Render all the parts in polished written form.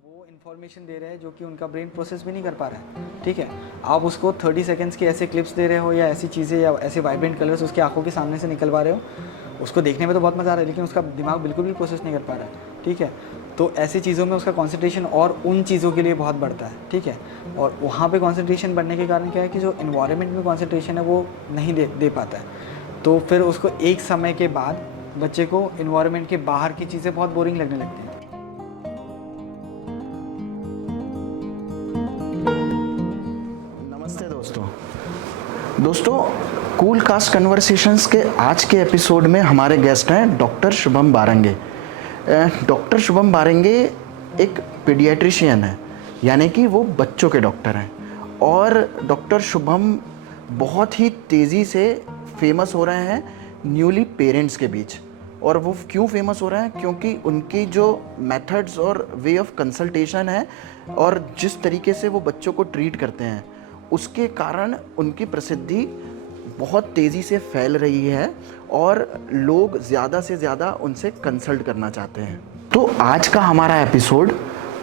वो इन्फॉर्मेशन दे रहे हैं जो कि उनका ब्रेन प्रोसेस भी नहीं कर पा रहा है। ठीक है, आप उसको 30 सेकेंड्स के ऐसे क्लिप्स दे रहे हो या ऐसी चीज़ें या ऐसे वाइब्रेंट कलर्स उसकी आंखों के सामने से निकलवा रहे हो, उसको देखने में तो बहुत मज़ा आ रहा है लेकिन उसका दिमाग बिल्कुल भी प्रोसेस नहीं कर पा रहा है। ठीक है, तो ऐसी चीज़ों में उसका कॉन्सेंट्रेशन और उन चीज़ों के लिए बहुत बढ़ता है। ठीक है, और वहाँ पे कॉन्सेंट्रेशन बढ़ने के कारण क्या है कि जो इन्वायरमेंट में कॉन्सेंट्रेशन है वो नहीं दे पाता है। तो फिर उसको एक समय के बाद बच्चे को इन्वायरमेंट के बाहर की चीज़ें बहुत बोरिंग लगने लगती हैं। नमस्ते दोस्तों कूल कास्ट कन्वर्सेशंस के आज के एपिसोड में हमारे गेस्ट हैं डॉक्टर शुभम बारंगे। डॉक्टर शुभम बारंगे एक पीडियाट्रिशियन है, यानी कि वो बच्चों के डॉक्टर हैं। और डॉक्टर शुभम बहुत ही तेज़ी से फेमस हो रहे हैं न्यूली पेरेंट्स के बीच। और वो क्यों फेमस हो रहे हैं? क्योंकि उनकी जो मेथड्स और वे ऑफ कंसल्टेशन है और जिस तरीके से वो बच्चों को ट्रीट करते हैं, उसके कारण उनकी प्रसिद्धि बहुत तेज़ी से फैल रही है और लोग ज़्यादा से ज़्यादा उनसे कंसल्ट करना चाहते हैं। तो आज का हमारा एपिसोड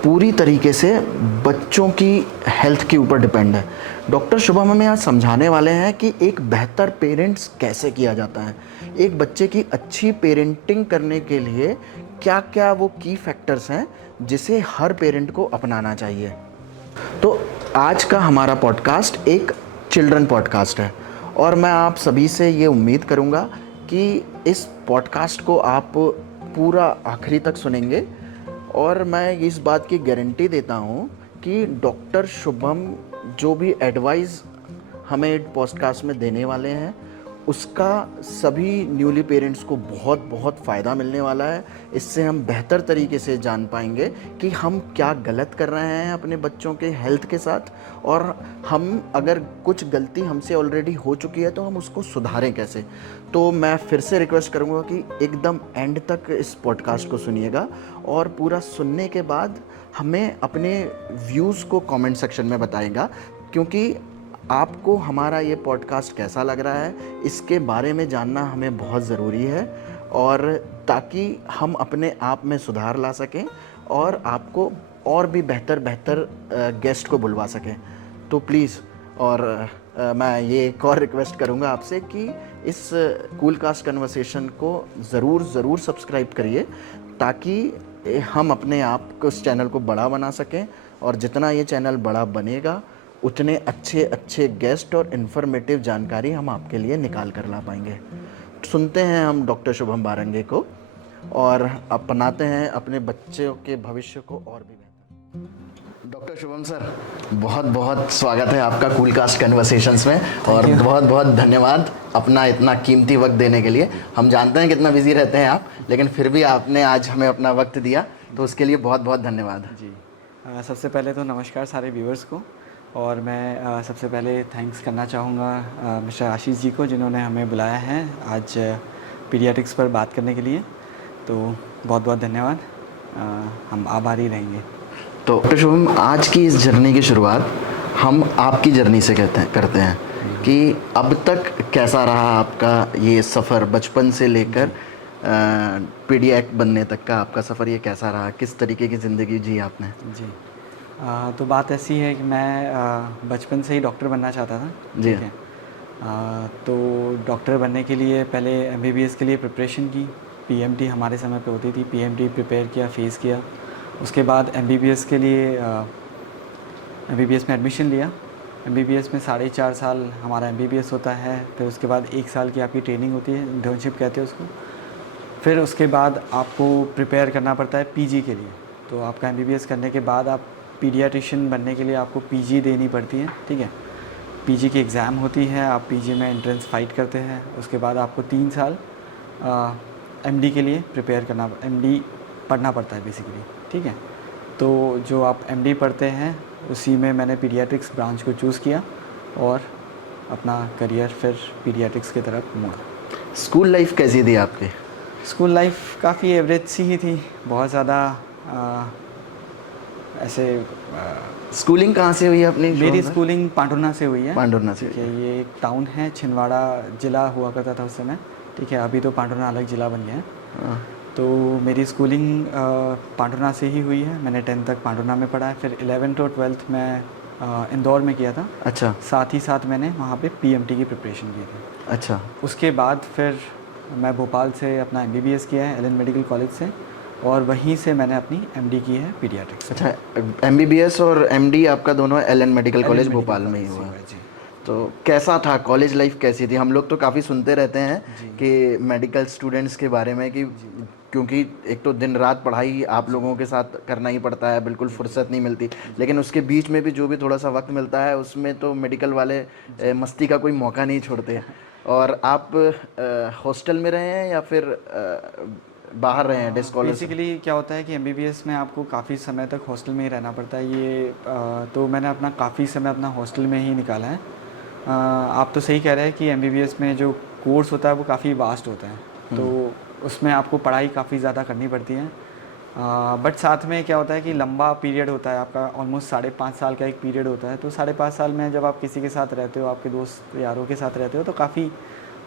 पूरी तरीके से बच्चों की हेल्थ के ऊपर डिपेंड है। डॉक्टर शुभम हमें आज समझाने वाले हैं कि एक बेहतर पेरेंट्स कैसे किया जाता है, एक बच्चे की अच्छी पेरेंटिंग करने के लिए क्या क्या वो की फैक्टर्स हैं जिसे हर पेरेंट को अपनाना चाहिए। तो आज का हमारा पॉडकास्ट एक चिल्ड्रन पॉडकास्ट है और मैं आप सभी से ये उम्मीद करूँगा कि इस पॉडकास्ट को आप पूरा आखिरी तक सुनेंगे। और मैं इस बात की गारंटी देता हूँ कि डॉक्टर शुभम जो भी एडवाइस हमें पॉडकास्ट में देने वाले हैं उसका सभी न्यूली पेरेंट्स को बहुत बहुत फ़ायदा मिलने वाला है। इससे हम बेहतर तरीके से जान पाएंगे कि हम क्या गलत कर रहे हैं अपने बच्चों के हेल्थ के साथ, और हम अगर कुछ गलती हमसे ऑलरेडी हो चुकी है तो हम उसको सुधारें कैसे। तो मैं फिर से रिक्वेस्ट करूँगा कि एकदम एंड तक इस पॉडकास्ट को सुनिएगा और पूरा सुनने के बाद हमें अपने व्यूज़ को कमेंट सेक्शन में बताएगा, क्योंकि आपको हमारा ये पॉडकास्ट कैसा लग रहा है इसके बारे में जानना हमें बहुत ज़रूरी है, और ताकि हम अपने आप में सुधार ला सकें और आपको और भी बेहतर गेस्ट को बुलवा सकें। तो प्लीज़, और मैं ये एक और रिक्वेस्ट करूँगा आपसे कि इस कूल कास्ट कन्वर्सेशन को ज़रूर सब्सक्राइब करिए ताकि हम अपने आप को इस चैनल को बड़ा बना सकें, और जितना ये चैनल बड़ा बनेगा उतने अच्छे गेस्ट और इन्फॉर्मेटिव जानकारी हम आपके लिए निकाल कर ला पाएंगे। सुनते हैं हम डॉक्टर शुभम बारंगे को और अपनाते हैं अपने बच्चों के भविष्य को और भी बेहतर। डॉक्टर शुभम सर, बहुत बहुत स्वागत है आपका कूल कास्ट कन्वर्सेशंस में, और बहुत बहुत धन्यवाद अपना इतना कीमती वक्त देने के लिए। हम जानते हैं कितना बिजी रहते हैं आप, लेकिन फिर भी आपने आज हमें अपना वक्त दिया, तो उसके लिए बहुत बहुत धन्यवाद जी। सबसे पहले तो नमस्कार सारे व्यूअर्स को, और मैं सबसे पहले थैंक्स करना चाहूँगा मिस्टर आशीष जी को जिन्होंने हमें बुलाया है आज पीडियाट्रिक्स पर बात करने के लिए। तो बहुत बहुत धन्यवाद, हम आभारी रहेंगे। तो डॉक्टर शुभम, आज की इस जर्नी की शुरुआत हम आपकी जर्नी से करते हैं कि अब तक कैसा रहा आपका ये सफ़र, बचपन से लेकर पीडियाट बनने तक का आपका सफ़र, ये कैसा रहा, किस तरीके की ज़िंदगी जी आपने? जी, तो बात ऐसी है कि मैं बचपन से ही डॉक्टर बनना चाहता था। जी ठीक है, तो डॉक्टर बनने के लिए पहले एमबीबीएस के लिए प्रिपरेशन की, पीएमटी हमारे समय पे होती थी, पीएमटी प्रिपेयर किया, फेस किया। उसके बाद एमबीबीएस के लिए एमबीबीएस में एडमिशन लिया। एमबीबीएस में 4.5 साल हमारा एमबीबीएस होता है, फिर उसके बाद 1 साल की आपकी ट्रेनिंग होती है, इंटर्नशिप कहते हैं उसको। फिर उसके बाद आपको प्रिपेयर करना पड़ता है पीजी के लिए। तो आपका एमबीबीएस करने के बाद आप पीडियाट्रिशियन बनने के लिए आपको पीजी देनी पड़ती है। ठीक है, पीजी की एग्ज़ाम होती है, आप पीजी में एंट्रेंस फाइट करते हैं। उसके बाद आपको 3 साल एमडी के लिए प्रिपेयर करना, एमडी पढ़ना पड़ता है बेसिकली। ठीक है, तो जो आप एमडी पढ़ते हैं उसी में मैंने पीडियाट्रिक्स ब्रांच को चूज़ किया और अपना करियर फिर पीडियाट्रिक्स की तरफ मोड़ा। स्कूल लाइफ कैसी थी आपकी? स्कूल लाइफ काफ़ी एवरेज सी ही थी, बहुत ज़्यादा ऐसे। स्कूलिंग कहाँ से हुई है अपनी? मेरी स्कूलिंग पांडुरना से हुई है। पांडुरना से। ठीक है, ये एक टाउन है, छिंदवाड़ा ज़िला हुआ करता था उस समय। ठीक है, अभी तो पांडुरना अलग ज़िला बन गया है। तो मेरी स्कूलिंग पांडुना से ही हुई है। मैंने 10th तक पांडुना में पढ़ा है, फिर 11th और 12th मैं इंदौर में किया था। अच्छा साथ ही साथ मैंने वहाँ पे पीएमटी की प्रिपरेशन की थी। अच्छा। उसके बाद फिर मैं भोपाल से अपना एमबीबीएस किया है एलन मेडिकल कॉलेज से, और वहीं से मैंने अपनी एमडी की है पीडियाट्रिक्स। अच्छा, एमबीबीएस और एमडी आपका दोनों Allen medical Allen college medical Bhopal में ही कॉलेज से हुआ। हुआ है जी। तो कैसा था कॉलेज लाइफ, कैसी थी? हम लोग तो काफ़ी सुनते रहते हैं जी। कि मेडिकल स्टूडेंट्स के बारे में कि क्योंकि एक तो दिन रात पढ़ाई आप लोगों के साथ करना ही पड़ता है, बिल्कुल फुर्सत नहीं मिलती, लेकिन उसके बीच में भी जो भी थोड़ा सा वक्त मिलता है उसमें तो मेडिकल वाले मस्ती का कोई मौका नहीं छोड़ते। और आप हॉस्टल में रहे हैं या फिर बाहर रहे हैं डे स्कॉलर से? बेसिकली क्या होता है कि एमबीबीएस में आपको काफ़ी समय तक हॉस्टल में ही रहना पड़ता है। ये तो मैंने अपना काफ़ी समय अपना हॉस्टल में ही निकाला है। आप तो सही कह रहे हैं कि एमबीबीएस में जो कोर्स होता है वो काफ़ी वास्ट होता है, तो उसमें आपको पढ़ाई काफ़ी ज़्यादा करनी पड़ती है। बट साथ में क्या होता है कि लंबा पीरियड होता है आपका, ऑलमोस्ट 5.5 साल का एक पीरियड होता है। तो 5.5 साल में जब आप किसी के साथ रहते हो, आपके दोस्त यारों के साथ रहते हो, तो काफ़ी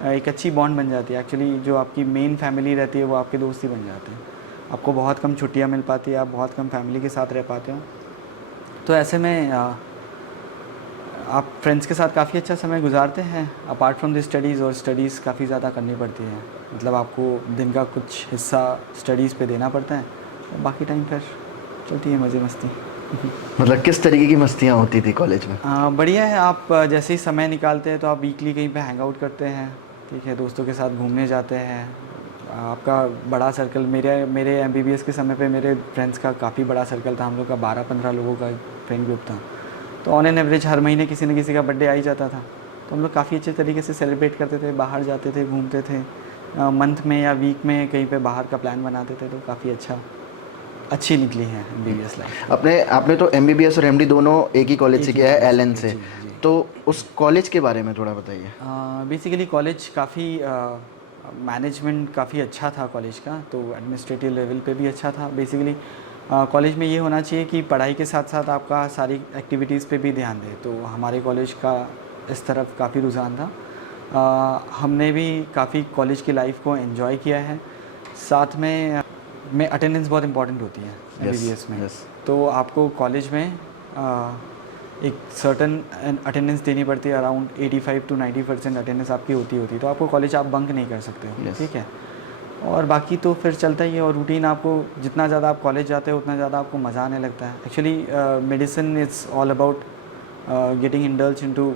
एक अच्छी बॉन्ड बन जाती है। एक्चुअली जो आपकी मेन फैमिली रहती है वो आपके दोस्त ही बन जाते हैं। आपको बहुत कम छुट्टियां मिल पाती है, आप बहुत कम फैमिली के साथ रह पाते हो। तो ऐसे में आप फ्रेंड्स के साथ काफ़ी अच्छा समय गुजारते हैं अपार्ट फ्रॉम द स्टडीज़, और स्टडीज़ काफ़ी ज़्यादा करनी पड़ती है। मतलब आपको दिन का कुछ हिस्सा स्टडीज़ पे देना पड़ता है, और बाकी टाइम फिर चलती है मज़े मस्ती। मतलब किस तरीके की मस्तियाँ होती थी कॉलेज में? बढ़िया है। आप जैसे ही समय निकालते हैं तो आप वीकली कहीं पे हैंग आउट करते हैं, ठीक है, दोस्तों के साथ घूमने जाते हैं। आपका बड़ा सर्कल, मेरे एमबीबीएस के समय पे मेरे फ्रेंड्स का काफ़ी बड़ा सर्कल था। हम लोग का 12-15 लोगों का फ्रेंड ग्रुप था। तो ऑन एन एवरेज हर महीने किसी न किसी का बर्थडे आ ही जाता था। तो हम लोग काफ़ी अच्छे तरीके से सेलिब्रेट करते थे, बाहर जाते थे, घूमते थे। मंथ में या वीक में कहीं पे बाहर का प्लान बनाते थे। तो काफ़ी अच्छी निकली है एमबीबीएस लाइफ। आपने तो एमबीबीएस और एमडी दोनों एक ही कॉलेज से किया है, एलन से। जी, जी। तो उस कॉलेज के बारे में थोड़ा बताइए। बेसिकली कॉलेज काफ़ी मैनेजमेंट काफ़ी अच्छा था कॉलेज का, तो एडमिनिस्ट्रेटिव लेवल पे भी अच्छा था। बेसिकली कॉलेज में ये होना चाहिए कि पढ़ाई के साथ साथ आपका सारी एक्टिविटीज़ पे भी ध्यान दें। तो हमारे कॉलेज का इस तरफ काफ़ी रुझान था। हमने भी काफ़ी कॉलेज की लाइफ को एंजॉय किया है। साथ में अटेंडेंस बहुत इंपॉर्टेंट होती है एमबीबीएस में। तो आपको कॉलेज में एक सर्टन अटेंडेंस देनी पड़ती है, अराउंड 85 to 90% अटेंडेंस आपकी होती। तो आपको कॉलेज आप बंक नहीं कर सकते हो, ठीक है। और बाकी तो फिर चलता ही है। और रूटीन आपको जितना ज़्यादा आप कॉलेज जाते हो उतना ज़्यादा आपको मज़ा आने लगता है। Actually medicine is all about getting indulge into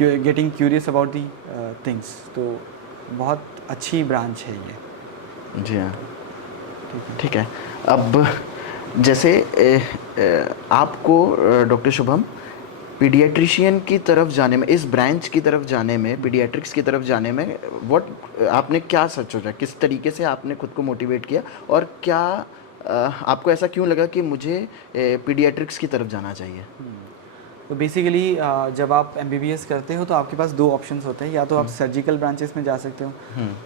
getting curious about the things. तो बहुत अच्छी ब्रांच है ये। जी हाँ, ठीक है। अब जैसे आपको डॉक्टर शुभम पीडियाट्रिशियन की तरफ जाने में, इस ब्रांच की तरफ जाने में, पीडियाट्रिक्स की तरफ जाने में आपने क्या सोचा, किस तरीके से आपने खुद को मोटिवेट किया, और क्या आपको ऐसा क्यों लगा कि मुझे पीडियाट्रिक्स की तरफ जाना चाहिए? तो बेसिकली जब आप एमबीबीएस करते हो तो आपके पास 2 ऑप्शंस होते हैं। या तो आप सर्जिकल ब्रांचेस में जा सकते हो।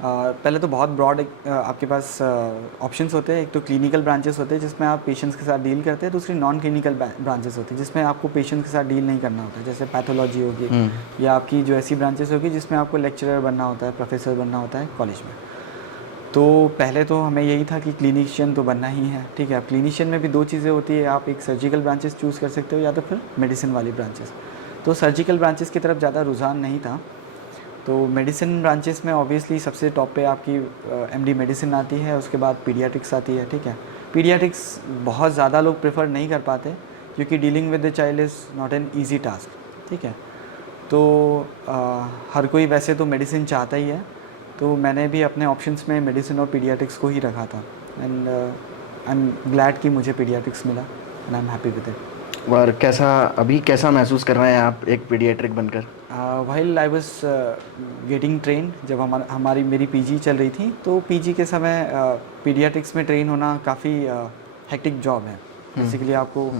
पहले तो बहुत ब्रॉड आपके पास ऑप्शंस होते हैं। एक तो क्लिनिकल ब्रांचेस होते हैं जिसमें आप पेशेंट्स के साथ डील करते हैं। दूसरी नॉन क्लिनिकल ब्रांचेस होती है जिसमें आपको पेशेंट्स के साथ डील नहीं करना होता है, जैसे पैथोलॉजी होगी, या आपकी जो ऐसी ब्रांचेस होगी जिसमें आपको लेक्चरर बनना होता है, प्रोफेसर बनना होता है कॉलेज में। तो पहले तो हमें यही था कि क्लिनिशियन तो बनना ही है, ठीक है। अब क्लिनिशियन में भी 2 चीज़ें होती है, आप एक सर्जिकल ब्रांचेस चूज़ कर सकते हो या तो फिर मेडिसिन वाली ब्रांचेस। तो सर्जिकल ब्रांचेस की तरफ ज़्यादा रुझान नहीं था। तो मेडिसिन ब्रांचेस में ऑब्वियसली सबसे टॉप पे आपकी एमडी मेडिसिन आती है, उसके बाद पीडियाट्रिक्स आती है, ठीक है। पीडियाट्रिक्स बहुत ज़्यादा लोग प्रेफर नहीं कर पाते क्योंकि dealing with the child is not an easy task, ठीक है। तो हर कोई वैसे तो मेडिसिन चाहता ही है। तो मैंने भी अपने ऑप्शंस में मेडिसिन और पीडियाट्रिक्स को ही रखा था, एंड आई एम ग्लैड कि मुझे पीडियाट्रिक्स मिला, and I am happy with it. और अभी कैसा महसूस कर रहे हैं आप एक पीडियाट्रिक बनकर? While I was getting train, जब मेरी पीजी चल रही थी, तो पीजी के समय पीडियाट्रिक्स में ट्रेन होना काफ़ी हेक्टिक जॉब है। बेसिकली आपको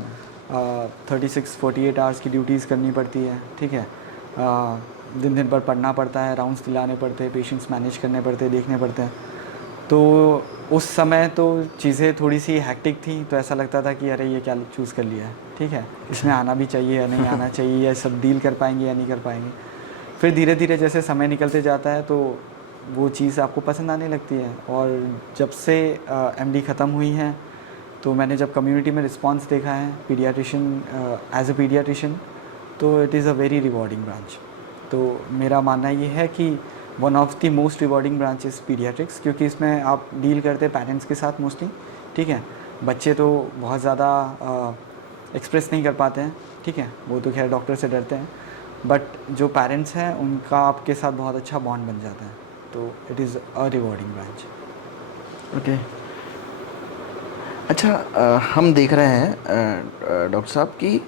36-48 आवर्स की ड्यूटीज़ करनी पड़ती है, ठीक है। दिन भर पढ़ना पड़ता है, राउंड्स दिलाने पड़ते हैं, पेशेंट्स मैनेज करने पड़ते हैं, देखने पड़ते हैं। तो उस समय तो चीज़ें थोड़ी सी हैक्टिक थी। तो ऐसा लगता था कि अरे ये क्या चूज़ कर लिया है, ठीक है, इसमें आना भी चाहिए या नहीं आना चाहिए, या सब डील कर पाएंगे या नहीं कर पाएंगे। फिर धीरे धीरे जैसे समय निकलते जाता है तो वो चीज़ आपको पसंद आने लगती है। और जब से एमडी ख़त्म हुई है तो मैंने जब कम्युनिटी में रिस्पांस देखा है पीडियाट्रिशियन एज अ पीडियाट्रिशियन, तो it is a very rewarding branch. तो मेरा मानना ये है कि one of the most rewarding branch is paediatrics, क्योंकि इसमें आप डील करते हैं पेरेंट्स के साथ मोस्टली, ठीक है। बच्चे तो बहुत ज़्यादा एक्सप्रेस नहीं कर पाते हैं, ठीक है, वो तो खैर डॉक्टर से डरते हैं, बट जो पेरेंट्स हैं उनका आपके साथ बहुत अच्छा बॉन्ड बन जाता है। तो it is a rewarding branch. Okay. अच्छा, हम देख रहे हैं डॉक्टर साहब कि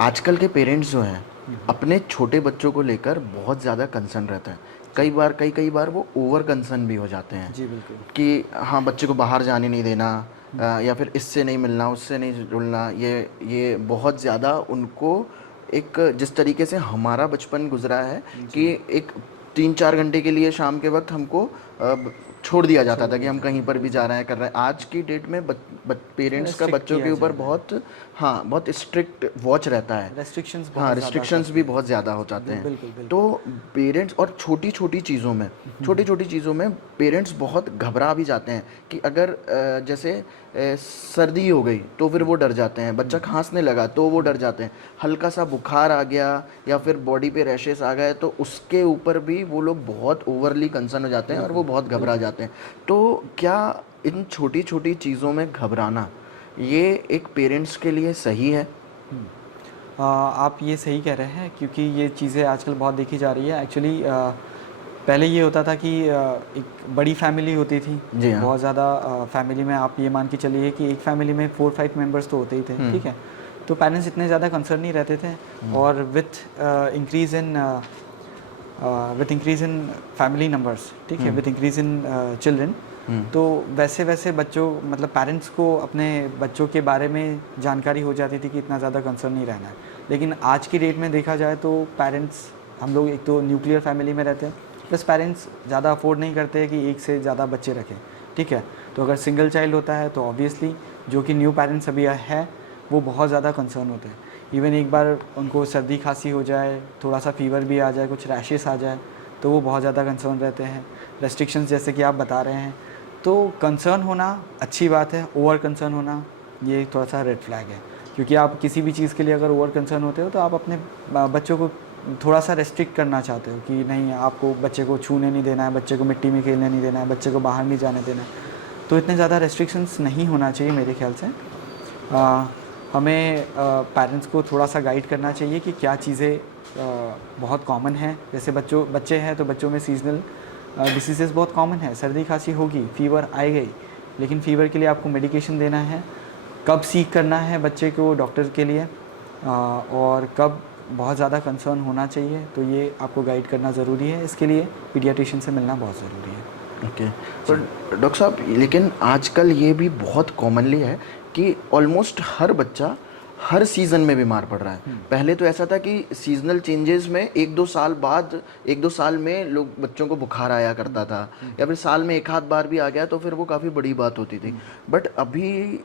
आजकल के पेरेंट्स जो हैं अपने छोटे बच्चों को लेकर बहुत ज़्यादा कंसर्न रहते हैं। कई बार वो ओवर कंसर्न भी हो जाते हैं। जी बिल्कुल। कि हाँ, बच्चे को बाहर जाने नहीं देना, या फिर इससे नहीं मिलना, उससे नहीं जुड़ना, ये बहुत ज़्यादा उनको एक, जिस तरीके से हमारा बचपन गुजरा है कि एक 3-4 घंटे के लिए शाम के वक्त हमको छोड़ दिया जाता था कि हम कहीं पर भी जा रहे हैं, कर रहे हैं। आज की डेट में पेरेंट्स का बच्चों के ऊपर बहुत स्ट्रिक्ट वॉच रहता है। रिस्ट्रिक्शंस भी बहुत ज़्यादा हो जाते हैं। तो पेरेंट्स, और छोटी छोटी चीज़ों में पेरेंट्स बहुत घबरा भी जाते हैं कि अगर जैसे सर्दी हो गई तो फिर वो डर जाते हैं, बच्चा खांसने लगा तो वो डर जाते हैं, हल्का सा बुखार आ गया या फिर बॉडी पे रैशेस आ गए तो उसके ऊपर भी वो लोग बहुत ओवरली कंसर्न हो जाते हैं और वो बहुत घबरा जाते हैं। तो क्या इन छोटी छोटी चीज़ों में घबराना ये एक पेरेंट्स के लिए सही है? आप ये सही कह रहे हैं, क्योंकि ये चीज़ें आजकल बहुत देखी जा रही है। एक्चुअली पहले ये होता था कि एक बड़ी फैमिली होती थी, हाँ। बहुत ज़्यादा फैमिली में आप ये मान के चलिए कि एक फैमिली में 4-5 मेंबर्स तो होते ही थे, ठीक है। तो पेरेंट्स इतने ज़्यादा कंसर्न नहीं रहते थे, और with increase in family numbers, ठीक है, विथ इंक्रीज़ इन चिल्ड्रन, तो वैसे वैसे बच्चों, मतलब पेरेंट्स को अपने बच्चों के बारे में जानकारी हो जाती थी कि इतना ज़्यादा कंसर्न नहीं रहना है। लेकिन आज की डेट में देखा जाए तो पेरेंट्स, हम लोग एक तो न्यूक्लियर फैमिली में रहते हैं, प्लस पेरेंट्स ज़्यादा अफोर्ड नहीं करते हैं कि एक से ज़्यादा बच्चे रखें, ठीक है। तो अगर सिंगल चाइल्ड होता है तो ऑब्वियसली जो कि न्यू पेरेंट्स अभी है वो बहुत ज़्यादा कंसर्न होते हैं। इवन एक बार उनको सर्दी खांसी हो जाए, थोड़ा सा फीवर भी आ जाए, कुछ रैशेस आ जाए, तो वो बहुत ज़्यादा कंसर्न रहते हैं। रेस्ट्रिक्शंस जैसे कि आप बता रहे हैं, तो कंसर्न होना अच्छी बात है, ओवर कंसर्न होना ये थोड़ा सा रेड फ्लैग है। क्योंकि आप किसी भी चीज़ के लिए अगर ओवर कंसर्न होते हो तो आप अपने बच्चों को थोड़ा सा रेस्ट्रिक्ट करना चाहते हो कि नहीं, आपको बच्चे को छूने नहीं देना है, बच्चे को मिट्टी में खेलने नहीं देना है, बच्चे को बाहर नहीं जाने देना है। तो इतने ज़्यादा रेस्ट्रिक्शंस नहीं होना चाहिए मेरे ख्याल से। हमें पेरेंट्स को थोड़ा सा गाइड करना चाहिए कि क्या चीज़ें बहुत कॉमन है। जैसे बच्चे हैं तो बच्चों में सीजनल डिसीज़ेज़ बहुत कॉमन है, सर्दी खांसी होगी, फीवर आई गई, लेकिन फ़ीवर के लिए आपको मेडिकेशन देना है, कब सीक करना है बच्चे को डॉक्टर के लिए, और कब बहुत ज़्यादा कंसर्न होना चाहिए, तो ये आपको गाइड करना ज़रूरी है। इसके लिए पीडियाट्रिशियन से मिलना बहुत ज़रूरी है। ओके। तो डॉक्टर साहब, लेकिन आजकल ये भी बहुत कॉमनली है कि ऑलमोस्ट हर बच्चा हर सीज़न में बीमार पड़ रहा है। पहले तो ऐसा था कि सीजनल चेंजेस में 1-2 साल बाद, 1-2 साल में लोग बच्चों को बुखार आया करता था, या फिर साल में एक आध बार भी आ गया तो फिर वो काफ़ी बड़ी बात होती थी। बट अभी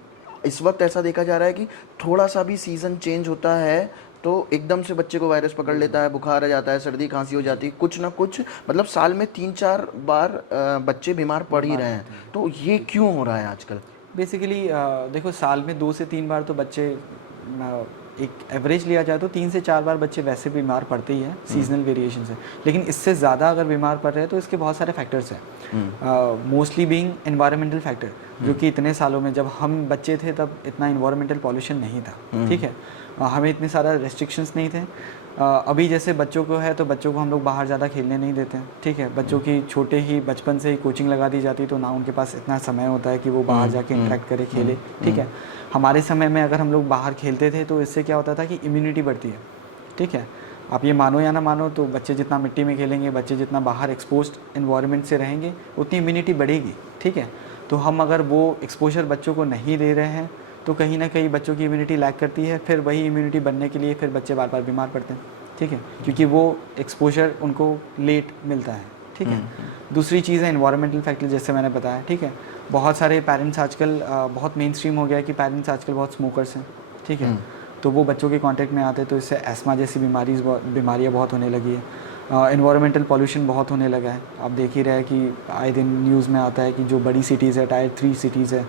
इस वक्त ऐसा देखा जा रहा है कि थोड़ा सा भी सीज़न चेंज होता है तो एकदम से बच्चे को वायरस पकड़ लेता है, बुखार आ जाता है, सर्दी खांसी हो जाती है, कुछ ना कुछ, मतलब साल में 3-4 बार बच्चे बीमार पड़ ही रहे हैं। तो ये क्यों हो रहा है आजकल? बेसिकली देखो, साल में 2 से 3 बार तो बच्चे, एक एवरेज लिया जाए तो 3 से 4 बार बच्चे वैसे बीमार पड़ते ही हैं सीजनल वेरिएशन से। लेकिन इससे ज़्यादा अगर बीमार पड़ रहे हैं तो इसके बहुत सारे फैक्टर्स हैं, मोस्टली बीइंग एनवायरमेंटल फैक्टर, जो कि इतने सालों में, जब हम बच्चे थे तब इतना एनवायरमेंटल पॉल्यूशन नहीं था, ठीक है, हमें इतने सारा रेस्ट्रिक्शंस नहीं थे। अभी जैसे बच्चों को है तो बच्चों को हम लोग बाहर ज़्यादा खेलने नहीं देते हैं, ठीक है, बच्चों की छोटे ही बचपन से ही कोचिंग लगा दी जाती, तो ना उनके पास इतना समय होता है कि वो बाहर जाके इंटरेक्ट करे, खेले, ठीक है। हमारे समय में अगर हम लोग बाहर खेलते थे तो इससे क्या होता था कि इम्यूनिटी बढ़ती है, ठीक है। आप ये मानो या ना मानो, तो बच्चे जितना मिट्टी में खेलेंगे, बच्चे जितना बाहर एक्सपोज्ड एनवायरनमेंट से रहेंगे, उतनी इम्यूनिटी बढ़ेगी, ठीक है। तो हम अगर वो एक्सपोजर बच्चों को नहीं दे रहे हैं तो कहीं ना कहीं बच्चों की इम्यूनिटी लैक करती है, फिर वही इम्यूनिटी बनने के लिए फिर बच्चे बार बार बीमार पड़ते हैं, ठीक है, क्योंकि वो एक्सपोजर उनको लेट मिलता है, ठीक है। दूसरी चीज़ है एनवायरमेंटल फैक्टर, जैसे मैंने बताया, ठीक है। बहुत सारे पेरेंट्स आजकल, बहुत मेन स्ट्रीम हो गया है कि पेरेंट्स आजकल बहुत स्मोकर्स हैं, ठीक है, तो वो बच्चों के कांटेक्ट में आते हैं, तो इससे एस्मा जैसी बीमारियाँ बहुत होने लगी है। इन्वायरमेंटल पॉल्यूशन बहुत होने लगा है। आप देख ही रहे हैं कि आए दिन न्यूज़ में आता है कि जो बड़ी सिटीज़ है, टायर 3 सिटीज़ है,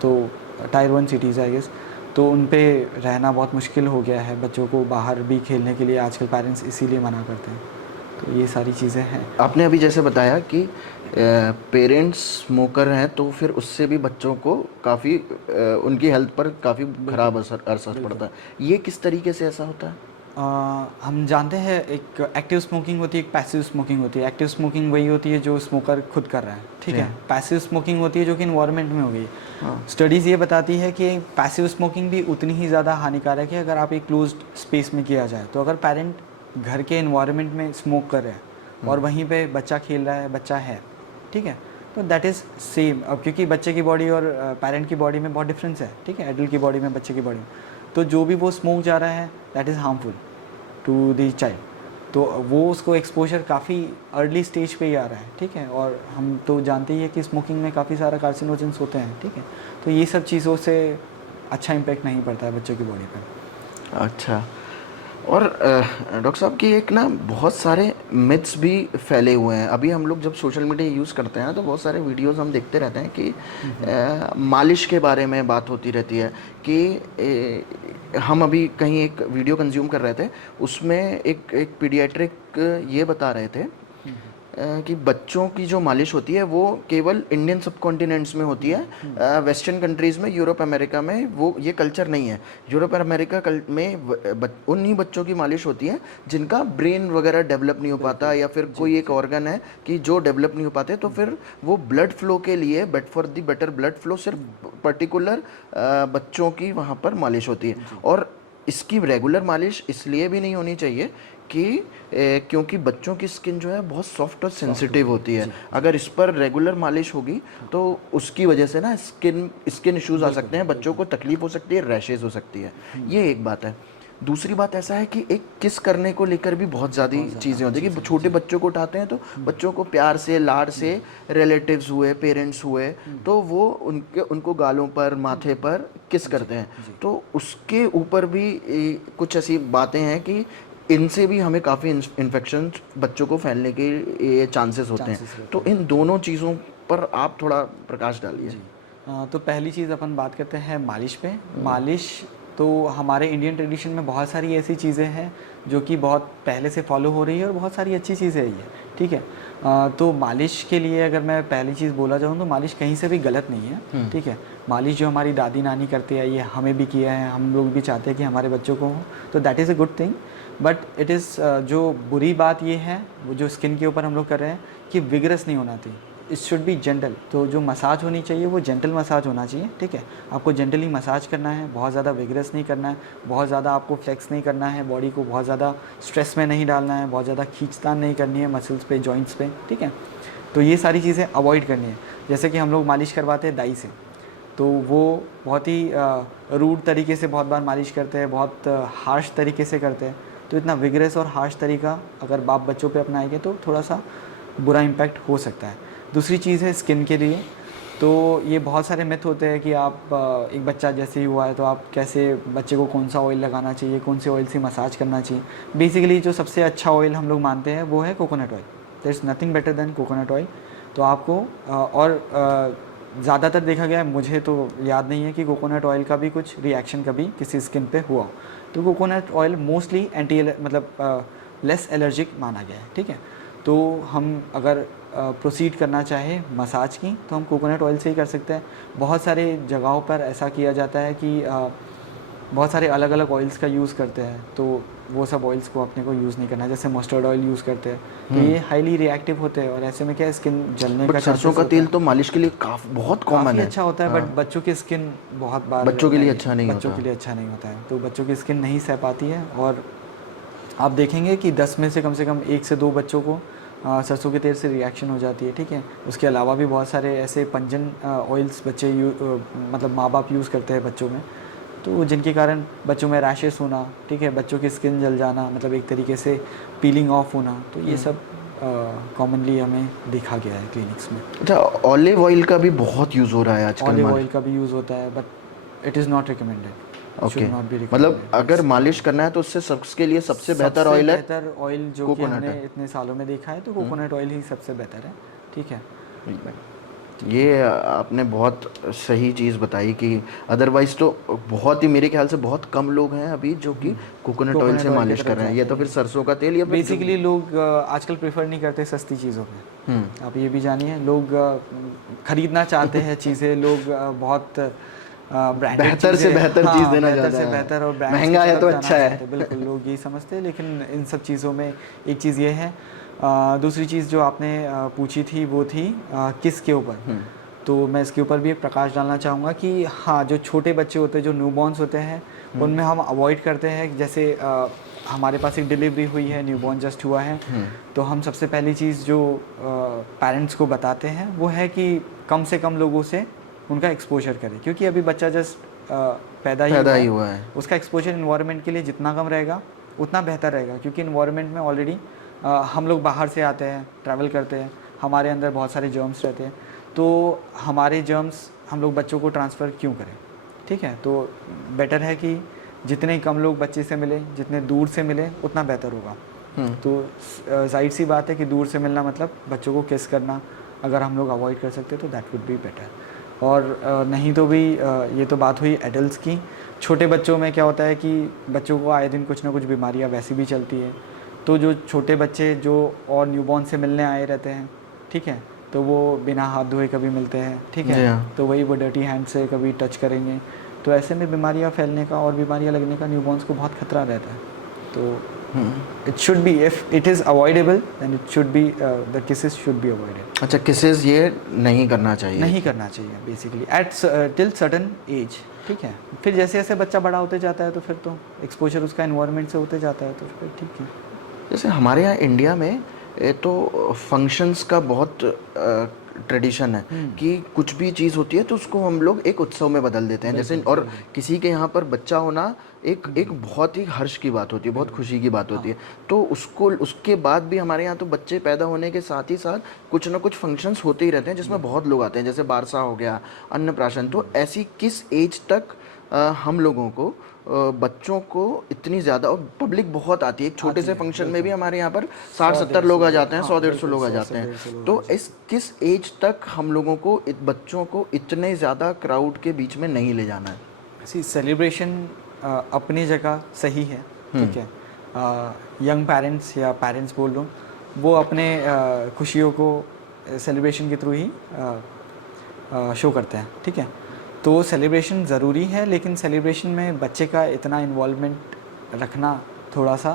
तो टायर 1 सिटीज़ है आई गेस, तो उन पे रहना बहुत मुश्किल हो गया है। बच्चों को बाहर भी खेलने के लिए आजकल पेरेंट्स इसीलिए मना करते हैं। तो ये सारी चीज़ें हैं। आपने अभी जैसे बताया कि पेरेंट्स स्मोकर हैं तो फिर उससे भी बच्चों को काफ़ी उनकी हेल्थ पर काफ़ी ख़राब असर पड़ता है। ये किस तरीके से ऐसा होता है? हम जानते हैं एक एक्टिव स्मोकिंग होती है, एक पैसिव स्मोकिंग होती है। एक्टिव स्मोकिंग वही होती है जो स्मोकर खुद कर रहा है, ठीक है। पैसिव स्मोकिंग होती है जो कि इन्वायरमेंट में हो गई। स्टडीज़ ये बताती है कि पैसिव स्मोकिंग भी उतनी ही ज़्यादा हानिकारक है अगर आप एक क्लोज्ड स्पेस में किया जाए। तो अगर पेरेंट घर के इन्वायरमेंट में स्मोक कर रहे हैं और वहीं पे बच्चा खेल रहा है, बच्चा है, ठीक है, तो दैट इज़ सेम। अब क्योंकि बच्चे की बॉडी और पेरेंट की बॉडी में बहुत डिफरेंस है, ठीक है, एडल्ट की बॉडी में, बच्चे की बॉडी में, तो जो भी वो स्मोक जा रहा है that is harmful to the child. तो वो उसको एक्सपोजर काफ़ी अर्ली स्टेज पे ही आ रहा है, ठीक है। और हम तो जानते ही है कि स्मोकिंग में काफ़ी सारा कार्सिनोजेंस होते हैं, ठीक है। तो ये सब चीज़ों से अच्छा इम्पैक्ट नहीं पड़ता है बच्चों की बॉडी पर। अच्छा, और डॉक्टर साहब की एक ना बहुत सारे मिथ्स भी फैले हुए हैं। अभी हम लोग जब सोशल मीडिया यूज़ करते हैं तो बहुत सारे वीडियोस हम देखते रहते हैं कि मालिश के बारे में बात होती रहती है कि हम अभी कहीं एक वीडियो कंज्यूम कर रहे थे, उसमें एक पीडियाट्रिक ये बता रहे थे कि बच्चों की जो मालिश होती है वो केवल इंडियन सब कॉन्टिनेंट्स में होती है। वेस्टर्न कंट्रीज़ में, यूरोप अमेरिका में वो ये कल्चर नहीं है। यूरोप अमेरिका में उन्हीं बच्चों की मालिश होती है जिनका ब्रेन वगैरह डेवलप नहीं हो पाता, या फिर कोई एक ऑर्गन है कि जो डेवलप नहीं हो पाते, तो फिर वो ब्लड फ्लो के लिए, for the better blood flow, सिर्फ पर्टिकुलर बच्चों की वहाँ पर मालिश होती है। और इसकी रेगुलर मालिश इसलिए भी नहीं होनी चाहिए कि क्योंकि बच्चों की स्किन जो है बहुत सॉफ्ट और सेंसिटिव होती है। अगर इस पर रेगुलर मालिश होगी तो उसकी वजह से ना स्किन इश्यूज आ सकते हैं, बच्चों को तकलीफ हो सकती है, रैशेज हो सकती है। ये एक बात है। दूसरी बात ऐसा है कि एक किस करने को लेकर भी बहुत ज़्यादा चीज़ें होती है कि छोटे बच्चों को उठाते हैं तो बच्चों को प्यार से, लाड से, रिलेटिव्स हुए, पेरेंट्स हुए, तो वो उनको गालों पर, माथे पर किस करते हैं। तो उसके ऊपर भी कुछ ऐसी बातें हैं कि इनसे भी हमें काफ़ी इन्फेक्शन बच्चों को फैलने के चांसेस होते हैं। तो इन दोनों चीज़ों पर आप थोड़ा प्रकाश डालिए। तो पहली चीज़ अपन बात करते हैं मालिश पे। मालिश तो हमारे इंडियन ट्रेडिशन में बहुत सारी ऐसी चीज़ें हैं जो कि बहुत पहले से फॉलो हो रही है और बहुत सारी अच्छी चीज़ें है ये, ठीक है। तो मालिश के लिए अगर मैं पहली चीज़ बोला जाऊँ तो मालिश कहीं से भी गलत नहीं है, ठीक है। मालिश जो हमारी दादी नानी करती है, ये हमें भी किया है, हम लोग भी चाहते हैं कि हमारे बच्चों को हो, तो that is a good thing. But it is जो बुरी बात ये है, वो जो स्किन के ऊपर हम लोग कर रहे हैं, कि विगरस नहीं होना चाहिए, इट शुड बी जेंटल। तो जो मसाज होनी चाहिए वो जेंटल मसाज होना चाहिए, ठीक है। आपको जेंटली मसाज करना है, बहुत ज़्यादा विगरस नहीं करना है, बहुत ज़्यादा आपको फ्लेक्स नहीं करना है, बॉडी को बहुत ज़्यादा स्ट्रेस में नहीं डालना है, बहुत ज़्यादा खींचतान नहीं करनी है मसल्स पे, जॉइंट्स पे, ठीक है। तो ये सारी चीज़ें अवॉइड करनी है। जैसे कि हम लोग मालिश करवाते हैं दाई से, तो वो बहुत ही रूड तरीके से बहुत बार मालिश करते हैं, बहुत हार्श तरीके से करते हैं। तो इतना विगरस और हार्श तरीका अगर बाप बच्चों पे अपनाएंगे तो थोड़ा सा बुरा इम्पैक्ट हो सकता है। दूसरी चीज़ है स्किन के लिए, तो ये बहुत सारे मिथ होते हैं कि आप एक बच्चा जैसे ही हुआ है तो आप कैसे बच्चे को कौन सा ऑयल लगाना चाहिए, कौन से ऑयल से मसाज करना चाहिए। बेसिकली जो सबसे अच्छा ऑयल हम लोग मानते हैं वो है coconut oil. There is nothing better than coconut oil. तो आपको ज़्यादातर देखा गया है, मुझे तो याद नहीं है कि कोकोनट ऑयल का भी कुछ रिएक्शन कभी किसी स्किन पे हुआ हो। तो coconut oil mostly less allergic माना गया है, ठीक है। तो हम अगर प्रोसीड करना चाहे मसाज की तो हम कोकोनट ऑयल से ही कर सकते हैं। बहुत सारे जगहों पर ऐसा किया जाता है कि बहुत सारे अलग अलग ऑयल्स का यूज़ करते हैं, तो वो सब ऑयल्स को अपने को यूज़ नहीं करना है। जैसे मस्टर्ड ऑयल यूज़ करते हैं, तो ये हाईली रिएक्टिव होते हैं और ऐसे में क्या है, स्किन जलने का। सरसों का तेल तो मालिश के लिए बहुत कॉमन है, अच्छा होता है, बट बच्चों की स्किन बहुत बार बच्चों के लिए अच्छा नहीं होता। बच्चों के लिए अच्छा नहीं होता है, तो बच्चों की स्किन नहीं सह पाती है। और आप देखेंगे कि 10 में से कम 1 से 2 बच्चों को सरसों के तेल से रिएक्शन हो जाती है, ठीक है। उसके अलावा भी बहुत सारे ऐसे पंजन ऑयल्स बच्चे मतलब माँ बाप यूज़ करते हैं बच्चों में, तो जिनके कारण बच्चों में रैशेस होना, ठीक है, बच्चों की स्किन जल जाना, मतलब एक तरीके से पीलिंग ऑफ होना, तो ये सब कॉमनली हमें देखा गया है क्लिनिक्स में। अच्छा, ऑलिव ऑयल का भी बहुत यूज़ हो रहा है आजकल। ऑलिव ऑयल का भी यूज़ होता है, but it is not recommended. Okay, मतलब अगर मालिश करना है तो उससे सबके लिए सबसे बेहतर ऑयल है बेहतर ऑयल जो कि हमने इतने सालों में देखा है तो कोकोनट ऑयल ही सबसे बेहतर है। ठीक है, ये आपने बहुत सही चीज़ बताई कि अदरवाइज़ तो बहुत ही, मेरे ख्याल से बहुत कम लोग हैं अभी जो कि कोकोनट ऑयल से मालिश कर रहे हैं। ये तो फिर सरसों का तेल या बेसिकली लोग आजकल प्रेफर नहीं करते सस्ती चीज़ों में। आप ये भी जानिए, लोग खरीदना चाहते हैं चीज़ें, लोग बहुत बेहतर से बेहतर चीज़ देना चाहते हैं, बेहतर से बेहतर और महंगा है तो अच्छा है, बिल्कुल लोग यही समझते हैं। लेकिन इन सब चीज़ों में एक चीज़ ये है, दूसरी चीज़ जो आपने पूछी थी वो थी किस के ऊपर, तो मैं इसके ऊपर भी एक प्रकाश डालना चाहूँगा कि हाँ, जो छोटे बच्चे होते हैं, जो न्यूबॉर्न्स होते हैं, उनमें हम अवॉइड करते हैं। जैसे हमारे पास एक डिलीवरी हुई है, न्यूबॉर्न जस्ट हुआ है, तो हम सबसे पहली चीज़ जो पेरेंट्स को बताते हैं वो है कि कम से कम लोगों से उनका एक्सपोजर करें, क्योंकि अभी बच्चा जस्ट पैदा ही हुआ है। उसका एक्सपोजर इन्वायरमेंट के लिए जितना कम रहेगा उतना बेहतर रहेगा, क्योंकि इन्वायरमेंट में ऑलरेडी हम लोग बाहर से आते हैं, ट्रैवल करते हैं, हमारे अंदर बहुत सारे जर्म्स रहते हैं, तो हमारे जर्म्स हम लोग बच्चों को ट्रांसफ़र क्यों करें। ठीक है, तो बेटर है कि जितने कम लोग बच्चे से मिले, जितने दूर से मिले उतना बेहतर होगा। तो जाहिर सी बात है कि दूर से मिलना मतलब बच्चों को किस करना, अगर हम लोग अवॉइड कर सकते तो दैट वुड बी बेटर। और नहीं तो भी ये तो बात हुई एडल्ट्स की। छोटे बच्चों में क्या होता है कि बच्चों को आए दिन कुछ ना कुछ बीमारियां वैसी भी चलती है, तो जो छोटे बच्चे जो और न्यूबॉर्न से मिलने आए रहते हैं, ठीक है, तो वो बिना हाथ धोए कभी मिलते हैं, ठीक है, तो वही वो डर्टी हैंड से कभी टच करेंगे, तो ऐसे में बीमारियां फैलने का और बीमारियां लगने का न्यूबॉर्न्स को बहुत खतरा रहता है। तो it should be, if it is avoidable then it should be, the kisses should be avoided. अच्छा, किसेस ये नहीं करना चाहिए, नहीं करना चाहिए basically at till certain age. ठीक है, फिर जैसे जैसे बच्चा बड़ा होते जाता है तो फिर तो एक्सपोजर उसका एनवायरनमेंट से होते जाता है, तो फिर ठीक है। जैसे हमारे यहाँ इंडिया में तो फंक्शंस का बहुत ट्रेडिशन है कि कुछ भी चीज़ होती है तो उसको हम लोग एक उत्सव में बदल देते हैं। जैसे और किसी के यहाँ पर बच्चा होना एक बहुत ही हर्ष की बात होती है, बहुत खुशी की बात होती है। तो उसको उसके बाद भी हमारे यहाँ तो बच्चे पैदा होने के साथ ही साथ कुछ ना कुछ फंक्शंस होते ही रहते हैं जिसमें बहुत लोग आते हैं, जैसे बारसा हो गया, अन्नप्राशन। तो ऐसी किस एज तक हम लोगों को बच्चों को इतनी ज़्यादा, और पब्लिक बहुत आती है, एक छोटे से फंक्शन में भी हमारे यहाँ पर 60-70 लोग आ जाते हैं, 100-150 लोग आ जाते हैं। तो इस किस एज तक हम लोगों को बच्चों को इतने ज़्यादा क्राउड के बीच में नहीं ले जाना है? सेलिब्रेशन अपनी जगह सही है, ठीक है। यंग पेरेंट्स या पेरेंट्स बोल लो, वो अपने खुशियों को सेलिब्रेशन के थ्रू ही शो करते हैं, ठीक है। तो सेलिब्रेशन ज़रूरी है, लेकिन सेलिब्रेशन में बच्चे का इतना इन्वॉल्वमेंट रखना थोड़ा सा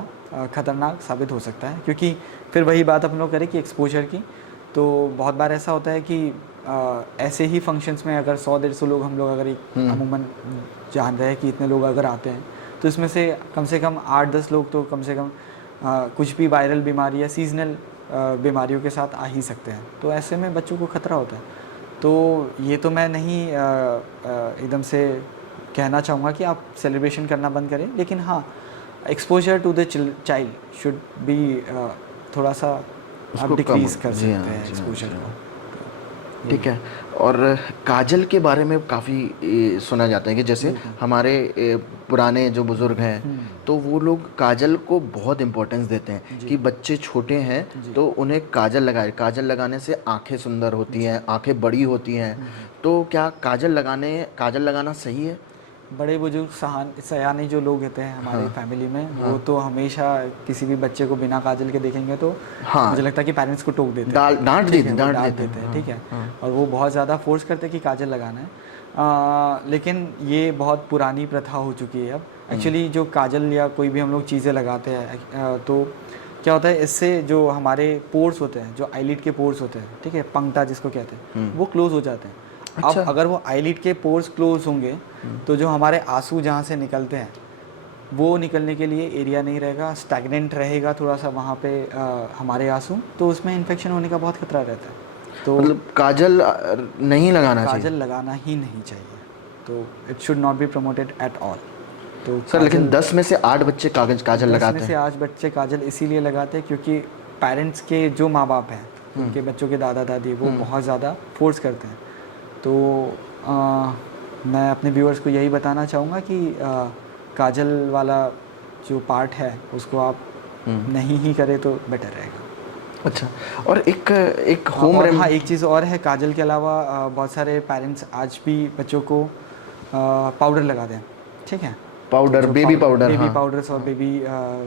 ख़तरनाक साबित हो सकता है, क्योंकि फिर वही बात अपन लोग करें कि एक्सपोजर की। तो बहुत बार ऐसा होता है कि ऐसे ही फंक्शंस में अगर 100-150 लोग हम लोग अगर एक अमूमन जान रहे हैं कि इतने लोग अगर आते हैं, तो इसमें से कम 8-10 लोग तो कम से कम कुछ भी वायरल बीमारी या सीजनल बीमारियों के साथ आ ही सकते हैं। तो ऐसे में बच्चों को खतरा होता है। तो ये तो मैं नहीं एकदम से कहना चाहूँगा कि आप सेलिब्रेशन करना बंद करें, लेकिन हाँ, exposure to the child should be थोड़ा सा आप डिक्रीज कर सकते हैं एक्सपोजर को, ठीक है। और काजल के बारे में काफ़ी सुना जाता है कि जैसे हमारे पुराने जो बुज़ुर्ग हैं तो वो लोग काजल को बहुत इम्पोर्टेंस देते हैं कि बच्चे छोटे हैं तो उन्हें काजल लगाए, काजल लगाने से आंखें सुंदर होती हैं, आंखें बड़ी होती हैं। तो क्या काजल लगाना सही है? बड़े बुजुर्ग सयाने जो लोग होते हैं हमारे फैमिली में, वो तो हमेशा किसी भी बच्चे को बिना काजल के देखेंगे तो मुझे लगता है कि पेरेंट्स को टोक देते हैं, डांट देते हैं, ठीक है। और वो बहुत ज़्यादा फोर्स करते हैं कि काजल लगाना है, लेकिन ये बहुत पुरानी प्रथा हो चुकी है अब। एक्चुअली जो काजल या कोई भी हम लोग चीज़ें लगाते हैं तो क्या होता है, इससे जो हमारे पोर्स होते हैं, जो आईलिड के पोर्स होते हैं, ठीक है, पंक्ता जिसको कहते हैं, वो क्लोज हो जाते हैं। अच्छा। अब अगर वो आईलिड के पोर्स क्लोज होंगे तो जो हमारे आंसू जहाँ से निकलते हैं वो निकलने के लिए एरिया नहीं रहेगा, स्टैग्नेंट रहेगा थोड़ा सा वहाँ पे हमारे आंसू, तो उसमें इन्फेक्शन होने का बहुत खतरा रहता है। तो मतलब काजल नहीं लगाना चाहिए, काजल लगाना ही नहीं चाहिए, तो it should not be promoted at all. तो सर लेकिन 10 में से 8 बच्चे काजल लगाते हैं। 10 में से 8 बच्चे काजल इसीलिए लगाते हैं क्योंकि पेरेंट्स के जो माँ बाप हैं, उनके बच्चों के दादा दादी, वो बहुत ज़्यादा फोर्स करते हैं। तो मैं अपने व्यूअर्स को यही बताना चाहूँगा कि काजल वाला जो पार्ट है उसको आप नहीं ही करें तो बेटर रहेगा। अच्छा, और एक होम और हाँ, एक चीज़ और है, काजल के अलावा बहुत सारे पेरेंट्स आज भी बच्चों को पाउडर लगाते हैं, ठीक है, पाउडर, बेबी पाउडर, बेबी हाँ, पाउडर्स और बेबी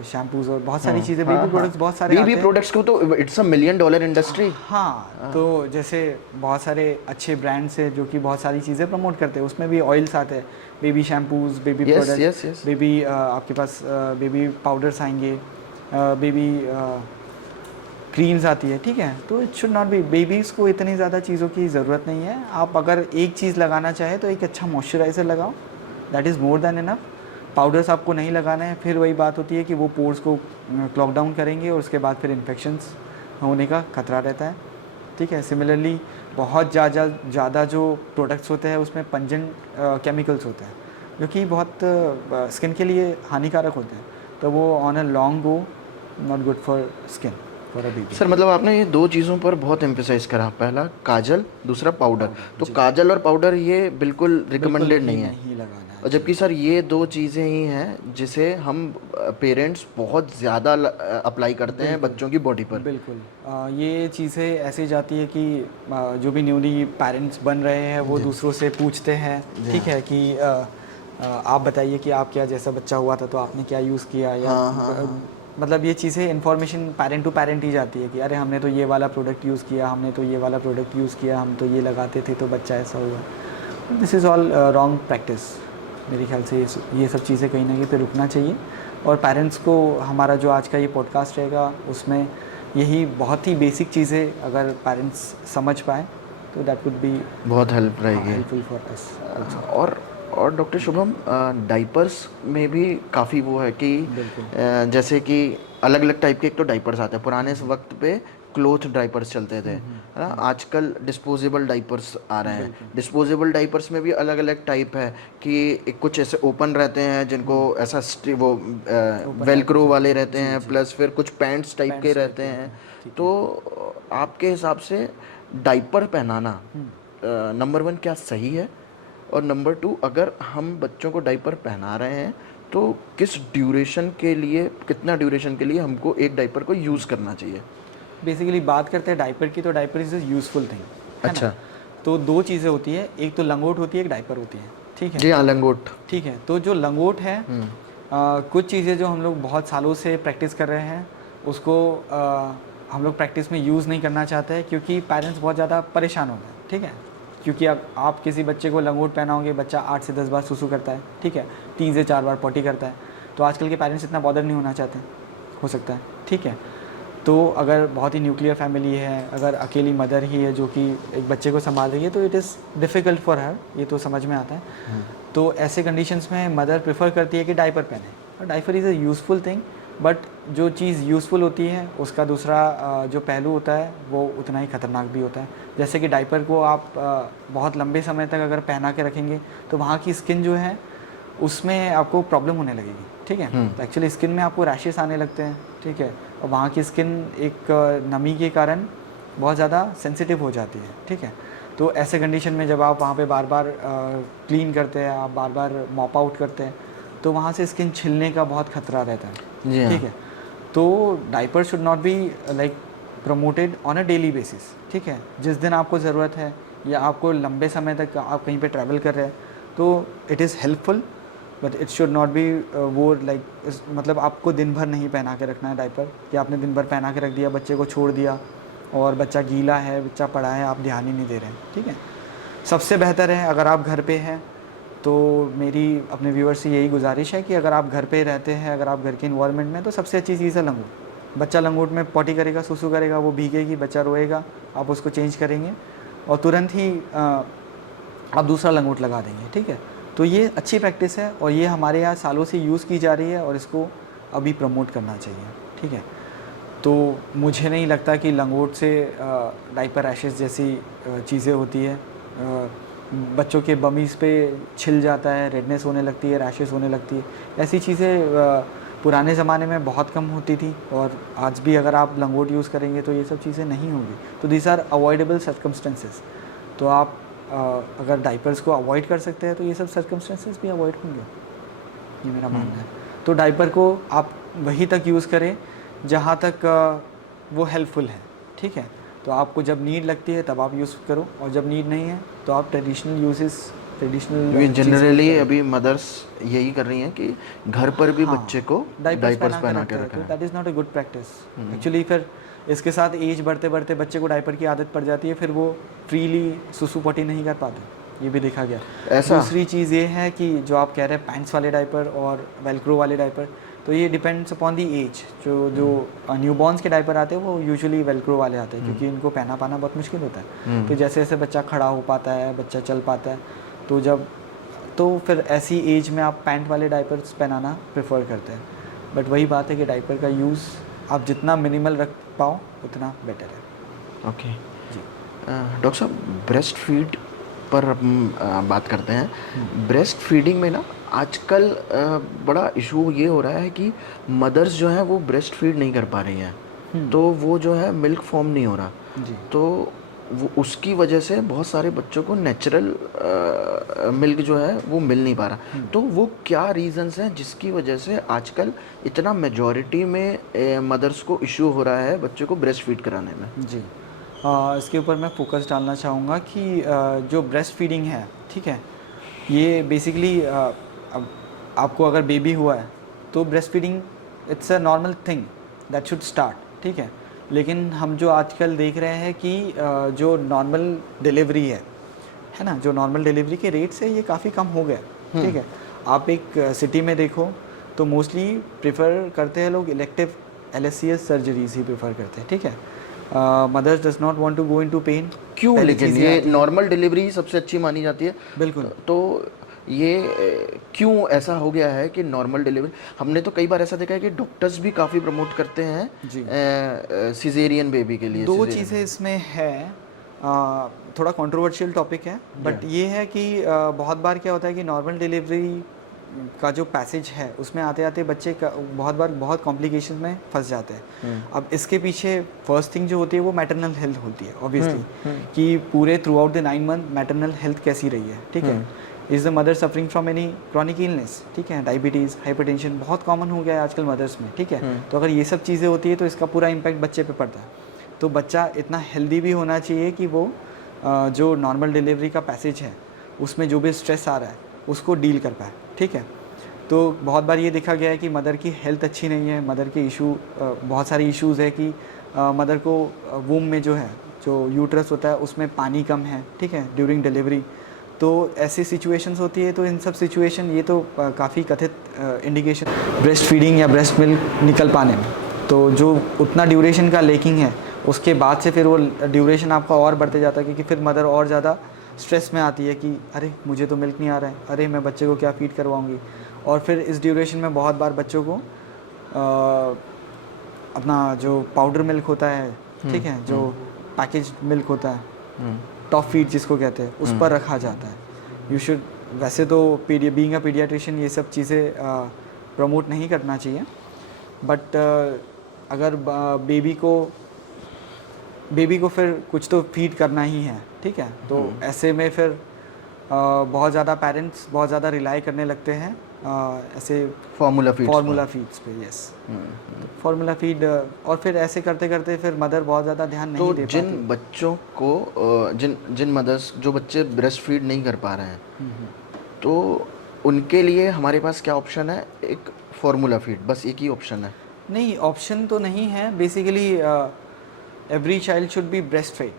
शैम्पूज और बहुत सारी चीज़ें, बेबी प्रोडक्ट्स बहुत सारे आते बेबी हैं। प्रोडक्ट्स को तो इट्स अ $1 मिलियन इंडस्ट्री। हाँ, तो जैसे बहुत सारे अच्छे ब्रांड्स हैं जो कि बहुत सारी चीज़ें प्रमोट करते हैं, उसमें भी ऑयल्स आते हैं, baby shampoos, baby product, baby आपके पास बेबी पाउडर्स आएंगे, बेबी क्रीम्स आती है, ठीक है। तो it should not B, babies को इतनी ज़्यादा चीज़ों की ज़रूरत नहीं है। आप अगर एक चीज़ लगाना चाहें तो एक अच्छा मॉइस्चराइज़र लगाओ, that is more than enough. Powders आपको नहीं लगाना है, फिर वही बात होती है कि वो पोर्स को क्लॉक डाउन करेंगे और उसके बाद फिर इन्फेक्शंस होने का खतरा रहता है, ठीक है। सिमिलरली बहुत ज़्यादा जो प्रोडक्ट्स होते हैं उसमें पंजेंट केमिकल्स होते हैं जो कि बहुत स्किन के लिए हानिकारक होते हैं, तो वो on a long go not good for skin for a baby. Sir मतलब आपने ये दो चीज़ों पर बहुत एम्फेसाइज करा, पहला काजल, दूसरा पाउडर। तो काजल और पाउडर ये बिल्कुल रिकमेंडेड नहीं है, और जबकि सर ये दो चीज़ें ही हैं जिसे हम पेरेंट्स बहुत ज़्यादा अप्लाई करते हैं बच्चों की बॉडी पर। बिल्कुल ये चीज़ें ऐसे जाती है कि जो भी न्यूली पेरेंट्स बन रहे हैं वो दूसरों से पूछते हैं, ठीक है, कि आप बताइए कि आप क्या, जैसा बच्चा हुआ था तो आपने क्या यूज़ किया, या मतलब ये चीज़ें इन्फॉर्मेशन पेरेंट टू पेरेंट ही जाती है कि अरे हमने तो ये वाला प्रोडक्ट यूज़ किया, हमने तो ये वाला प्रोडक्ट यूज़ किया, हम तो ये लगाते थे तो बच्चा ऐसा हुआ। This is all wrong practice. मेरे ख्याल से ये सब चीज़ें कहीं ना कहीं पे रुकना चाहिए, और पेरेंट्स को हमारा जो आज का ये पॉडकास्ट रहेगा उसमें यही बहुत ही बेसिक चीज़ें अगर पेरेंट्स समझ पाए तो दैट वुड बी बहुत हेल्प रहेगी, हेल्पफुल फॉर अस। और डॉक्टर शुभम, डाइपर्स में भी काफ़ी वो है कि जैसे कि अलग अलग टाइप के एक तो डाइपर्स आते हैं। पुराने वक्त पे क्लोथ डाइपर्स चलते थे, है ना, आजकल डिस्पोजेबल डाइपर्स आ रहे हैं। डिस्पोजेबल डाइपर्स में भी अलग अलग टाइप है कि कुछ ऐसे ओपन रहते हैं जिनको ऐसा वो वेलक्रो वाले रहते हैं, प्लस फिर कुछ पैंट्स टाइप के रहते हैं। तो आपके हिसाब से डाइपर पहनाना नंबर 1 क्या सही है, और नंबर 2 अगर हम बच्चों को डाइपर पहना रहे हैं तो किस ड्यूरेशन के लिए, कितना ड्यूरेशन के लिए हमको एक डाइपर को यूज़ करना चाहिए? बेसिकली बात करते हैं डाइपर की, तो diaper is a useful thing. अच्छा, तो दो चीज़ें होती है, एक तो लंगोट होती है, एक डाइपर होती है, ठीक है। जी हाँ, लंगोट, ठीक है। तो जो लंगोट है, कुछ चीज़ें जो हम लोग बहुत सालों से प्रैक्टिस कर रहे हैं उसको हम लोग प्रैक्टिस में यूज़ नहीं करना चाहते हैं क्योंकि पेरेंट्स बहुत ज़्यादा परेशान होते हैं, ठीक है। क्योंकि अब आप किसी बच्चे को लंगोट पहनाओगे, बच्चा 8 से 10 बार सुसु करता है, ठीक है, 3 से 4 बार पॉटी करता है, तो आजकल के पेरेंट्स इतना बॉदर नहीं होना चाहते, हो सकता है, ठीक है। तो अगर बहुत ही न्यूक्लियर फैमिली है, अगर अकेली मदर ही है जो कि एक बच्चे को संभाल रही है, तो it is difficult for her, ये तो समझ में आता है। तो ऐसे कंडीशंस में मदर प्रेफर करती है कि डाइपर पहने, और diaper is a useful thing, but जो चीज़ यूज़फुल होती है उसका दूसरा जो पहलू होता है वो उतना ही ख़तरनाक भी होता है। जैसे कि डाइपर को आप बहुत लंबे समय तक अगर पहना के रखेंगे तो वहाँ की स्किन जो है उसमें आपको प्रॉब्लम होने लगेगी, ठीक है। तो एक्चुअली स्किन में आपको रैशेस आने लगते हैं, ठीक है, और वहाँ की स्किन एक नमी के कारण बहुत ज़्यादा सेंसिटिव हो जाती है, ठीक है। तो ऐसे कंडीशन में जब आप वहाँ पे बार बार क्लीन करते हैं, आप बार बार मॉप आउट करते हैं, तो वहाँ से स्किन छिलने का बहुत खतरा रहता है, ठीक है। तो diaper should not be like promoted on a daily basis, ठीक है। जिस दिन आपको ज़रूरत है या आपको लंबे समय तक आप कहीं पे ट्रैवल कर रहे हैं तो it is helpful, but it should not B वो लाइक, मतलब आपको दिन भर नहीं पहना के रखना है डाइपर, कि आपने दिन भर पहना के रख दिया, बच्चे को छोड़ दिया और बच्चा गीला है, बच्चा पड़ा है, आप ध्यान ही नहीं दे रहे हैं, ठीक है। सबसे बेहतर है अगर आप घर पे हैं तो मेरी अपने व्यूअर्स से यही गुजारिश है कि अगर आप घर पे रहते हैं, अगर आप घर के इन्वायरमेंट में, तो सबसे अच्छी चीज़ है लंगोट। बच्चा लंगोट में पॉटी करेगा, सुसु करेगा, वो भीगेगी, बच्चा रोएगा, आप उसको चेंज करेंगे और तुरंत ही आप दूसरा लंगोट लगा देंगे, ठीक है। तो ये अच्छी प्रैक्टिस है और ये हमारे यहाँ सालों से यूज़ की जा रही है और इसको अभी प्रमोट करना चाहिए, ठीक है। तो मुझे नहीं लगता कि लंगोट से डाइपर रैशेस जैसी चीज़ें होती है। बच्चों के बमीज़ पे छिल जाता है, रेडनेस होने लगती है, रैशेस होने लगती है, ऐसी चीज़ें पुराने ज़माने में बहुत कम होती थी, और आज भी अगर आप लंगोट यूज़ करेंगे तो ये सब चीज़ें नहीं होगी। तो दीज आर अवॉइडेबल सर्कमस्टेंसेस। तो आप अगर डाइपर्स को अवॉइड कर सकते हैं तो ये सब सर्कमस्टेंसेस भी अवॉइड होंगे, ये मेरा मानना है। तो डाइपर को आप वहीं तक यूज़ करें जहाँ तक वो हेल्पफुल है, ठीक है। तो आपको जब नीड लगती है तब आप यूज़ करो, और जब नीड नहीं है तो आप ट्रेडिशनल जनरली अभी मदर्स यही कर रही हैं कि घर पर भी बच्चे को डाइपर्स पहना के रखा है। That is not a good practice actually. फिर इसके साथ एज बढ़ते बढ़ते बच्चे को डाइपर की आदत पड़ जाती है, फिर वो फ्रीली सुसु पोटी नहीं कर पाते, ये भी देखा गया। ऐसा दूसरी चीज़ ये है कि जो आप कह रहे हैं पैंट्स वाले डाइपर और वेलक्रो वाले डाइपर, तो ये डिपेंड्स अपॉन दी एज। जो न्यूबॉर्न्स के डाइपर आते हैं वो यूजुअली वेलक्रो वाले आते हैं, क्योंकि इनको पहना पाना बहुत मुश्किल होता है। तो जैसे जैसे बच्चा खड़ा हो पाता है, बच्चा चल पाता है, तो फिर ऐसी एज में आप पैंट वाले डाइपर्स पहनाना प्रेफर करते हैं। बट वही बात है कि डाइपर का यूज़ आप जितना मिनिमल रख पाओ उतना बेटर है। ओके जी। डॉक्टर साहब, ब्रेस्ट फीड पर हम बात करते हैं। ब्रेस्ट फीडिंग में ना आजकल बड़ा इशू ये हो रहा है कि मदर्स जो हैं वो ब्रेस्ट फीड नहीं कर पा रही हैं, तो वो जो है मिल्क फॉर्म नहीं हो रहा जी। तो वो उसकी वजह से बहुत सारे बच्चों को नेचुरल मिल्क जो है वो मिल नहीं पा रहा। तो वो क्या रीज़न्स हैं जिसकी वजह से आजकल इतना मेजॉरिटी में मदर्स को इशू हो रहा है बच्चों को ब्रेस्ट फीड कराने में? जी, इसके ऊपर मैं फोकस डालना चाहूँगा कि जो ब्रेस्ट फीडिंग है, ठीक है, ये बेसिकली अब आपको अगर बेबी हुआ है तो breast feeding it's a normal thing that should start, ठीक है। लेकिन हम जो आजकल देख रहे हैं कि जो नॉर्मल डिलीवरी है ना, जो नॉर्मल डिलीवरी के रेट्स है ये काफ़ी कम हो गया, ठीक है। आप एक सिटी में देखो तो मोस्टली प्रेफर करते हैं लोग इलेक्टिव LSCS सर्जरीज ही प्रेफर करते हैं, ठीक है। Mothers does not want to go into pain. क्यों? लेकिन ये नॉर्मल डिलीवरी सबसे अच्छी मानी जाती है। बिल्कुल। तो ये क्यों ऐसा हो गया है कि नॉर्मल डिलीवरी? हमने तो कई बार ऐसा देखा है कि डॉक्टर्स भी काफ़ी प्रमोट करते हैं सिजेरियन बेबी के लिए। दो चीज़ें इसमें है, थोड़ा कंट्रोवर्शियल टॉपिक है, बट ये है कि बहुत बार क्या होता है कि नॉर्मल डिलीवरी का जो पैसेज है उसमें आते आते बच्चे का बहुत बार बहुत कॉम्प्लिकेशन में फंस जाते हैं। अब इसके पीछे फर्स्ट थिंग जो होती है वो मैटरनल हेल्थ होती है ऑब्वियसली, कि पूरे through out the 9 month maternal health कैसी रही है, ठीक है। Is the mother suffering from any chronic illness, ठीक है, डायबिटीज़, हाइपरटेंशन बहुत कॉमन हो गया है आजकल मदर्स में, ठीक है। तो अगर ये सब चीज़ें होती है तो इसका पूरा इम्पैक्ट बच्चे पे पड़ता है। तो बच्चा इतना हेल्दी भी होना चाहिए कि वो जो नॉर्मल डिलीवरी का पैसेज है उसमें जो भी स्ट्रेस आ रहा है उसको डील कर पाए, ठीक है। तो बहुत बार ये देखा गया है कि मदर की हेल्थ अच्छी नहीं है, मदर के इशू बहुत सारे इश्यूज़ है कि मदर को वूम में जो है, जो यूट्रस होता है उसमें पानी कम है, ठीक है, ड्यूरिंग डिलीवरी। तो ऐसी सिचुएशंस होती है। तो इन सब सिचुएशन ये तो काफ़ी कथित इंडिकेशन ब्रेस्ट फीडिंग या ब्रेस्ट मिल्क निकल पाने में, तो जो उतना ड्यूरेशन का लेकिंग है उसके बाद से फिर वो ड्यूरेशन आपका और बढ़ते जाता है, क्योंकि फिर मदर और ज़्यादा स्ट्रेस में आती है कि अरे मुझे तो मिल्क नहीं आ रहा है, अरे मैं बच्चे को क्या फीड करवाऊँगी। और फिर इस ड्यूरेशन में बहुत बार बच्चों को अपना जो पाउडर मिल्क होता है, ठीक है, जो पैकेज मिल्क होता है, टॉप फीड जिसको कहते हैं, उस पर रखा जाता है। यू शुड, वैसे तो बीइंग अ पीडियाट्रिशियन ये सब चीज़ें प्रमोट नहीं करना चाहिए, बट अगर बेबी को फिर कुछ तो फीड करना ही है, ठीक है। तो ऐसे में फिर बहुत ज़्यादा पेरेंट्स बहुत ज़्यादा रिलाई करने लगते हैं ऐसे फार्मूला फीड्स पे। यस, फार्मूला फीड, और फिर ऐसे करते करते फिर मदर बहुत ज़्यादा ध्यान नहीं दे पाती। जिन बच्चों को जिन मदर्स जो बच्चे ब्रेस्ट फीड नहीं कर पा रहे हैं, तो उनके लिए हमारे पास क्या ऑप्शन है? एक फार्मूला फीड, बस एक ही ऑप्शन है? नहीं, ऑप्शन तो नहीं है। Basically every child should be breast fed.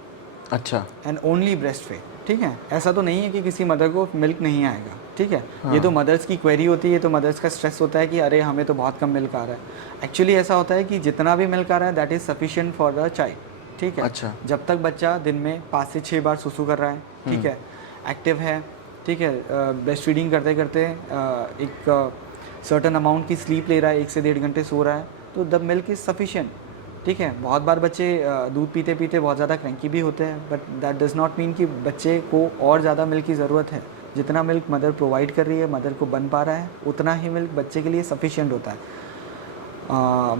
अच्छा। एंड ओनली ब्रेस्ट फेड, ठीक है। ऐसा तो नहीं है कि किसी मदर को मिल्क नहीं आएगा, ठीक है। ये तो मदर्स की क्वेरी होती है, तो मदर्स का स्ट्रेस होता है कि अरे हमें तो बहुत कम मिल्क आ रहा है। एक्चुअली ऐसा होता है कि जितना भी मिल्क आ रहा है that is sufficient for the child, ठीक है। अच्छा। जब तक बच्चा दिन में 5 से 6 बार सुसु कर रहा है, ठीक है, एक्टिव है, ठीक है, ब्रेस्ट फीडिंग करते करते एक सर्टन अमाउंट की स्लीप ले रहा है, 1 से 1.5 घंटे सो रहा है, तो द मिल्क इज़ सफिशिएंट, ठीक है। बहुत बार बच्चे दूध पीते पीते बहुत ज़्यादा क्रैंकी भी होते हैं, but that does not mean कि बच्चे को और ज़्यादा मिल्क की ज़रूरत है। जितना मिल्क मदर प्रोवाइड कर रही है, मदर को बन पा रहा है, उतना ही मिल्क बच्चे के लिए सफिशिएंट होता है।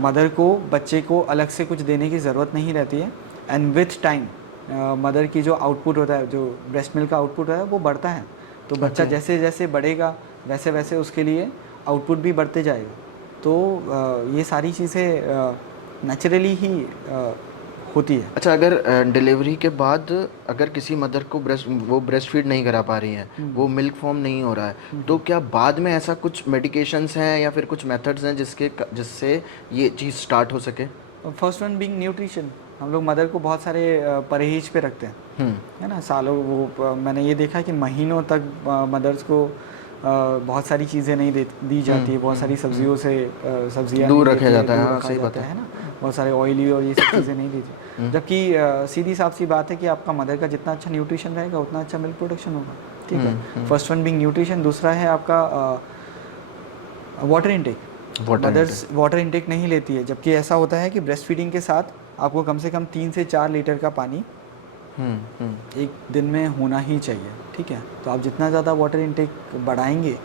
मदर को बच्चे को अलग से कुछ देने की ज़रूरत नहीं रहती है। एंड विथ टाइम मदर की जो आउटपुट होता है, जो ब्रेस्ट मिल्क का आउटपुट है वो बढ़ता है। तो बच्चा जैसे जैसे बढ़ेगा वैसे वैसे उसके लिए आउटपुट भी बढ़ते जाएगा। तो ये सारी चीज़ें नेचुरली ही होती है। अच्छा, अगर डिलीवरी के बाद अगर किसी मदर को ब्रेस्ट फीड नहीं करा पा रही है, वो मिल्क फॉर्म नहीं हो रहा है, तो क्या बाद में ऐसा कुछ मेडिकेशंस हैं या फिर कुछ मेथड्स हैं जिससे ये चीज़ स्टार्ट हो सके? First one being nutrition. हम लोग मदर को बहुत सारे परहेज पे रखते हैं, है ना। सालों वो मैंने ये देखा कि महीनों तक मदर्स को बहुत सारी चीज़ें नहीं दी जाती है, बहुत सारी सब्जियों से सब्जियाँ दूर रखा जाता है। हाँ, सही बात है ना। बहुत सारे ऑयली और ये सब चीज़ें नहीं दी, जबकि सीधी साफ सी बात है कि आपका मदर का जितना अच्छा न्यूट्रिशन रहेगा उतना अच्छा मिल्क प्रोडक्शन होगा, ठीक है। First one being nutrition. दूसरा है आपका water intake. Mothers water intake नहीं लेती है, जबकि ऐसा होता है कि ब्रेस्ट फीडिंग के साथ आपको कम से कम 3 से 4 लीटर का पानी एक दिन में होना ही चाहिए, ठीक है। तो आप जितना ज़्यादा वाटर इनटेक बढ़ाएंगे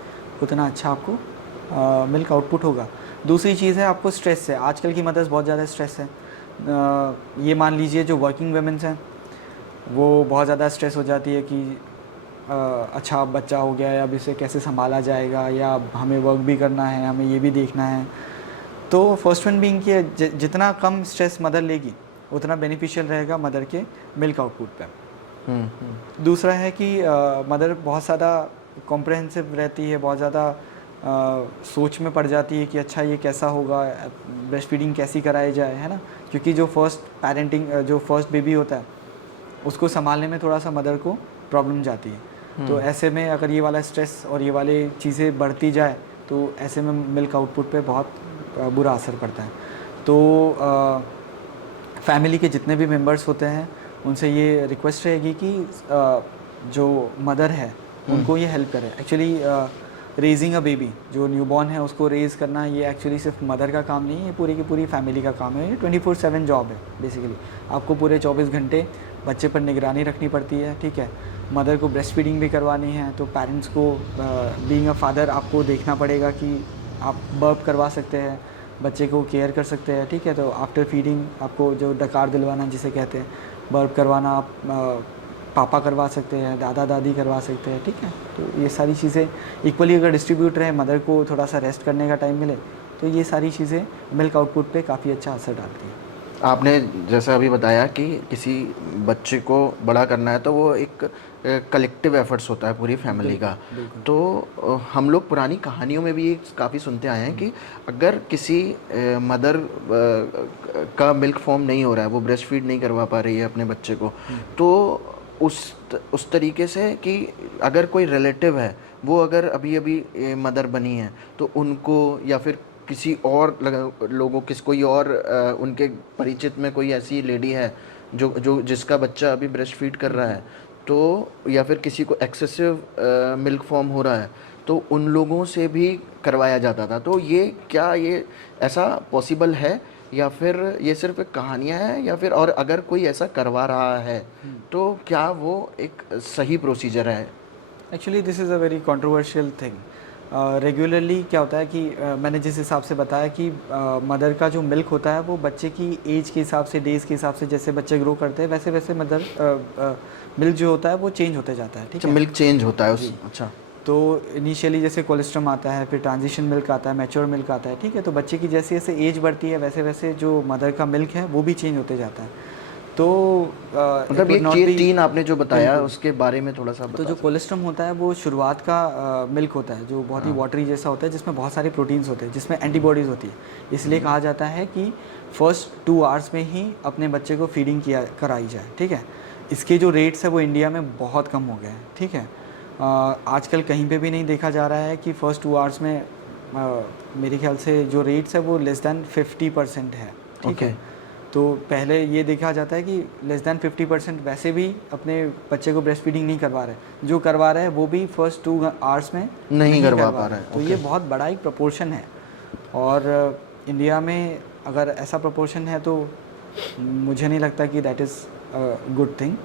उतना अच्छा आपको मिल्क आउटपुट होगा। दूसरी चीज़ है आपको स्ट्रेस है। आजकल की मदर्स बहुत ज़्यादा स्ट्रेस है। ये मान लीजिए जो वर्किंग वुमेन्स हैं वो बहुत ज़्यादा स्ट्रेस हो जाती है कि अच्छा अब बच्चा हो गया है, अब इसे कैसे संभाला जाएगा, या हमें वर्क भी करना है, हमें ये भी देखना है। तो फर्स्ट वन बीइंग कि जितना कम स्ट्रेस मदर लेगी उतना बेनिफिशियल रहेगा मदर के मिल्क आउटपुट पे। दूसरा है कि मदर बहुत ज़्यादा कॉम्प्रहेंसिव रहती है, बहुत ज़्यादा सोच में पड़ जाती है कि अच्छा ये कैसा होगा, ब्रेस्ट फीडिंग कैसी कराई जाए, है ना। क्योंकि जो फर्स्ट बेबी होता है उसको संभालने में थोड़ा सा मदर को प्रॉब्लम जाती है। तो ऐसे में अगर ये वाला स्ट्रेस और ये वाली चीज़ें बढ़ती जाए तो ऐसे में मिल्क आउटपुट पे बहुत बुरा असर पड़ता है। तो फैमिली के जितने भी मेंबर्स होते हैं उनसे ये रिक्वेस्ट रहेगी कि जो मदर है उनको ये हेल्प करें। एक्चुअली रेजिंग अ बेबी, जो न्यूबॉर्न है उसको रेज़ करना, ये एक्चुअली सिर्फ मदर का काम नहीं है, ये पूरी की पूरी फैमिली का काम है। ये 24/7 जॉब है बेसिकली। आपको पूरे 24 घंटे बच्चे पर निगरानी रखनी पड़ती है, ठीक है। मदर को ब्रेस्ट फीडिंग भी करवानी है, तो पेरेंट्स को बीइंग अ फादर आपको देखना पड़ेगा कि आप बर्प करवा सकते हैं, बच्चे को केयर कर सकते हैं, ठीक है। तो आफ्टर फीडिंग आपको जो डकार दिलवाना जिसे कहते हैं, बर्प करवाना आप पापा करवा सकते हैं, दादा दादी करवा सकते हैं, ठीक है। तो ये सारी चीज़ें इक्वली अगर डिस्ट्रीब्यूट रहे, मदर को थोड़ा सा रेस्ट करने का टाइम मिले, तो ये सारी चीज़ें मिल्क आउटपुट पे काफ़ी अच्छा असर डालती हैं। आपने जैसा अभी बताया कि किसी बच्चे को बड़ा करना है तो वो एक कलेक्टिव एफर्ट्स होता है पूरी फैमिली का। तो हम लोग पुरानी कहानियों में भी काफ़ी सुनते आए हैं कि अगर किसी मदर का मिल्क फॉर्म नहीं हो रहा है, वो ब्रेस्ट फीड नहीं करवा पा रही है अपने बच्चे को, तो उस तरीके से कि अगर कोई रिलेटिव है वो अगर अभी अभी मदर बनी है तो उनको, या फिर किसी और लोगों कोई और उनके परिचित में कोई ऐसी लेडी है जो जिसका बच्चा अभी ब्रेस्ट फीड कर रहा है, तो या फिर किसी को एक्सेसिव मिल्क फॉर्म हो रहा है, तो उन लोगों से भी करवाया जाता था। तो ये क्या ये ऐसा पॉसिबल है या फिर ये सिर्फ एक कहानियाँ हैं, या फिर और अगर कोई ऐसा करवा रहा है तो क्या वो एक सही प्रोसीजर है? Actually this is a very controversial thing. Regularly क्या होता है कि मैंने जिस हिसाब से बताया कि मदर का जो मिल्क होता है वो बच्चे की एज के हिसाब से, डेज़ के हिसाब से, जैसे बच्चे ग्रो करते हैं वैसे वैसे मदर मिल्क जो होता है वो चेंज होते जाता है, ठीक है। मिल्क चेंज होता है अच्छा। तो इनिशियली जैसे कोलेस्ट्रम आता है, फिर ट्रांजिशन मिल्क आता है, मैच्योर मिल्क आता है, ठीक है। तो बच्चे की जैसे जैसे एज बढ़ती है वैसे वैसे जो मदर का मिल्क है वो भी चेंज होते जाता है। तो मतलब ये 3 आपने जो बताया उसके बारे में थोड़ा सा तो जो कोलेस्ट्रम होता है वो शुरुआत का मिल्क होता है, जो बहुत ही वाटरी जैसा होता है, जिसमें बहुत सारे प्रोटीन्स होते हैं, जिसमें एंटीबॉडीज़ होती है। इसलिए कहा जाता है कि फर्स्ट 2 आवर्स में ही अपने बच्चे को फीडिंग कराई जाए, ठीक है। इसके जो रेट्स है वो इंडिया में बहुत कम हो गए हैं, ठीक है। आजकल कहीं पे भी नहीं देखा जा रहा है कि फर्स्ट 2 आवर्स में मेरे ख्याल से जो रेट्स है वो लेस दैन 50% है, ठीक है। तो पहले ये देखा जाता है कि लेस दैन 50% वैसे भी अपने बच्चे को ब्रेस्ट फीडिंग नहीं करवा रहे, जो करवा रहे हैं वो भी फर्स्ट 2 आवर्स में नहीं करवा पा रहे हैं। तो ये बहुत बड़ा एक प्रोपोर्शन है, और इंडिया में अगर ऐसा प्रोपोर्शन है तो मुझे नहीं लगता कि दैट इज़ गुड थिंग।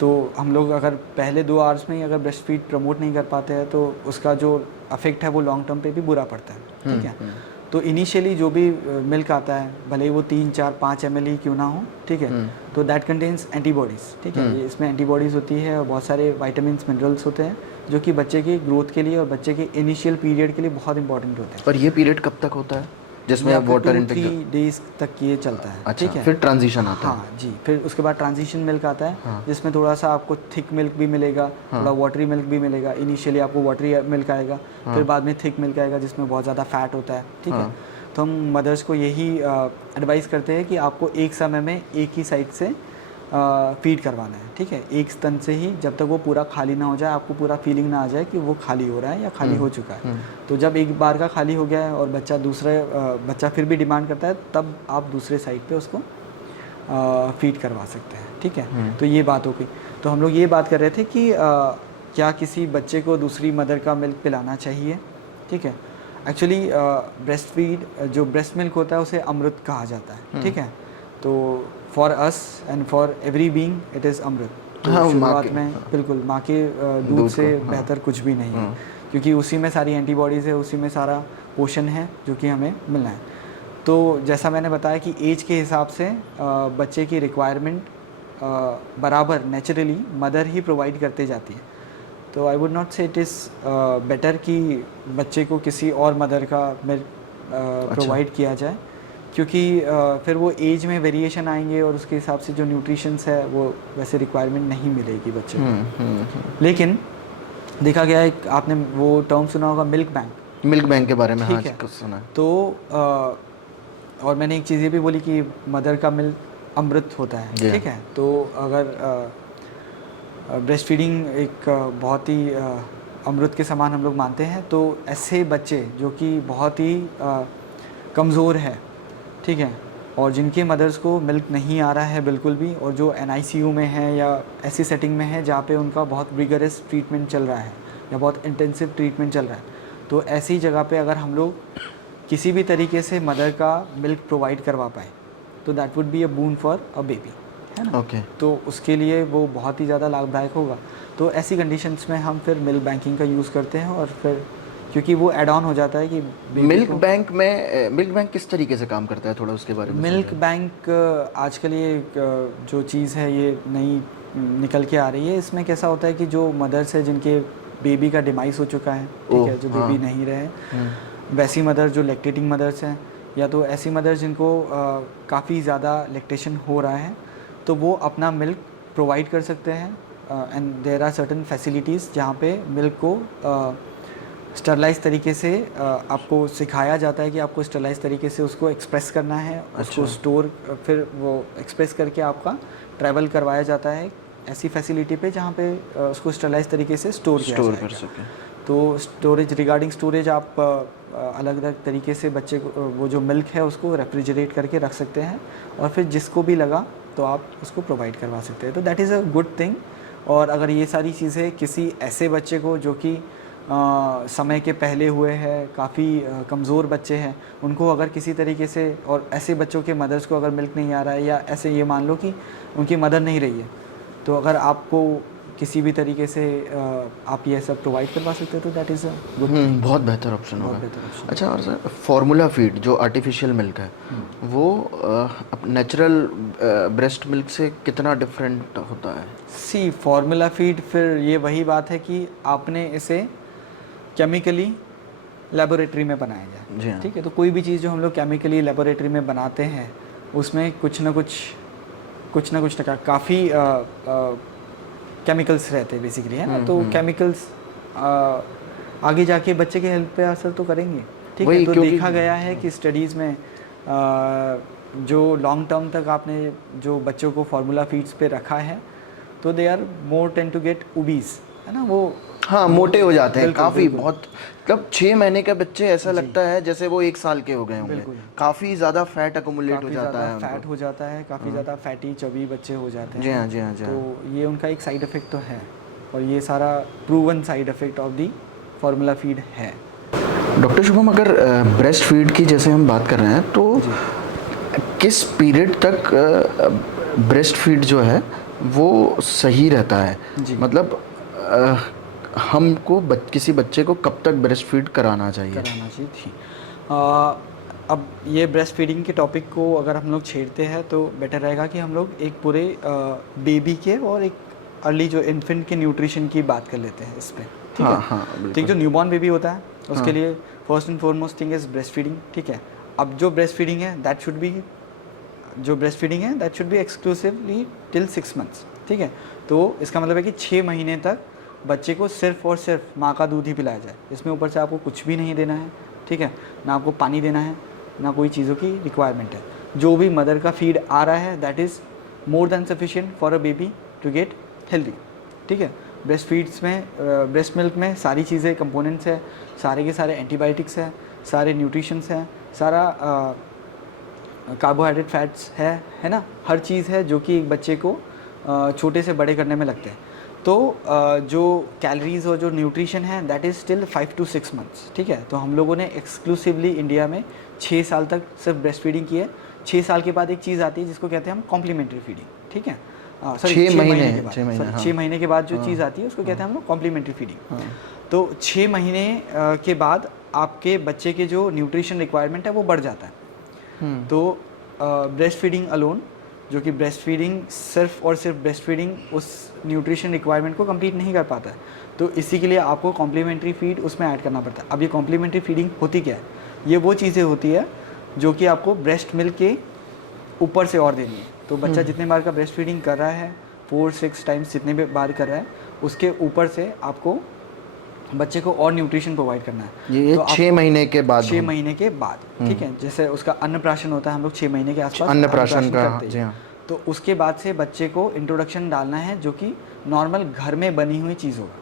तो हम लोग अगर पहले 2 आवर्स में ही अगर ब्रेस्ट फीड प्रमोट नहीं कर पाते हैं तो उसका जो अफेक्ट है वो लॉन्ग टर्म पे भी बुरा पड़ता है, ठीक है। तो इनिशियली जो भी मिल्क आता है, भले ही वो 3, 4, 5 ml ही क्यों ना हो, ठीक है, तो दैट कंटेन्स एंटीबॉडीज़, ठीक है, ये इसमें एंटीबॉडीज़ होती है और बहुत सारे वाइटामिन्स मिनरल्स होते हैं जो कि बच्चे की ग्रोथ के लिए और बच्चे के इनिशियल पीरियड के लिए बहुत इंपॉर्टेंट होते हैं। और ये पीरियड कब तक होता है जिसमें वाटर इंटेक? 3 डेज तक ये चलता है। अच्छा, ठीक है, फिर ट्रांजिशन आता है। हाँ जी, फिर उसके बाद ट्रांजिशन मिल्क आता है, जिसमें थोड़ा सा आपको थिक मिल्क भी मिलेगा, थोड़ा वाटरी मिल्क भी मिलेगा। इनिशियली आपको वाटरी मिल्क आएगा, फिर बाद में थिक मिल्क आएगा जिसमें बहुत ज़्यादा फैट होता है, ठीक है। तो हम मदर्स को यही एडवाइस करते हैं कि आपको एक समय में एक ही साइड से फीड करवाना है, ठीक है, एक स्तन से ही, जब तक वो पूरा खाली ना हो जाए, आपको पूरा फीलिंग ना आ जाए कि वो खाली हो रहा है या खाली हो चुका है। तो जब एक बार का खाली हो गया है और बच्चा फिर भी डिमांड करता है, तब आप दूसरे साइड पे उसको फीड करवा सकते हैं, ठीक है। तो ये बात हो गई। तो हम लोग ये बात कर रहे थे कि क्या किसी बच्चे को दूसरी मदर का मिल्क पिलाना चाहिए, ठीक है। एक्चुअली जो ब्रेस्ट मिल्क होता है उसे अमृत कहा जाता है, ठीक है। तो for us and for every being it is amrit. तो शुरुआत में बिल्कुल माँ के दूध से बेहतर कुछ भी नहीं है, क्योंकि उसी में सारी एंटीबॉडीज़ है, उसी में सारा पोषण है जो कि हमें मिलना है। तो जैसा मैंने बताया कि एज के हिसाब से बच्चे की रिक्वायरमेंट बराबर नेचुरली मदर ही प्रोवाइड करते जाती है। तो आई वुड नॉट से इट इज़ बेटर कि बच्चे को किसी और मदर का मिल्क प्रोवाइड किया जाए, क्योंकि फिर वो एज में वेरिएशन आएंगे और उसके हिसाब से जो न्यूट्रिशंस है वो वैसे रिक्वायरमेंट नहीं मिलेगी बच्चे को। लेकिन देखा गया है, आपने वो टर्म सुना होगा मिल्क बैंक के बारे में, हाँ, है। सुना है। तो और मैंने एक चीज़ ये भी बोली कि मदर का मिल्क अमृत होता है, ठीक है। तो अगर ब्रेस्ट फीडिंग एक बहुत ही अमृत के समान हम लोग मानते हैं, तो ऐसे बच्चे जो कि बहुत ही कमज़ोर है, ठीक है, और जिनके मदर्स को मिल्क नहीं आ रहा है बिल्कुल भी, और जो NICU में है या ऐसी सेटिंग में है जहाँ पे उनका बहुत रिगरस ट्रीटमेंट चल रहा है या बहुत इंटेंसिव ट्रीटमेंट चल रहा है, तो ऐसी जगह पे अगर हम लोग किसी भी तरीके से मदर का मिल्क प्रोवाइड करवा पाए, तो that would be a boon for a baby, है ना। ओके। तो उसके लिए वो बहुत ही ज़्यादा लाभदायक होगा। तो ऐसी कंडीशंस में हम फिर मिल्क बैंकिंग का यूज़ करते हैं, और फिर क्योंकि वो ऐड ऑन हो जाता है कि मिल्क बैंक किस तरीके से काम करता है, थोड़ा उसके बारे में। मिल्क बैंक आजकल ये जो चीज़ है ये नई निकल के आ रही है। इसमें कैसा होता है कि जो मदर्स है जिनके बेबी का डिमाइस हो चुका है, ठीक है, जो बेबी नहीं रहे, वैसी मदर जो लैक्टेटिंग मदर्स हैं, या तो ऐसी मदर्स जिनको काफ़ी ज़्यादा लैक्टेशन हो रहा है, तो वो अपना मिल्क प्रोवाइड कर सकते हैं। And there are certain facilities जहाँ पे मिल्क को स्टरलाइज तरीके से आपको सिखाया जाता है कि आपको स्टरलाइज तरीके से उसको एक्सप्रेस करना है। अच्छा। उसको स्टोर, फिर वो एक्सप्रेस करके आपका ट्रैवल करवाया जाता है ऐसी फैसिलिटी पे जहाँ पे उसको स्टरलाइज तरीके से स्टोर कर सकें। तो स्टोरेज, रिगार्डिंग स्टोरेज, आप अलग अलग तरीके से बच्चे को वो जो मिल्क है उसको रेफ्रिजरेट करके रख सकते हैं, और फिर जिसको भी लगा तो आप उसको प्रोवाइड करवा सकते हैं। तो that is a good thing. और अगर ये सारी चीज़ें किसी ऐसे बच्चे को जो कि समय के पहले हुए हैं, काफ़ी कमज़ोर बच्चे हैं, उनको अगर किसी तरीके से, और ऐसे बच्चों के मदर्स को अगर मिल्क नहीं आ रहा है, या ऐसे ये मान लो कि उनकी मदर नहीं रही है, तो अगर आपको किसी भी तरीके से आप ये सब प्रोवाइड करवा सकते हो, तो दैट इज़ अ गुड, बहुत बेहतर ऑप्शन होगा। अच्छा, और सर फार्मूला फीड जो आर्टिफिशियल मिल्क है, वो नेचुरल ब्रेस्ट मिल्क से कितना डिफरेंट होता है? सी फार्मूला फीड, फिर ये वही बात है कि आपने इसे केमिकली लेबोरेटरी में बनाया जाए, ठीक है। तो कोई भी चीज़ जो हम लोग केमिकली लेबोरेटरी में बनाते हैं, उसमें कुछ ना कुछ टका काफ़ी केमिकल्स रहते हैं बेसिकली, है ना। तो केमिकल्स आगे जाके बच्चे के हेल्थ पे असर तो करेंगे, ठीक है। तो देखा गया है कि स्टडीज़ में जो लॉन्ग टर्म तक आपने जो बच्चों को फार्मूला फीड्स पे रखा है, तो they are more tend to get obese, है ना। वो हाँ, मोटे हो जाते हैं काफ़ी, बहुत, मतलब 6 महीने के बच्चे ऐसा लगता है जैसे वो 1 साल के हो गए होंगे। काफ़ी ज़्यादा फैट अकोमुलेट हो जाता है, फैट हो जाता है, काफ़ी ज़्यादा फैटी चबी बच्चे हो जाते हैं। जी हाँ, जी हाँ, जी हाँ। तो ये उनका एक साइड इफ़ेक्ट तो है, और ये सारा proven side effect of the formula feed है। डॉक्टर शुभम, अगर ब्रेस्ट फीड की जैसे हम बात कर रहे हैं, तो किस पीरियड तक ब्रेस्ट फीड जो है वो सही रहता है? मतलब हमको किसी बच्चे को कब तक ब्रेस्ट फीड कराना चाहिए? अब ये ब्रेस्ट फीडिंग के टॉपिक को अगर हम लोग छेड़ते हैं तो बेटर रहेगा कि हम लोग एक पूरे बेबी के और एक अर्ली जो इन्फेंट के न्यूट्रिशन की बात कर लेते हैं इस पर, ठीक है। हाँ, तो एक जो न्यूबॉर्न बेबी होता है उसके लिए first and foremost thing is breast feeding, ठीक है। अब जो ब्रेस्ट फीडिंग है that should be exclusively till 6 months, ठीक है। तो इसका मतलब है कि 6 महीने तक बच्चे को सिर्फ और सिर्फ माँ का दूध ही पिलाया जाए, इसमें ऊपर से आपको कुछ भी नहीं देना है, ठीक है। ना आपको पानी देना है, ना कोई चीज़ों की रिक्वायरमेंट है। जो भी मदर का फीड आ रहा है that is more than sufficient for a baby to get healthy, ठीक है। ब्रेस्ट फीड्स में ब्रेस्ट मिल्क में सारी चीज़ें कंपोनेंट्स है, सारे के सारे एंटीबायोटिक्स हैं, सारे न्यूट्रिशंस हैं, सारा कार्बोहाइड्रेट फैट्स है ना, हर चीज़ है जो कि एक बच्चे को छोटे से बड़े करने में लगते हैं। तो जो कैलोरीज और जो न्यूट्रिशन है that is still 5 to 6 months, ठीक है। तो हम लोगों ने एक्सक्लूसिवली इंडिया में 6 साल तक सिर्फ ब्रेस्ट फीडिंग की है। 6 साल के बाद एक चीज़ आती है जिसको कहते हैं हम कॉम्प्लीमेंट्री फीडिंग, ठीक है। 6 महीने के बाद जो चीज़ आती है उसको कहते हैं हम लोग कॉम्प्लीमेंट्री फीडिंग। तो 6 महीने के बाद आपके बच्चे के जो न्यूट्रिशन रिक्वायरमेंट है वो बढ़ जाता है। तो ब्रेस्ट फीडिंग अलोन, जो कि ब्रेस्ट फीडिंग सिर्फ और सिर्फ ब्रेस्ट फीडिंग उस न्यूट्रिशन रिक्वायरमेंट को कंप्लीट नहीं कर पाता है। तो इसी के लिए आपको कॉम्प्लीमेंट्री फीड उसमें ऐड करना पड़ता है। अब ये कॉम्प्लीमेंट्री फीडिंग होती क्या है? ये वो चीज़ें होती है जो कि आपको ब्रेस्ट मिल्क के ऊपर से और देनी है। तो बच्चा जितने बार का ब्रेस्ट फीडिंग कर रहा है, 4-6 टाइम्स जितने भी बार कर रहा है, उसके ऊपर से आपको बच्चे को और न्यूट्रिशन प्रोवाइड करना है। ये तो 6 महीने के बाद 6 महीने के बाद, ठीक है। जैसे उसका अन्नप्राशन होता है, हम लोग 6 महीने के आसपास अन्नप्राशन का, करते हैं। जी हाँ। तो उसके बाद से बच्चे को इंट्रोडक्शन डालना है जो कि नॉर्मल घर में बनी हुई चीज़ होगा,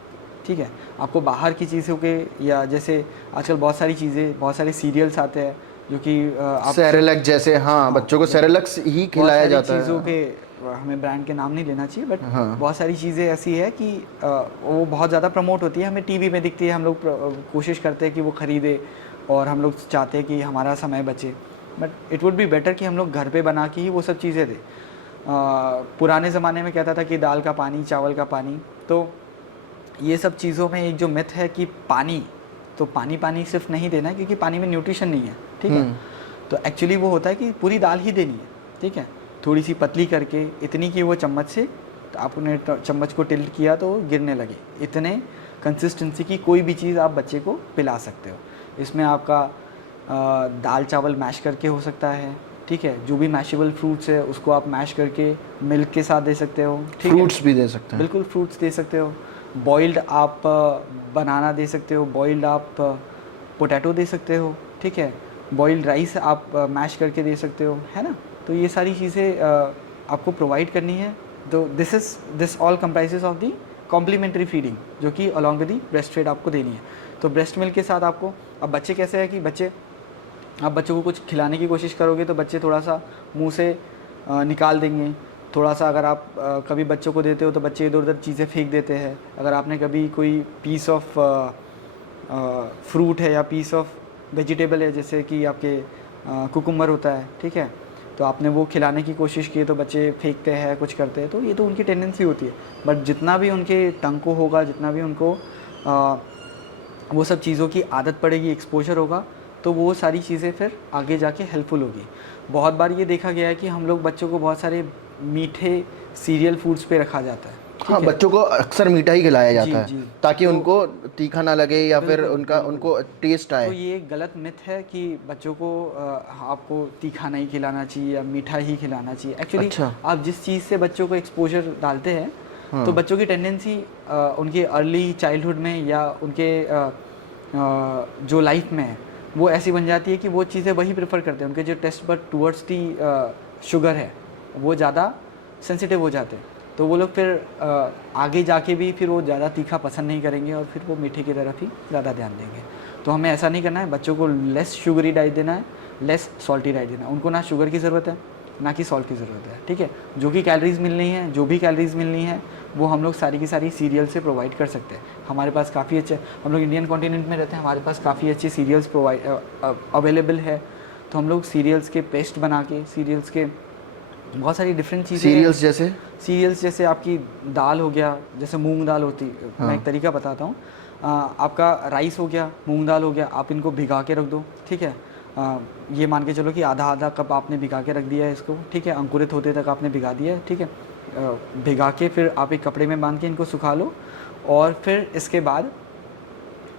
ठीक है। आपको बाहर की चीज़ों के, या जैसे आजकल बहुत सारी चीज़ें, बहुत सारे सीरियल्स आते हैं जो कि आप सेरेलैक जैसे, हाँ, बच्चों को सेरेलैक ही खिलाया जाता है। चीज़ों के हमें ब्रांड के नाम नहीं लेना चाहिए, बट बहुत सारी चीज़ें ऐसी है कि वो बहुत ज़्यादा प्रमोट होती है, हमें टीवी में दिखती है, हम लोग कोशिश करते हैं कि वो ख़रीदे और हम लोग चाहते हैं कि हमारा समय बचे। But it would be better कि हम लोग घर पे बना के ही वो सब चीज़ें दें। पुराने ज़माने में कहता था कि दाल का पानी, चावल का पानी। तो ये सब चीज़ों में एक जो मिथ है कि पानी, तो पानी सिर्फ नहीं देना है क्योंकि पानी में न्यूट्रिशन नहीं है, ठीक है। तो एक्चुअली वो होता है कि पूरी दाल ही देनी है, ठीक है। थोड़ी सी पतली करके, इतनी कि वो चम्मच से, तो आपने चम्मच को टिल्ट किया तो गिरने लगे, इतने कंसिस्टेंसी की कोई भी चीज़ आप बच्चे को पिला सकते हो। इसमें आपका दाल चावल मैश करके हो सकता है, ठीक है। जो भी मैशेबल फ्रूट्स है उसको आप मैश करके मिल्क के साथ दे सकते हो, ठीक है। फ्रूट्स भी दे सकते हैं, बिल्कुल फ्रूट्स दे सकते हो। बॉइल्ड आप बनाना दे सकते हो, बॉइल्ड आप पोटैटो दे सकते हो, ठीक है। बॉइल्ड राइस आप मैश करके दे सकते हो, है ना। तो ये सारी चीज़ें आपको प्रोवाइड करनी है। तो this all comprises of the complementary feeding, जो कि along with the breast feed आपको देनी है। तो ब्रेस्ट मिल्क के साथ आपको, अब बच्चे कैसे है कि आप बच्चों को कुछ खिलाने की कोशिश करोगे तो बच्चे थोड़ा सा मुंह से निकाल देंगे। थोड़ा सा अगर आप कभी बच्चों को देते हो तो बच्चे इधर उधर चीज़ें फेंक देते हैं। अगर आपने कभी कोई पीस ऑफ फ्रूट है या पीस ऑफ वेजिटेबल है, जैसे कि आपके कुकुम्बर होता है, ठीक है, तो आपने वो खिलाने की कोशिश की तो बच्चे फेंकते हैं, कुछ करते हैं। तो ये तो उनकी टेंडेंसी होती है। बट जितना भी उनके टंग को होगा, जितना भी उनको वो सब चीज़ों की आदत पड़ेगी, एक्सपोजर होगा, तो वो सारी चीज़ें फिर आगे जाके हेल्पफुल होगी। बहुत बार ये देखा गया है कि हम लोग बच्चों को बहुत सारे मीठे सीरियल फूड्स पे रखा जाता है। हाँ, बच्चों को अक्सर मीठा ही खिलाया जाता है जी। ताकि उनको तीखा ना लगे या फिर उनको टेस्ट आए। तो ये एक गलत मिथ है कि बच्चों को आपको तीखा नहीं खिलाना चाहिए या मीठा ही खिलाना चाहिए। एक्चुअली अच्छा। आप जिस चीज़ से बच्चों को एक्सपोजर डालते हैं, तो बच्चों की टेंडेंसी उनके अर्ली चाइल्डहुड में या उनके जो लाइफ में है वो ऐसी बन जाती है कि वो चीज़ें वही प्रेफर करते हैं। उनके जो test bud towards the sugar है वो ज़्यादा सेंसिटिव हो जाते हैं। तो वो लोग फिर आगे जाके भी फिर वो ज़्यादा तीखा पसंद नहीं करेंगे और फिर वो मीठे की तरफ ही ज़्यादा ध्यान देंगे। तो हमें ऐसा नहीं करना है। बच्चों को लेस शुगरी डाइट देना है, लेस सॉल्टी डाइट देना है। उनको ना शुगर की ज़रूरत है, ना कि सॉल्ट की ज़रूरत है, ठीक है। जो भी कैलोरीज़ मिलनी है वो हम लोग सारी की सारी सीरियल से प्रोवाइड कर सकते हैं। हमारे पास काफ़ी अच्छे, हम लोग इंडियन कॉन्टिनेंट में रहते हैं, हमारे पास काफ़ी अच्छे सीरियल्स अवेलेबल है। तो हम लोग सीरियल्स के पेस्ट बना के, सीरियल्स के बहुत सारी डिफरेंट चीज़ें, सीरियल्स जैसे आपकी दाल हो गया, जैसे मूंग दाल होती, मैं एक तरीका बताता हूँ। आपका राइस हो गया, मूंग दाल हो गया, आप इनको भिगा के रख दो, ठीक है। ये मान के चलो कि आधा आधा कप आपने भिगा के रख दिया है इसको, ठीक है, अंकुरित होते तक आपने भिगा दिया है, ठीक है। भिगा के फिर आप एक कपड़े में बांध के इनको सुखा लो और फिर इसके बाद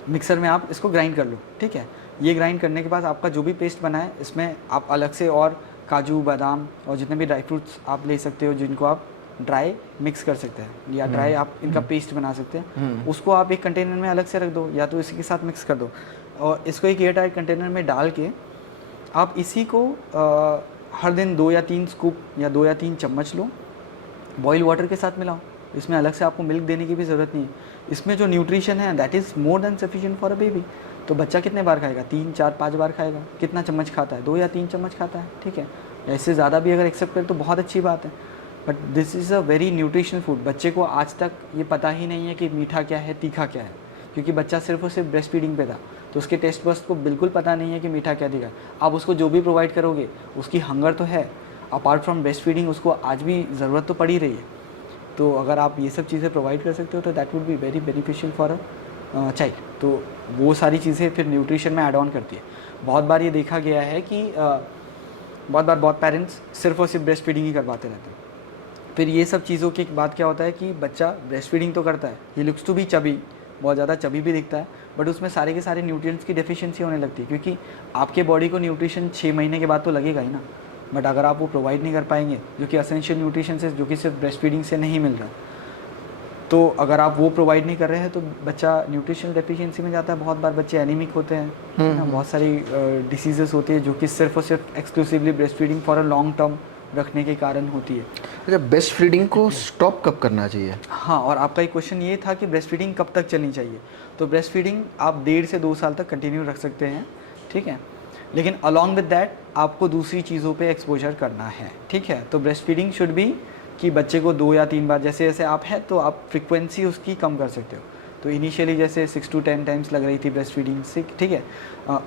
मिक्सर में आप इसको ग्राइंड कर लो, ठीक है। ये ग्राइंड करने के बाद आपका जो भी पेस्ट बना है इसमें आप अलग से और काजू बादाम और जितने भी ड्राई फ्रूट्स आप ले सकते हो जिनको आप ड्राई मिक्स कर सकते हैं या ड्राई आप इनका पेस्ट बना सकते हैं, उसको आप एक कंटेनर में अलग से रख दो या तो इसी के साथ मिक्स कर दो और इसको एक एयर टाइट कंटेनर में डाल के आप इसी को हर दिन 2 या 3 स्कूप या 2 या 3 चम्मच लो, बॉइल वाटर के साथ मिलाओ। इसमें अलग से आपको मिल्क देने की भी ज़रूरत नहीं है। इसमें जो न्यूट्रिशन है that is more than sufficient for a baby. तो बच्चा कितने बार खाएगा? 3, 4, 5 बार खाएगा। कितना चम्मच खाता है? 2 या 3 चम्मच खाता है, ठीक है। ऐसे ज़्यादा भी अगर एक्सेप्ट करे तो बहुत अच्छी बात है, but this is a very nutritional food. बच्चे को आज तक ये पता ही नहीं है कि मीठा क्या है, तीखा क्या है, क्योंकि बच्चा सिर्फ और सिर्फ ब्रेस्ट फीडिंग पे था, तो उसके टेस्ट बस्ट को बिल्कुल पता नहीं है कि मीठा क्या दिखा। आप उसको जो भी प्रोवाइड करोगे, उसकी हंगर तो है, अपार्ट फ्रॉम ब्रेस्ट फीडिंग उसको आज भी ज़रूरत तो पड़ ही रही है। तो अगर आप ये सब चीज़ें प्रोवाइड कर सकते हो तो that would be very beneficial for a child. तो वो सारी चीज़ें फिर न्यूट्रिशन में ऐड ऑन करती है। बहुत बार ये देखा गया है कि बहुत पेरेंट्स सिर्फ और सिर्फ ब्रेस्ट फीडिंग ही करवाते रहते हैं। फिर ये सब चीज़ों के बाद क्या होता है कि बच्चा ब्रेस्ट फीडिंग तो करता है, he looks to be chubby, बहुत ज़्यादा चबी भी दिखता है, बट उसमें सारे के सारे न्यूट्रिएंट्स की डेफिशिएंसी होने लगती है, क्योंकि आपके बॉडी को न्यूट्रिशन 6 महीने के बाद तो लगेगा ही ना। बट अगर आप वो प्रोवाइड नहीं कर पाएंगे जो कि एसेंशियल न्यूट्रिशन से, जो कि सिर्फ ब्रेस्ट फीडिंग से नहीं मिल रहा, तो अगर आप वो प्रोवाइड नहीं कर रहे हैं तो बच्चा न्यूट्रिशनल डेफिशिएंसी में जाता है। बहुत बार बच्चे एनीमिक होते हैं, है ना, बहुत सारी डिसीजेस होती है जो कि सिर्फ और सिर्फ exclusively breast feeding for a long term रखने के कारण होती है। अच्छा, ब्रेस्ट फीडिंग को स्टॉप कब करना चाहिए? हाँ, और आपका एक क्वेश्चन ये था कि ब्रेस्ट फीडिंग कब तक चलनी चाहिए। तो ब्रेस्ट फीडिंग आप 1.5 से 2 साल तक कंटिन्यू रख सकते हैं, ठीक है, लेकिन अलॉन्ग विद दैट आपको दूसरी चीज़ों पे एक्सपोजर करना है, ठीक है। तो ब्रेस्ट फीडिंग शुड बी कि बच्चे को 2 या 3 बार, जैसे जैसे आप है तो आप फ्रिक्वेंसी उसकी कम कर सकते हो। तो इनिशियली जैसे 6 to 10 टाइम्स लग रही थी ब्रेस्ट फीडिंग से, ठीक है,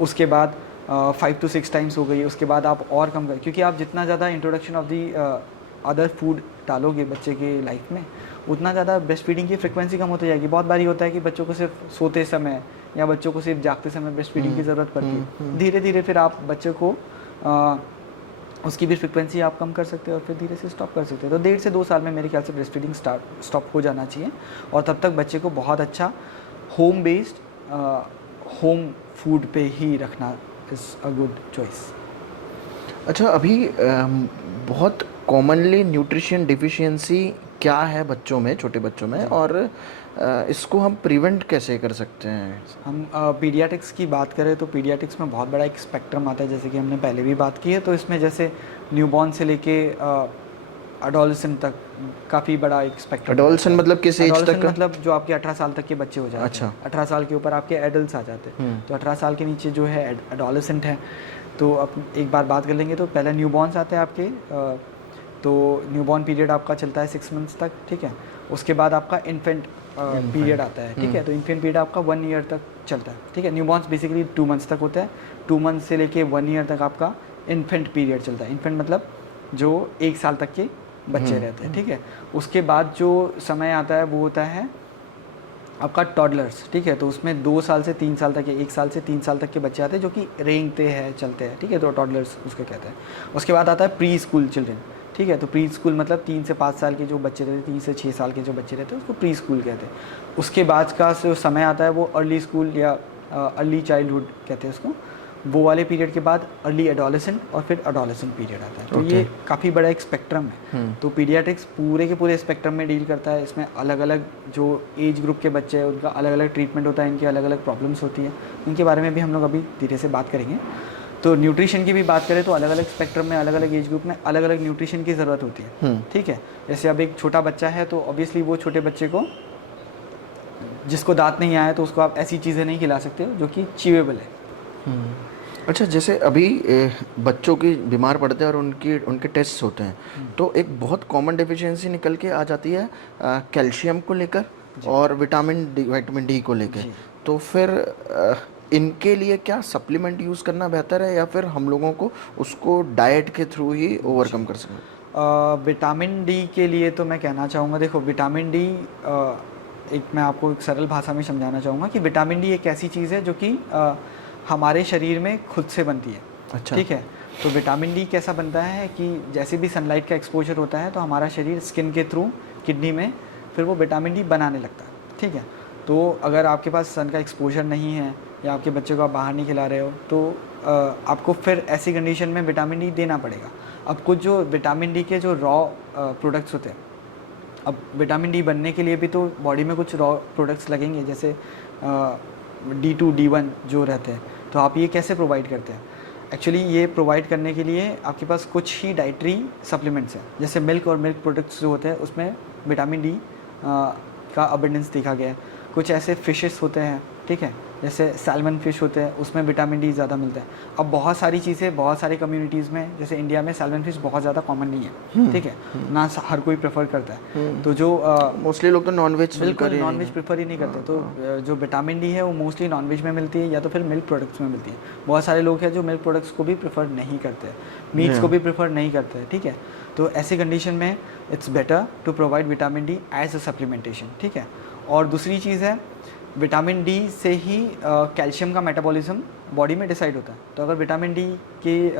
उसके बाद 5 to 6 टाइम्स हो गई, उसके बाद आप और कम कर, क्योंकि आप जितना ज़्यादा introduction of the other food डालोगे बच्चे के लाइफ में, उतना ज़्यादा ब्रेस्ट फीडिंग की फ्रिक्वेंसी कम होती जाएगी। बहुत बार ये होता है कि बच्चों को सिर्फ सोते समय या बच्चों को सिर्फ जागते समय ब्रेस्ट फीडिंग की ज़रूरत पड़ती है। धीरे धीरे फिर आप बच्चे को उसकी भी फ्रिक्वेंसी आप कम कर सकते हो और फिर धीरे से स्टॉप कर सकते हो। तो 1.5 से 2 साल में मेरे ख्याल से ब्रेस्ट फीडिंग स्टॉप हो जाना चाहिए, और तब तक बच्चे को बहुत अच्छा होम बेस्ड होम फूड पे ही रखना इज़ अ गुड चॉइस। अच्छा, अभी बहुत कॉमनली न्यूट्रिशन डिफिशियंसी क्या है बच्चों में, छोटे बच्चों में, और इसको हम प्रिवेंट कैसे कर सकते हैं? हम पीडियाट्रिक्स की बात करें तो पीडियाट्रिक्स में बहुत बड़ा एक स्पेक्ट्रम आता है, जैसे कि हमने पहले भी बात की है। तो इसमें जैसे न्यूबॉर्न से लेके एडोलेसेंट तक काफ़ी बड़ा एक स्पेक्ट्रम। एडोलेसेंट मतलब किस एज तक? मतलब जो आपके 18 साल तक के बच्चे हो जाते हैं। अच्छा। 18 साल के ऊपर आपके एडल्ट आ जाते हैं। तो 18 साल के नीचे जो है एडोलेसेंट है। तो अब एक बार बात कर लेंगे तो पहले न्यूबॉर्न्स आते हैं आपके, तो न्यूबॉर्न पीरियड आपका चलता है 6 मंथ्स तक, ठीक है। उसके बाद आपका इन्फेंट पीरियड आता है, ठीक है। तो इन्फेंट पीरियड आपका 1 ईयर तक चलता है, ठीक है। न्यूबॉर्न्स बेसिकली 2 मंथ्स तक होता है। 2 मंथ्स से लेके 1 ईयर तक आपका इन्फेंट पीरियड चलता है। इन्फेंट मतलब जो 1 साल तक के बच्चे रहते हैं, ठीक है। उसके बाद जो समय आता है वो होता है आपका टॉडलर्स, ठीक है। तो उसमें 2 साल से 3 साल तक, 1 साल से 3 साल तक के बच्चे आते हैं जो कि रेंगते हैं, चलते हैं, ठीक है। तो टॉडलर्स उसके कहते हैं। उसके बाद आता है प्री स्कूल चिल्ड्रन, ठीक है। तो प्री स्कूल मतलब 3 से 5 साल के जो बच्चे रहते हैं, 3 से 6 साल के जो बच्चे रहते हैं उसको प्री स्कूल कहते हैं। उसके बाद का जो समय आता है वो अर्ली स्कूल या अर्ली चाइल्डहुड कहते हैं उसको। वो वाले पीरियड के बाद अर्ली एडोलेसेंट और फिर एडोलेसेंट पीरियड आता है। तो ये काफ़ी बड़ा एक स्पेक्ट्रम है। तो पीडियाट्रिक्स पूरे के पूरे स्पेक्ट्रम में डील करता है। इसमें अलग अलग जो एज ग्रुप के बच्चे हैं उनका अलग अलग ट्रीटमेंट होता है, इनकी अलग अलग प्रॉब्लम्स होती हैं, इनके बारे में भी हम लोग अभी धीरे से बात करेंगे। तो न्यूट्रिशन की भी बात करें तो अलग अलग स्पेक्ट्रम में, अलग अलग एज ग्रुप में अलग अलग न्यूट्रिशन की ज़रूरत होती है, ठीक है। जैसे अब एक छोटा बच्चा है तो ऑब्वियसली वो छोटे बच्चे को, जिसको दांत नहीं आया, तो उसको आप ऐसी चीज़ें नहीं खिला सकते हो जो कि च्यूएबल है। अच्छा, जैसे अभी बच्चों की बीमार पड़ते हैं और उनके टेस्ट होते हैं, तो एक बहुत कॉमन डेफिशिएंसी निकल के आ जाती है कैल्शियम को लेकर और विटामिन डी को लेकर। तो फिर इनके लिए क्या सप्लीमेंट यूज़ करना बेहतर है या फिर हम लोगों को उसको डाइट के थ्रू ही ओवरकम कर सकें? विटामिन डी के लिए तो मैं कहना चाहूँगा, देखो विटामिन डी मैं आपको एक सरल भाषा में समझाना चाहूँगा कि विटामिन डी एक ऐसी चीज़ है जो कि हमारे शरीर में खुद से बनती है। अच्छा। ठीक है। तो विटामिन डी कैसा बनता है कि जैसे भी सनलाइट का एक्सपोजर होता है तो हमारा शरीर स्किन के थ्रू किडनी में फिर वो विटामिन डी बनाने लगता है। ठीक है। तो अगर आपके पास सन का एक्सपोजर नहीं है या आपके बच्चे को आप बाहर नहीं खिला रहे हो तो आपको फिर ऐसी कंडीशन में विटामिन डी देना पड़ेगा। अब कुछ जो विटामिन डी के जो रॉ प्रोडक्ट्स होते हैं, अब विटामिन डी बनने के लिए भी तो बॉडी में कुछ रॉ प्रोडक्ट्स लगेंगे, जैसे D2 D1 जो रहते हैं। तो आप ये कैसे प्रोवाइड करते हैं? एक्चुअली ये प्रोवाइड करने के लिए आपके पास कुछ ही डाइटरी सप्लीमेंट्स हैं, जैसे मिल्क और मिल्क प्रोडक्ट्स जो होते हैं उसमें विटामिन डी का अबंडेंस देखा गया है। कुछ ऐसे फिशेस होते हैं, ठीक है, जैसे सैल्मन फिश होते हैं, उसमें विटामिन डी ज़्यादा मिलता है। अब बहुत सारी चीज़ें बहुत सारी कम्युनिटीज़ में, जैसे इंडिया में सैल्मन फिश बहुत ज़्यादा कॉमन नहीं है, ठीक है, ना हर कोई प्रेफर करता है। तो जो मोस्टली लोग तो नॉनवेज बिल्कुल नॉनवेज प्रेफर ही नहीं करते। तो जो विटामिन डी है वो मोस्टली नॉनवेज में मिलती है या तो फिर मिल्क प्रोडक्ट्स में मिलती है। बहुत सारे लोग हैं जो मिल्क प्रोडक्ट्स को भी प्रेफर नहीं करते, मीट्स को भी प्रेफर नहीं करते, ठीक है। तो ऐसी कंडीशन में it's better to provide vitamin D as a supplementation, ठीक है। और दूसरी चीज़ है, विटामिन डी से ही कैल्शियम का मेटाबॉलिज्म बॉडी में डिसाइड होता है। तो अगर विटामिन डी की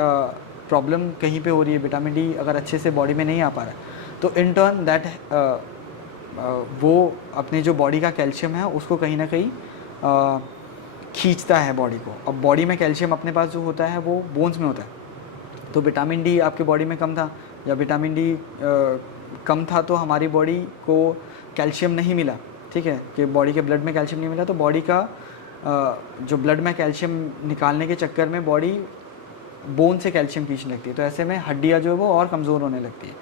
प्रॉब्लम कहीं पे हो रही है, विटामिन डी अगर अच्छे से बॉडी में नहीं आ पा रहा है, तो इन टर्न दैट वो अपने जो बॉडी का कैल्शियम है उसको कहीं ना कहीं खींचता है बॉडी को। अब बॉडी में कैल्शियम अपने पास जो होता है वो बोन्स में होता है। तो विटामिन डी आपके बॉडी में कम था या विटामिन डी कम था तो हमारी बॉडी को कैल्शियम नहीं मिला, ठीक है, कि बॉडी के ब्लड में कैल्शियम नहीं मिला, तो बॉडी का जो ब्लड में कैल्शियम निकालने के चक्कर में बॉडी बोन से कैल्शियम खींचने लगती है। तो ऐसे में हड्डियाँ जो है वो और कमज़ोर होने लगती है।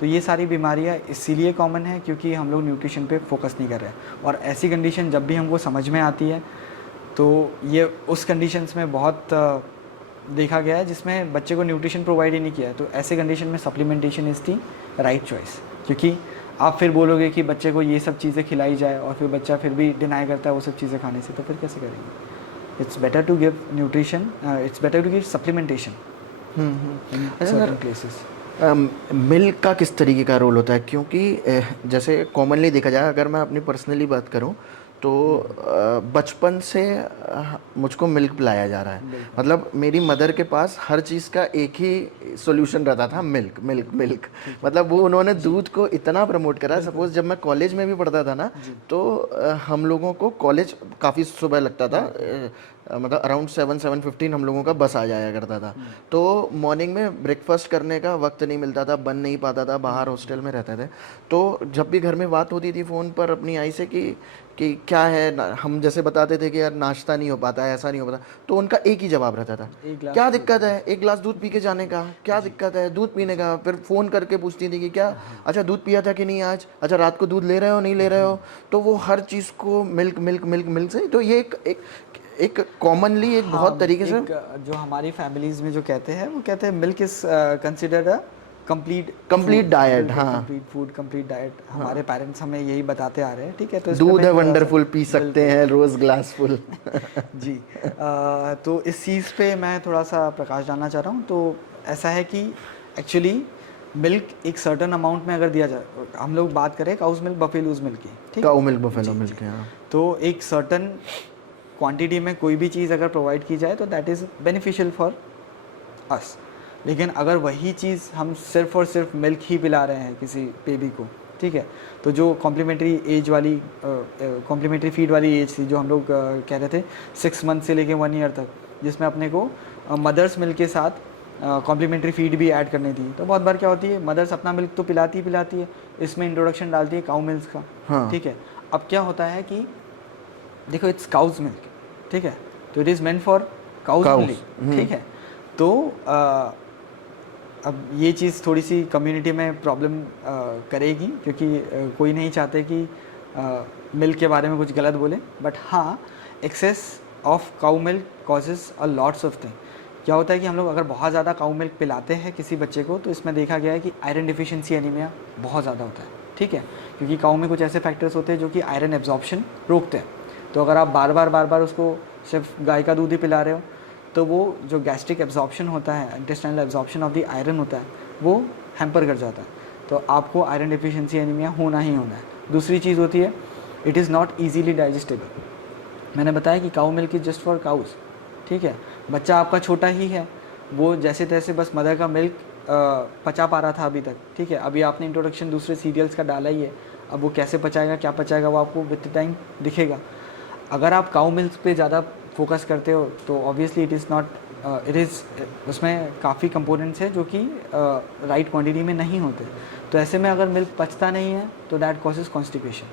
तो ये सारी बीमारियाँ इसीलिए कॉमन है क्योंकि हम लोग न्यूट्रिशन पे फोकस नहीं कर रहे हैं। और ऐसी कंडीशन जब भी हमको समझ में आती है तो ये उस कंडीशंस में बहुत देखा गया है जिसमें बच्चे को न्यूट्रिशन प्रोवाइड ही नहीं किया है। तो ऐसे कंडीशन में supplementation is the right choice, क्योंकि आप फिर बोलोगे कि बच्चे को ये सब चीज़ें खिलाई जाए और फिर बच्चा फिर भी डिनाई करता है वो सब चीज़ें खाने से, तो फिर कैसे करेंगे? It's better to give nutrition, it's better to give supplementation in certain places. Milk का किस तरीके का रोल होता है? क्योंकि जैसे कॉमनली देखा जाए, अगर मैं अपनी पर्सनली बात करूं तो बचपन से मुझको मिल्क पिलाया जा रहा है। मतलब मेरी मदर के पास हर चीज़ का एक ही सॉल्यूशन रहता था, मिल्क मिल्क मिल्क। मतलब वो उन्होंने दूध को इतना प्रमोट करा। सपोज जब मैं कॉलेज में भी पढ़ता था ना, तो हम लोगों को कॉलेज काफ़ी सुबह लगता था, मतलब अराउंड 7-7:15 हम लोगों का बस आ जाया करता था। तो मॉर्निंग में ब्रेकफास्ट करने का वक्त नहीं मिलता था, बन नहीं पाता था, बाहर हॉस्टल में रहते थे। तो जब भी घर में बात होती थी फ़ोन पर अपनी आई से कि क्या है, हम जैसे बताते थे कि यार नाश्ता नहीं हो पाता है, ऐसा नहीं हो पाता, तो उनका एक ही जवाब रहता था, क्या दिक्कत है, एक गिलास दूध पी के जाने का, क्या दिक्कत है दूध पीने का। फिर फ़ोन करके पूछती थी कि क्या, अच्छा दूध पिया था कि नहीं आज, अच्छा रात को दूध ले रहे हो नहीं ले रहे हो। तो वो हर चीज़ को मिल्क मिल्क मिल्क मिल्क से, तो ये एक कॉमनली एक बहुत तरीके से जो हमारी फैमिलीज़ में जो कहते हैं वो कहते हैं milk is considered a complete diet. हाँ, कंप्लीट फूड, कंप्लीट डाइट। हमारे पेरेंट्स हमें यही बताते आ रहे हैं, ठीक है। तो दूध है वंडरफुल, पी सकते हैं रोज़ ग्लास फुल। जी। तो इस चीज़ पे मैं थोड़ा सा प्रकाश डालना चाह रहा हूँ। तो ऐसा है कि एक्चुअली मिल्क एक सर्टन अमाउंट में अगर दिया जाए, हम लोग बात करें काउज मिल्क बफेलोज मिल्क की, ठीक है, काउ मिल्क बफेलो मिल्क, तो एक सर्टन क्वांटिटी में कोई भी चीज़ अगर प्रोवाइड की जाए तो that is beneficial for us. लेकिन अगर वही चीज़ हम सिर्फ और सिर्फ मिल्क ही पिला रहे हैं किसी बेबी को, ठीक है, तो जो कॉम्प्लीमेंट्री एज वाली कॉम्प्लीमेंट्री फीड वाली एज थी जो हम लोग कह रहे थे 6 मंथ से लेके 1 ईयर तक, जिसमें अपने को मदर्स मिल्क के साथ कॉम्प्लीमेंट्री फीड भी ऐड करनी थी। तो बहुत बार क्या होती है, मदर्स अपना मिल्क तो पिलाती है, इसमें इंट्रोडक्शन डालती है काउ मिल्क का, हाँ। ठीक है। अब क्या होता है कि देखो इट्स काउज मिल्क, ठीक है, तो it is meant for cows only, ठीक है। तो अब ये चीज़ थोड़ी सी कम्युनिटी में प्रॉब्लम करेगी क्योंकि कोई नहीं चाहते कि मिल्क के बारे में कुछ गलत बोले। बट हाँ, excess of cow milk causes a lots of thing. क्या होता है कि हम लोग अगर बहुत ज़्यादा काउ मिल्क पिलाते हैं किसी बच्चे को तो इसमें देखा गया है कि आयरन डिफिशिएंसी एनीमिया बहुत ज़्यादा होता है, ठीक है, क्योंकि काउ में कुछ ऐसे फैक्टर्स होते हैं जो कि आयरन एब्जॉर्प्शन रोकते हैं। तो अगर आप बार बार उसको सिर्फ गाय का दूध ही पिला रहे हो तो वो जो गैस्ट्रिक एब्जॉर्प्शन होता है, intestinal absorption of the iron होता है, वो हैम्पर कर जाता है। तो आपको आयरन डिफिशिएंसी एनीमिया होना ही होना है। दूसरी चीज़ होती है, it is not easily digestible. मैंने बताया कि cow milk is just for cows, ठीक है। बच्चा आपका छोटा ही है वो जैसे तैसे बस मदर का मिल्क पचा पा रहा था अभी तक, ठीक है। अभी आपने इंट्रोडक्शन दूसरे सीरियल्स का डाला ही है, अब वो कैसे पचाएगा, क्या पचाएगा, वो आपको विद टाइम दिखेगा। अगर आप काऊ मिल्क पे ज़्यादा फोकस करते हो तो ऑब्वियसली इट इज़ उसमें काफ़ी कंपोनेंट्स है जो कि राइट क्वांटिटी में नहीं होते। तो ऐसे में अगर मिल्क पचता नहीं है तो दैट कॉजेज कॉन्स्टिपेशन।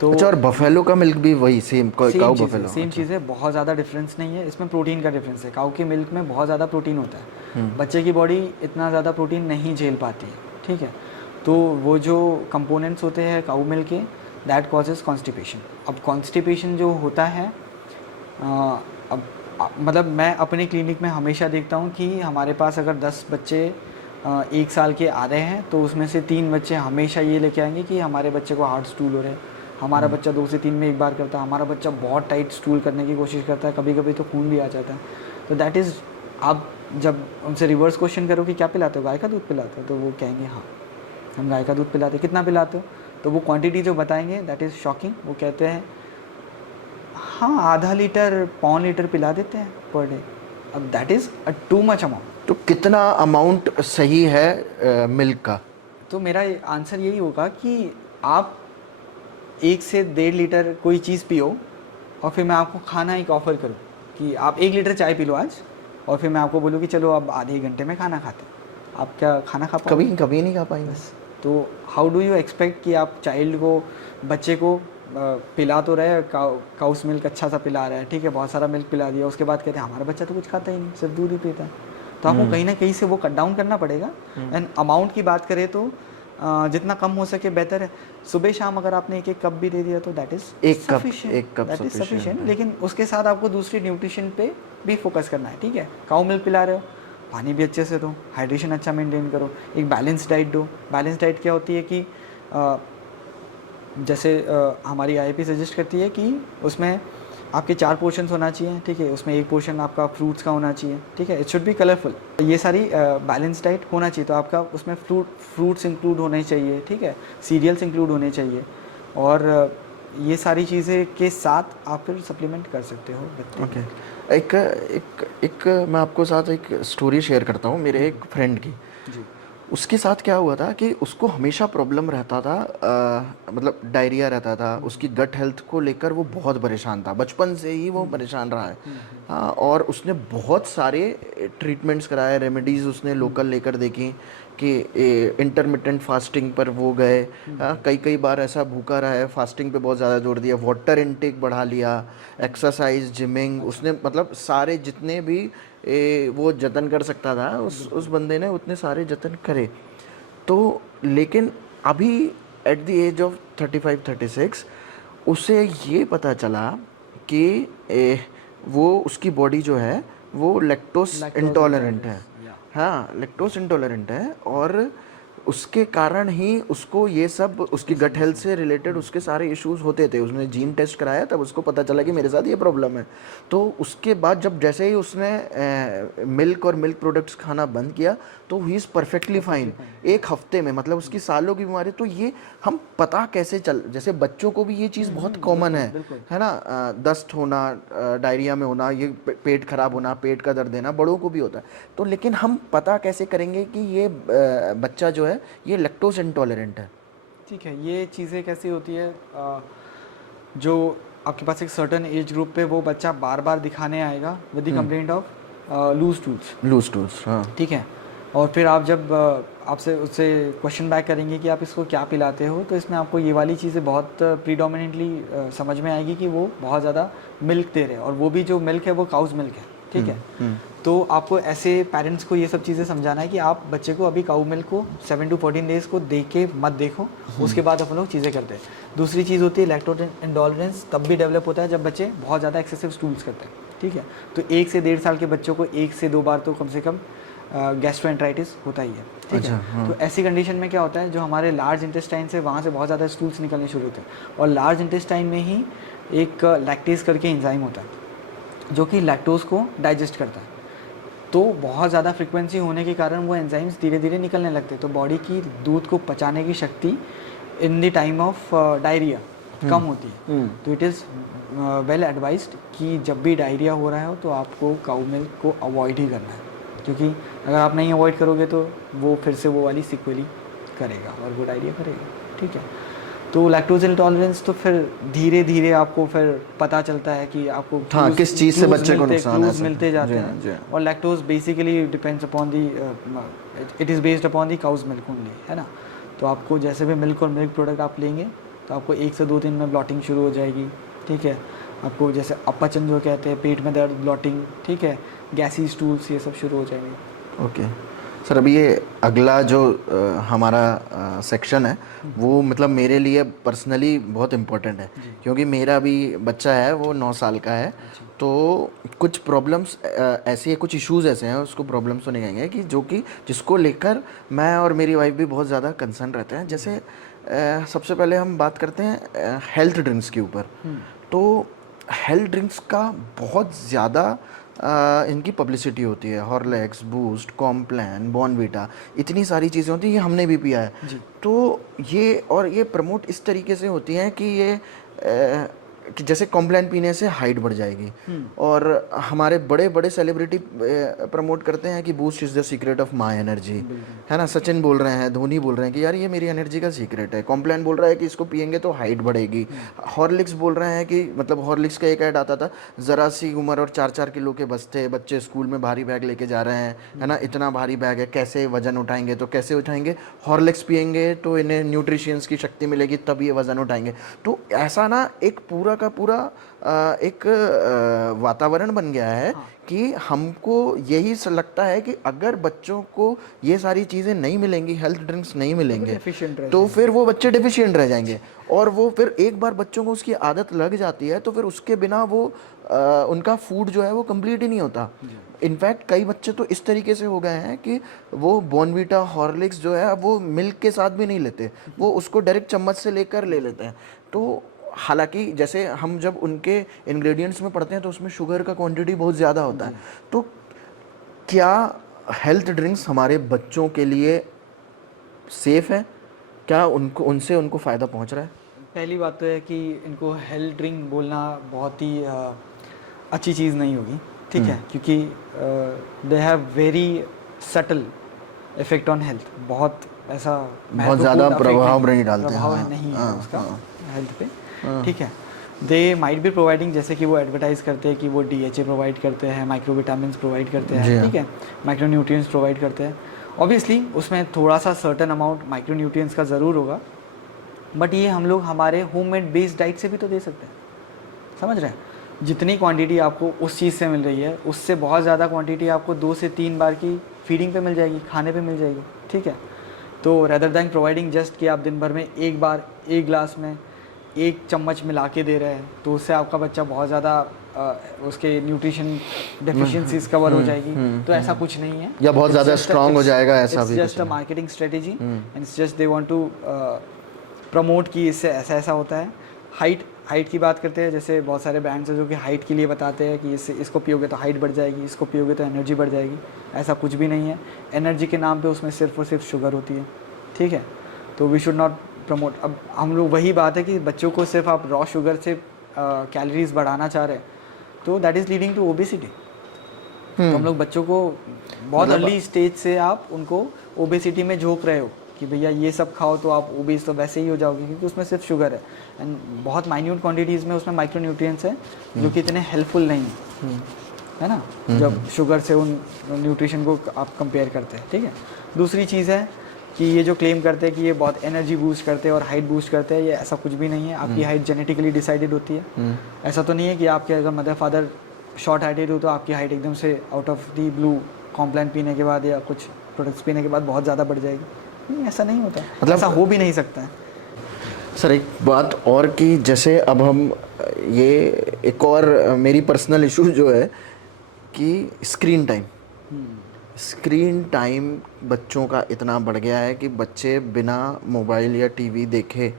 तो अच्छा, और बफेलो का मिल्क भी वही सेम काऊ बफेलो? सेम चीज़ है, बहुत ज़्यादा डिफरेंस नहीं है इसमें। प्रोटीन का डिफरेंस है, काऊ के मिल्क में बहुत ज़्यादा प्रोटीन होता है, बच्चे की बॉडी इतना ज़्यादा प्रोटीन नहीं झेल पाती है, ठीक है। तो वो जो कंपोनेंट्स होते हैं काऊ मिल्क के, दैट कॉजेज कॉन्स्टिपेशन। अब कॉन्स्टिपेशन जो होता है अब मतलब मैं अपने क्लिनिक में हमेशा देखता हूँ कि हमारे पास अगर 10 बच्चे 1 साल के आ रहे हैं तो उसमें से 3 बच्चे हमेशा ये लेके आएंगे कि हमारे बच्चे को हार्ड स्टूल हो रहे हैं, हमारा बच्चा 2 से 3 में एक बार करता है, हमारा बच्चा बहुत टाइट स्टूल करने की कोशिश करता है, कभी कभी तो खून भी आ जाता है। तो दैट इज़, आप जब उनसे रिवर्स क्वेश्चन करो कि क्या पिलाते हो, गाय का दूध पिलाते हो, तो वो कहेंगे हाँ हम गाय का दूध पिलाते हैं। कितना पिलाते हो? तो वो क्वांटिटी जो बताएंगे दैट इज़ शॉकिंग। वो कहते हैं हाँ आधा लीटर 1.25 लीटर पिला देते हैं पर डे। अब that is a too much amount. तो कितना अमाउंट सही है मिल्क का? तो मेरा आंसर यही होगा कि आप 1 से 1.5 लीटर कोई चीज़ पियो और फिर मैं आपको खाना एक ऑफ़र करूँ कि आप 1 लीटर चाय पी लो आज, और फिर मैं आपको बोलूँ कि चलो अब आधे घंटे में खाना खाते हैं, आप क्या खाना खा पाओगे? कभी कभी नहीं खा पाएंगे। तो हाउ डू यू एक्सपेक्ट कि आप चाइल्ड को, बच्चे को पिला तो रहे, काउस मिल्क अच्छा सा पिला रहा है, ठीक है, बहुत सारा मिल्क पिला दिया, उसके बाद कहते हैं हमारा बच्चा तो कुछ खाता ही नहीं, सिर्फ दूध ही पीता है। तो आपको कहीं ना कहीं से वो कट डाउन करना पड़ेगा। एंड अमाउंट की बात करें तो जितना कम हो सके बेहतर है। सुबह शाम अगर आपने एक कप भी दे दिया तो दैट इज एक कप दैट इज सफिशिएंट। लेकिन उसके साथ आपको दूसरी न्यूट्रिशन पे भी फोकस करना है, ठीक है। काऊ मिल्क पिला रहे हो, पानी भी अच्छे से दो, हाइड्रेशन अच्छा मेंटेन करो, एक बैलेंस डाइट दो। बैलेंस डाइट क्या होती है कि जैसे हमारी आईपी सजेस्ट करती है कि उसमें आपके 4 पोर्शंस होना चाहिए, ठीक है। उसमें 1 पोर्शन आपका फ्रूट्स का होना चाहिए, ठीक है। It should B colourful. ये सारी बैलेंस डाइट होना चाहिए। तो आपका उसमें फ्रूट्स इंक्लूड होने चाहिए, ठीक है, सीरियल्स इंक्लूड होने चाहिए, और ये सारी चीज़ें के साथ आप फिर सप्लीमेंट कर सकते हो बच्चे। ओके, एक मैं आपको साथ एक स्टोरी शेयर करता हूँ मेरे एक फ्रेंड की जी। उसके साथ क्या हुआ था कि उसको हमेशा प्रॉब्लम रहता था, मतलब डायरिया रहता था, उसकी गट हेल्थ को लेकर वो बहुत परेशान था, बचपन से ही वो परेशान रहा है। हाँ, और उसने बहुत सारे ट्रीटमेंट्स कराए, रेमेडीज़ उसने लोकल लेकर देखी कि इंटरमिटेंट फास्टिंग पर वो गए। कई बार ऐसा भूखा रहा है, फास्टिंग पे बहुत ज़्यादा जोर दिया, वाटर इनटेक बढ़ा लिया, एक्सरसाइज, जिमिंग, उसने मतलब सारे जितने भी वो जतन कर सकता था उस बंदे ने उतने सारे जतन करे। तो लेकिन अभी एट द एज ऑफ 35-36 उसे ये पता चला कि वो उसकी बॉडी जो है वो लैक्टोस इंटॉलरेंट है। हाँ, लैक्टोस इंटॉलरेंट है, और उसके कारण ही उसको ये सब, उसकी गट हेल्थ से रिलेटेड उसके सारे इश्यूज होते थे। उसने जीन टेस्ट कराया तब उसको पता चला कि मेरे साथ ये प्रॉब्लम है। तो उसके बाद जब जैसे ही उसने मिल्क और मिल्क प्रोडक्ट्स खाना बंद किया तो ही इज़ परफेक्टली फाइन 1 हफ्ते में, मतलब उसकी सालों की बीमारी। तो ये हम पता कैसे चल, जैसे बच्चों को भी ये चीज़ बहुत कॉमन है ना, दस्त होना, डायरिया में होना, ये पेट खराब होना, पेट का दर्द देना, बड़ों को भी होता है। तो लेकिन हम पता कैसे करेंगे कि ये बच्चा जो है ये लैक्टोज इंटॉलरेंट है? ठीक है, ये चीज़ें कैसी होती है, जो आपके पास एक सर्टन एज ग्रुप पे वो बच्चा बार बार दिखाने आएगा with the complaint of loose stools, हाँ, ठीक है। और फिर आप जब आपसे उससे क्वेश्चन बैक करेंगे कि आप इसको क्या पिलाते हो, तो इसमें आपको ये वाली चीज़ें बहुत प्रीडोमिनेंटली समझ में आएगी कि वो बहुत ज़्यादा मिल्क दे रहे हैं, और वो भी जो मिल्क है वो काउज मिल्क है, ठीक है। तो आपको ऐसे पेरेंट्स को ये सब चीज़ें समझाना है कि आप बच्चे को अभी काऊ मिल्क को 7 to 14 डेज़ को दे के मत देखो, उसके बाद अपन लोग चीज़ें करते हैं। दूसरी चीज़ होती है लैक्टोज इंटॉलरेंस, तब भी डेवलप होता है जब बच्चे बहुत ज़्यादा एक्सेसिव स्टूल्स करते हैं, ठीक है। तो 1 से 1.5 साल के बच्चों को 1 से 2 बार तो कम से कम गैस्ट्रोएंटराइटिस होता ही है, ठीक है। हाँ। तो ऐसी कंडीशन में क्या होता है, जो हमारे लार्ज इंटेस्टाइन से वहाँ से बहुत ज़्यादा स्टूल्स निकलने शुरू होते हैं, और लार्ज इंटेस्टाइन में ही एक लैक्टेज करके एंजाइम होता है जो कि लैक्टोज को डाइजेस्ट करता है। तो बहुत ज़्यादा फ्रिक्वेंसी होने के कारण वो एंजाइम्स धीरे धीरे निकलने लगते हैं, तो बॉडी की दूध को पचाने की शक्ति in the time of diarrhoea कम होती है। तो इट इज़ वेल एडवाइज्ड कि जब भी डायरिया हो रहा हो तो आपको काऊ मिल्क को अवॉइड ही करना है। क्योंकि अगर आप नहीं अवॉइड करोगे तो वो फिर से वो वाली सिक्वली करेगा और वो डायरिया करेगा, ठीक है। तो लैक्टोज इंटॉलरेंस तो फिर धीरे धीरे आपको फिर पता चलता है कि आपको हाँ, किस चीज़ से बच्चे को नुकसान है, क्लूज मिलते जाते हैं। और lactose basically depends upon the, it is based upon the cow's milk only, है ना। तो आपको जैसे भी मिल्क और मिल्क प्रोडक्ट आप लेंगे तो आपको 1 से 2 दिन में ब्लॉटिंग शुरू हो जाएगी, ठीक है। आपको जैसे अपचन जो कहते हैं, पेट में दर्द, ब्लॉटिंग, ठीक है, गैसी स्टूल्स, ये सब शुरू हो जाएंगे। ओके सर, अभी ये अगला जो हमारा सेक्शन है वो मतलब मेरे लिए पर्सनली बहुत इम्पोर्टेंट है, क्योंकि मेरा भी बच्चा है, वो 9 साल का है। तो कुछ प्रॉब्लम्स ऐसी है, कुछ इश्यूज ऐसे हैं, उसको प्रॉब्लम्स तो नहीं कहेंगे, कि जो कि जिसको लेकर मैं और मेरी वाइफ भी बहुत ज़्यादा कंसर्न रहते हैं। जैसे सबसे पहले हम बात करते हैं हेल्थ ड्रिंक्स के ऊपर। तो हेल्थ ड्रिंक्स का बहुत ज़्यादा इनकी पब्लिसिटी होती है, हॉर्लिक्स, बूस्ट, कॉम्प्लान, बॉर्नवीटा, इतनी सारी चीज़ें होती हैं, ये हमने भी पिया है। तो ये प्रमोट इस तरीके से होती हैं कि ये कि जैसे कॉम्प्लान पीने से हाइट बढ़ जाएगी, और हमारे बड़े बड़े सेलिब्रिटी प्रमोट करते हैं कि boost is the secret of my energy, है ना। सचिन बोल रहे हैं, धोनी बोल रहे हैं कि यार ये मेरी एनर्जी का सीक्रेट है। कॉम्प्लान बोल रहा है कि इसको पियेंगे तो हाइट बढ़ेगी। हॉर्लिक्स बोल रहे हैं कि मतलब हॉर्लिक्स का एक ऐड आता था, ज़रा सी उम्र और 4-4 किलो के बस्ते, बच्चे स्कूल में भारी बैग लेके जा रहे हैं, है ना, इतना भारी बैग है, कैसे वजन उठाएंगे, तो कैसे उठाएंगे, हॉर्लिक्स पियेंगे तो इन्हें न्यूट्रिशियंस की शक्ति मिलेगी, तब ये वजन उठाएंगे। तो ऐसा ना एक पूरा का पूरा एक वातावरण बन गया है कि हमको यही लगता है कि अगर बच्चों को ये सारी चीज़ें नहीं मिलेंगी, हेल्थ ड्रिंक्स नहीं मिलेंगे, तो फिर वो बच्चे डिफिशिएंट रह जाएंगे। और वो फिर एक बार बच्चों को उसकी आदत लग जाती है तो फिर उसके बिना वो उनका फूड जो है वो कंप्लीट ही नहीं होता। इनफैक्ट कई बच्चे तो इस तरीके से हो गए हैं कि वो बॉर्नवीटा, हॉर्लिक्स जो है वो मिल्क के साथ भी नहीं लेते, वो उसको डायरेक्ट चम्मच से लेकर ले लेते हैं। तो हालांकि जैसे हम जब उनके इंग्रेडिएंट्स में पढ़ते हैं तो उसमें शुगर का क्वांटिटी बहुत ज़्यादा होता है। तो क्या हेल्थ ड्रिंक्स हमारे बच्चों के लिए सेफ़ है? क्या उनको फ़ायदा पहुंच रहा है? पहली बात तो है कि इनको हेल्थ ड्रिंक बोलना बहुत ही अच्छी चीज़ नहीं होगी, ठीक है, क्योंकि they have very subtle effect on health. बहुत ऐसा बहुत ज़्यादा प्रभाव नहीं डालते हैं, प्रभाव नहीं है उसका हेल्थ पे, ठीक है। दे माइट बी प्रोवाइडिंग, जैसे कि वो एडवर्टाइज करते हैं कि वो DHA प्रोवाइड करते हैं, माइक्रो विटामिन प्रोवाइड करते हैं, ठीक है, माइक्रो न्यूट्रिएंट्स प्रोवाइड करते हैं। ऑब्वियसली उसमें थोड़ा सा सर्टेन अमाउंट माइक्रो न्यूट्रिएंट्स का ज़रूर होगा, बट ये हम लोग हमारे होममेड बेस्ड डाइट से भी तो दे सकते हैं, समझ रहे हैं। जितनी क्वांटिटी आपको उस चीज़ से मिल रही है, उससे बहुत ज़्यादा क्वांटिटी आपको 2 से 3 बार की फीडिंग पे मिल जाएगी, खाने पे मिल जाएगी, ठीक है। तो रेदर दैन प्रोवाइडिंग जस्ट कि आप दिन भर में एक बार 1 ग्लास में 1 चम्मच मिला के दे रहे हैं, तो उससे आपका बच्चा बहुत ज़्यादा उसके न्यूट्रिशन डेफिशिएंसीज कवर हो जाएगी। तो ऐसा कुछ नहीं है, या बहुत ज़्यादा स्ट्रांग हो जाएगा, ऐसा भी just a marketing strategy and it's just they want to promote कि इससे ऐसा ऐसा होता है। हाइट की बात करते हैं, जैसे बहुत सारे ब्रांड्स हैं जो कि हाइट के लिए बताते हैं कि इसको पियोगे तो हाइट बढ़ जाएगी, इसको पियोगे तो एनर्जी बढ़ जाएगी। ऐसा कुछ भी नहीं है। एनर्जी के नाम पे उसमें सिर्फ और सिर्फ शुगर होती है, ठीक है। तो वी शुड नॉट प्रमोट। अब हम लोग वही बात है कि बच्चों को सिर्फ आप रॉ शुगर से कैलोरीज बढ़ाना चाह रहे हैं, तो that is leading to obesity. तो हम लोग बच्चों को बहुत अर्ली स्टेज से आप उनको ओबेसिटी में झोंक रहे हो कि भैया ये सब खाओ तो आप ओबेस तो वैसे ही हो जाओगे, क्योंकि उसमें सिर्फ शुगर है एंड बहुत माइन्यूट क्वांटिटीज़ में उसमें माइक्रो न्यूट्रिएंट्स हैं जो कि इतने हेल्पफुल नहीं है ना, जब शुगर से उन न्यूट्रिशन को आप कंपेयर करते हैं, ठीक है। दूसरी चीज़ है कि ये जो क्लेम करते हैं कि ये बहुत एनर्जी बूस्ट करते हैं और हाइट बूस्ट करते हैं, ये ऐसा कुछ भी नहीं है। आपकी हाइट जेनेटिकली डिसाइडेड होती है। ऐसा तो नहीं है कि आपके अगर मदर फादर शॉर्ट हाइटेड हो तो आपकी हाइट एकदम से out of the blue Complan पीने के बाद या कुछ प्रोडक्ट्स पीने के बाद बहुत ज़्यादा बढ़ जाएगी। नहीं, ऐसा नहीं होता, मतलब ऐसा हो भी नहीं सकता है। सर एक बात और कि जैसे अब हम ये एक और मेरी पर्सनल इशू जो है कि स्क्रीन टाइम बच्चों का इतना बढ़ गया है कि बच्चे बिना मोबाइल या टीवी देखे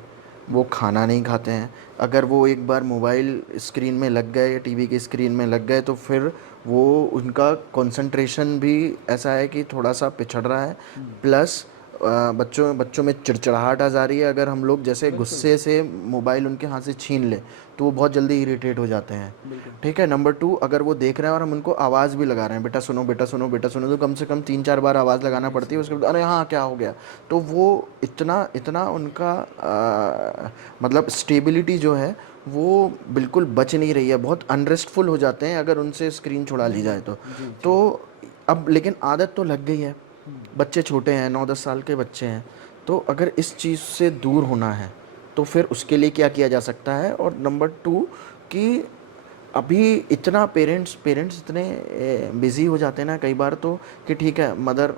वो खाना नहीं खाते हैं। अगर वो एक बार मोबाइल स्क्रीन में लग गए या टीवी की स्क्रीन में लग गए तो फिर वो उनका कंसंट्रेशन भी ऐसा है कि थोड़ा सा पिछड़ रहा है, प्लस बच्चों में चिड़चिड़ाहट आ जा रही है। अगर हम लोग जैसे गुस्से से मोबाइल उनके हाथ से छीन ले तो वो बहुत जल्दी इरिटेट हो जाते हैं। ठीक है। नंबर 2, अगर वो देख रहे हैं और हम उनको आवाज़ भी लगा रहे हैं, बेटा सुनो बेटा सुनो बेटा सुनो, तो कम से कम 3-4 बार आवाज़ लगाना पड़ती है। उसके बाद अरे हाँ क्या हो गया, तो वो इतना उनका मतलब स्टेबिलिटी जो है वो बिल्कुल बच नहीं रही है। बहुत अनरेस्टफुल हो जाते हैं अगर उनसे स्क्रीन छुड़ा ली जाए तो अब लेकिन आदत तो लग गई है। बच्चे छोटे हैं, 9-10 साल के बच्चे हैं, तो अगर इस चीज़ से दूर होना है तो फिर उसके लिए क्या किया जा सकता है। और नंबर 2 कि अभी इतना पेरेंट्स इतने बिज़ी हो जाते हैं ना कई बार तो, कि ठीक है मदर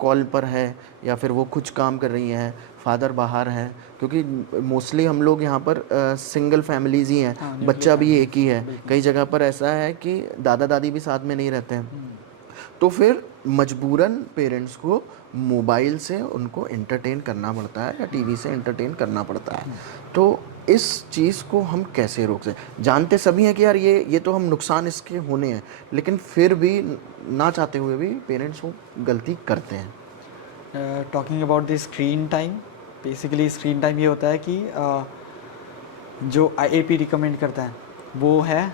कॉल पर है या फिर वो कुछ काम कर रही हैं, फादर बाहर हैं, क्योंकि मोस्टली हम लोग यहाँ पर सिंगल फैमिलीज़ ही हैं, बच्चा भी एक ही है। कई जगह पर ऐसा है कि दादा दादी भी साथ में नहीं रहते हैं, तो फिर मजबूरन पेरेंट्स को मोबाइल से उनको एंटरटेन करना पड़ता है या टीवी से एंटरटेन करना पड़ता है। तो इस चीज़ को हम कैसे रोक सकते? जानते सभी हैं कि यार ये तो हम नुकसान इसके होने हैं, लेकिन फिर भी ना चाहते हुए भी पेरेंट्स वो गलती करते हैं। Talking about the screen time, basically screen time ये होता है कि जो IAP रिकमेंड करता है वो है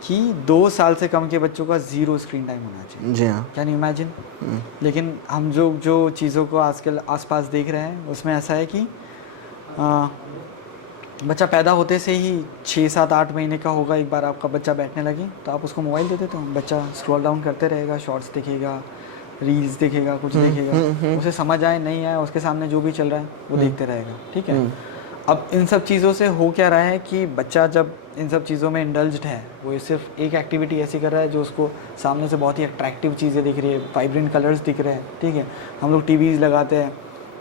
कि 2 साल से कम के बच्चों का 0 स्क्रीन टाइम होना चाहिए। जी हाँ। Can you imagine? लेकिन हम जो चीज़ों को आजकल आसपास देख रहे हैं उसमें ऐसा है कि बच्चा पैदा होते से ही 6-7-8 महीने का होगा, एक बार आपका बच्चा बैठने लगे तो आप उसको मोबाइल दे देते हो, बच्चा स्क्रॉल डाउन करते रहेगा, शॉर्ट्स देखेगा, रील्स देखेगा, कुछ देखेगा, उसे समझ आए नहीं आए उसके सामने जो भी चल रहा है वो देखते रहेगा। ठीक है। अब इन सब चीज़ों से हो क्या रहा है कि बच्चा जब इन सब चीज़ों में इंडल्ज्ड है, वो सिर्फ एक एक्टिविटी ऐसी कर रहा है जो उसको सामने से बहुत ही अट्रैक्टिव चीज़ें दिख रही है, वाइब्रेंट कलर्स दिख रहे हैं। ठीक है। हम लोग टीवीज़ लगाते हैं,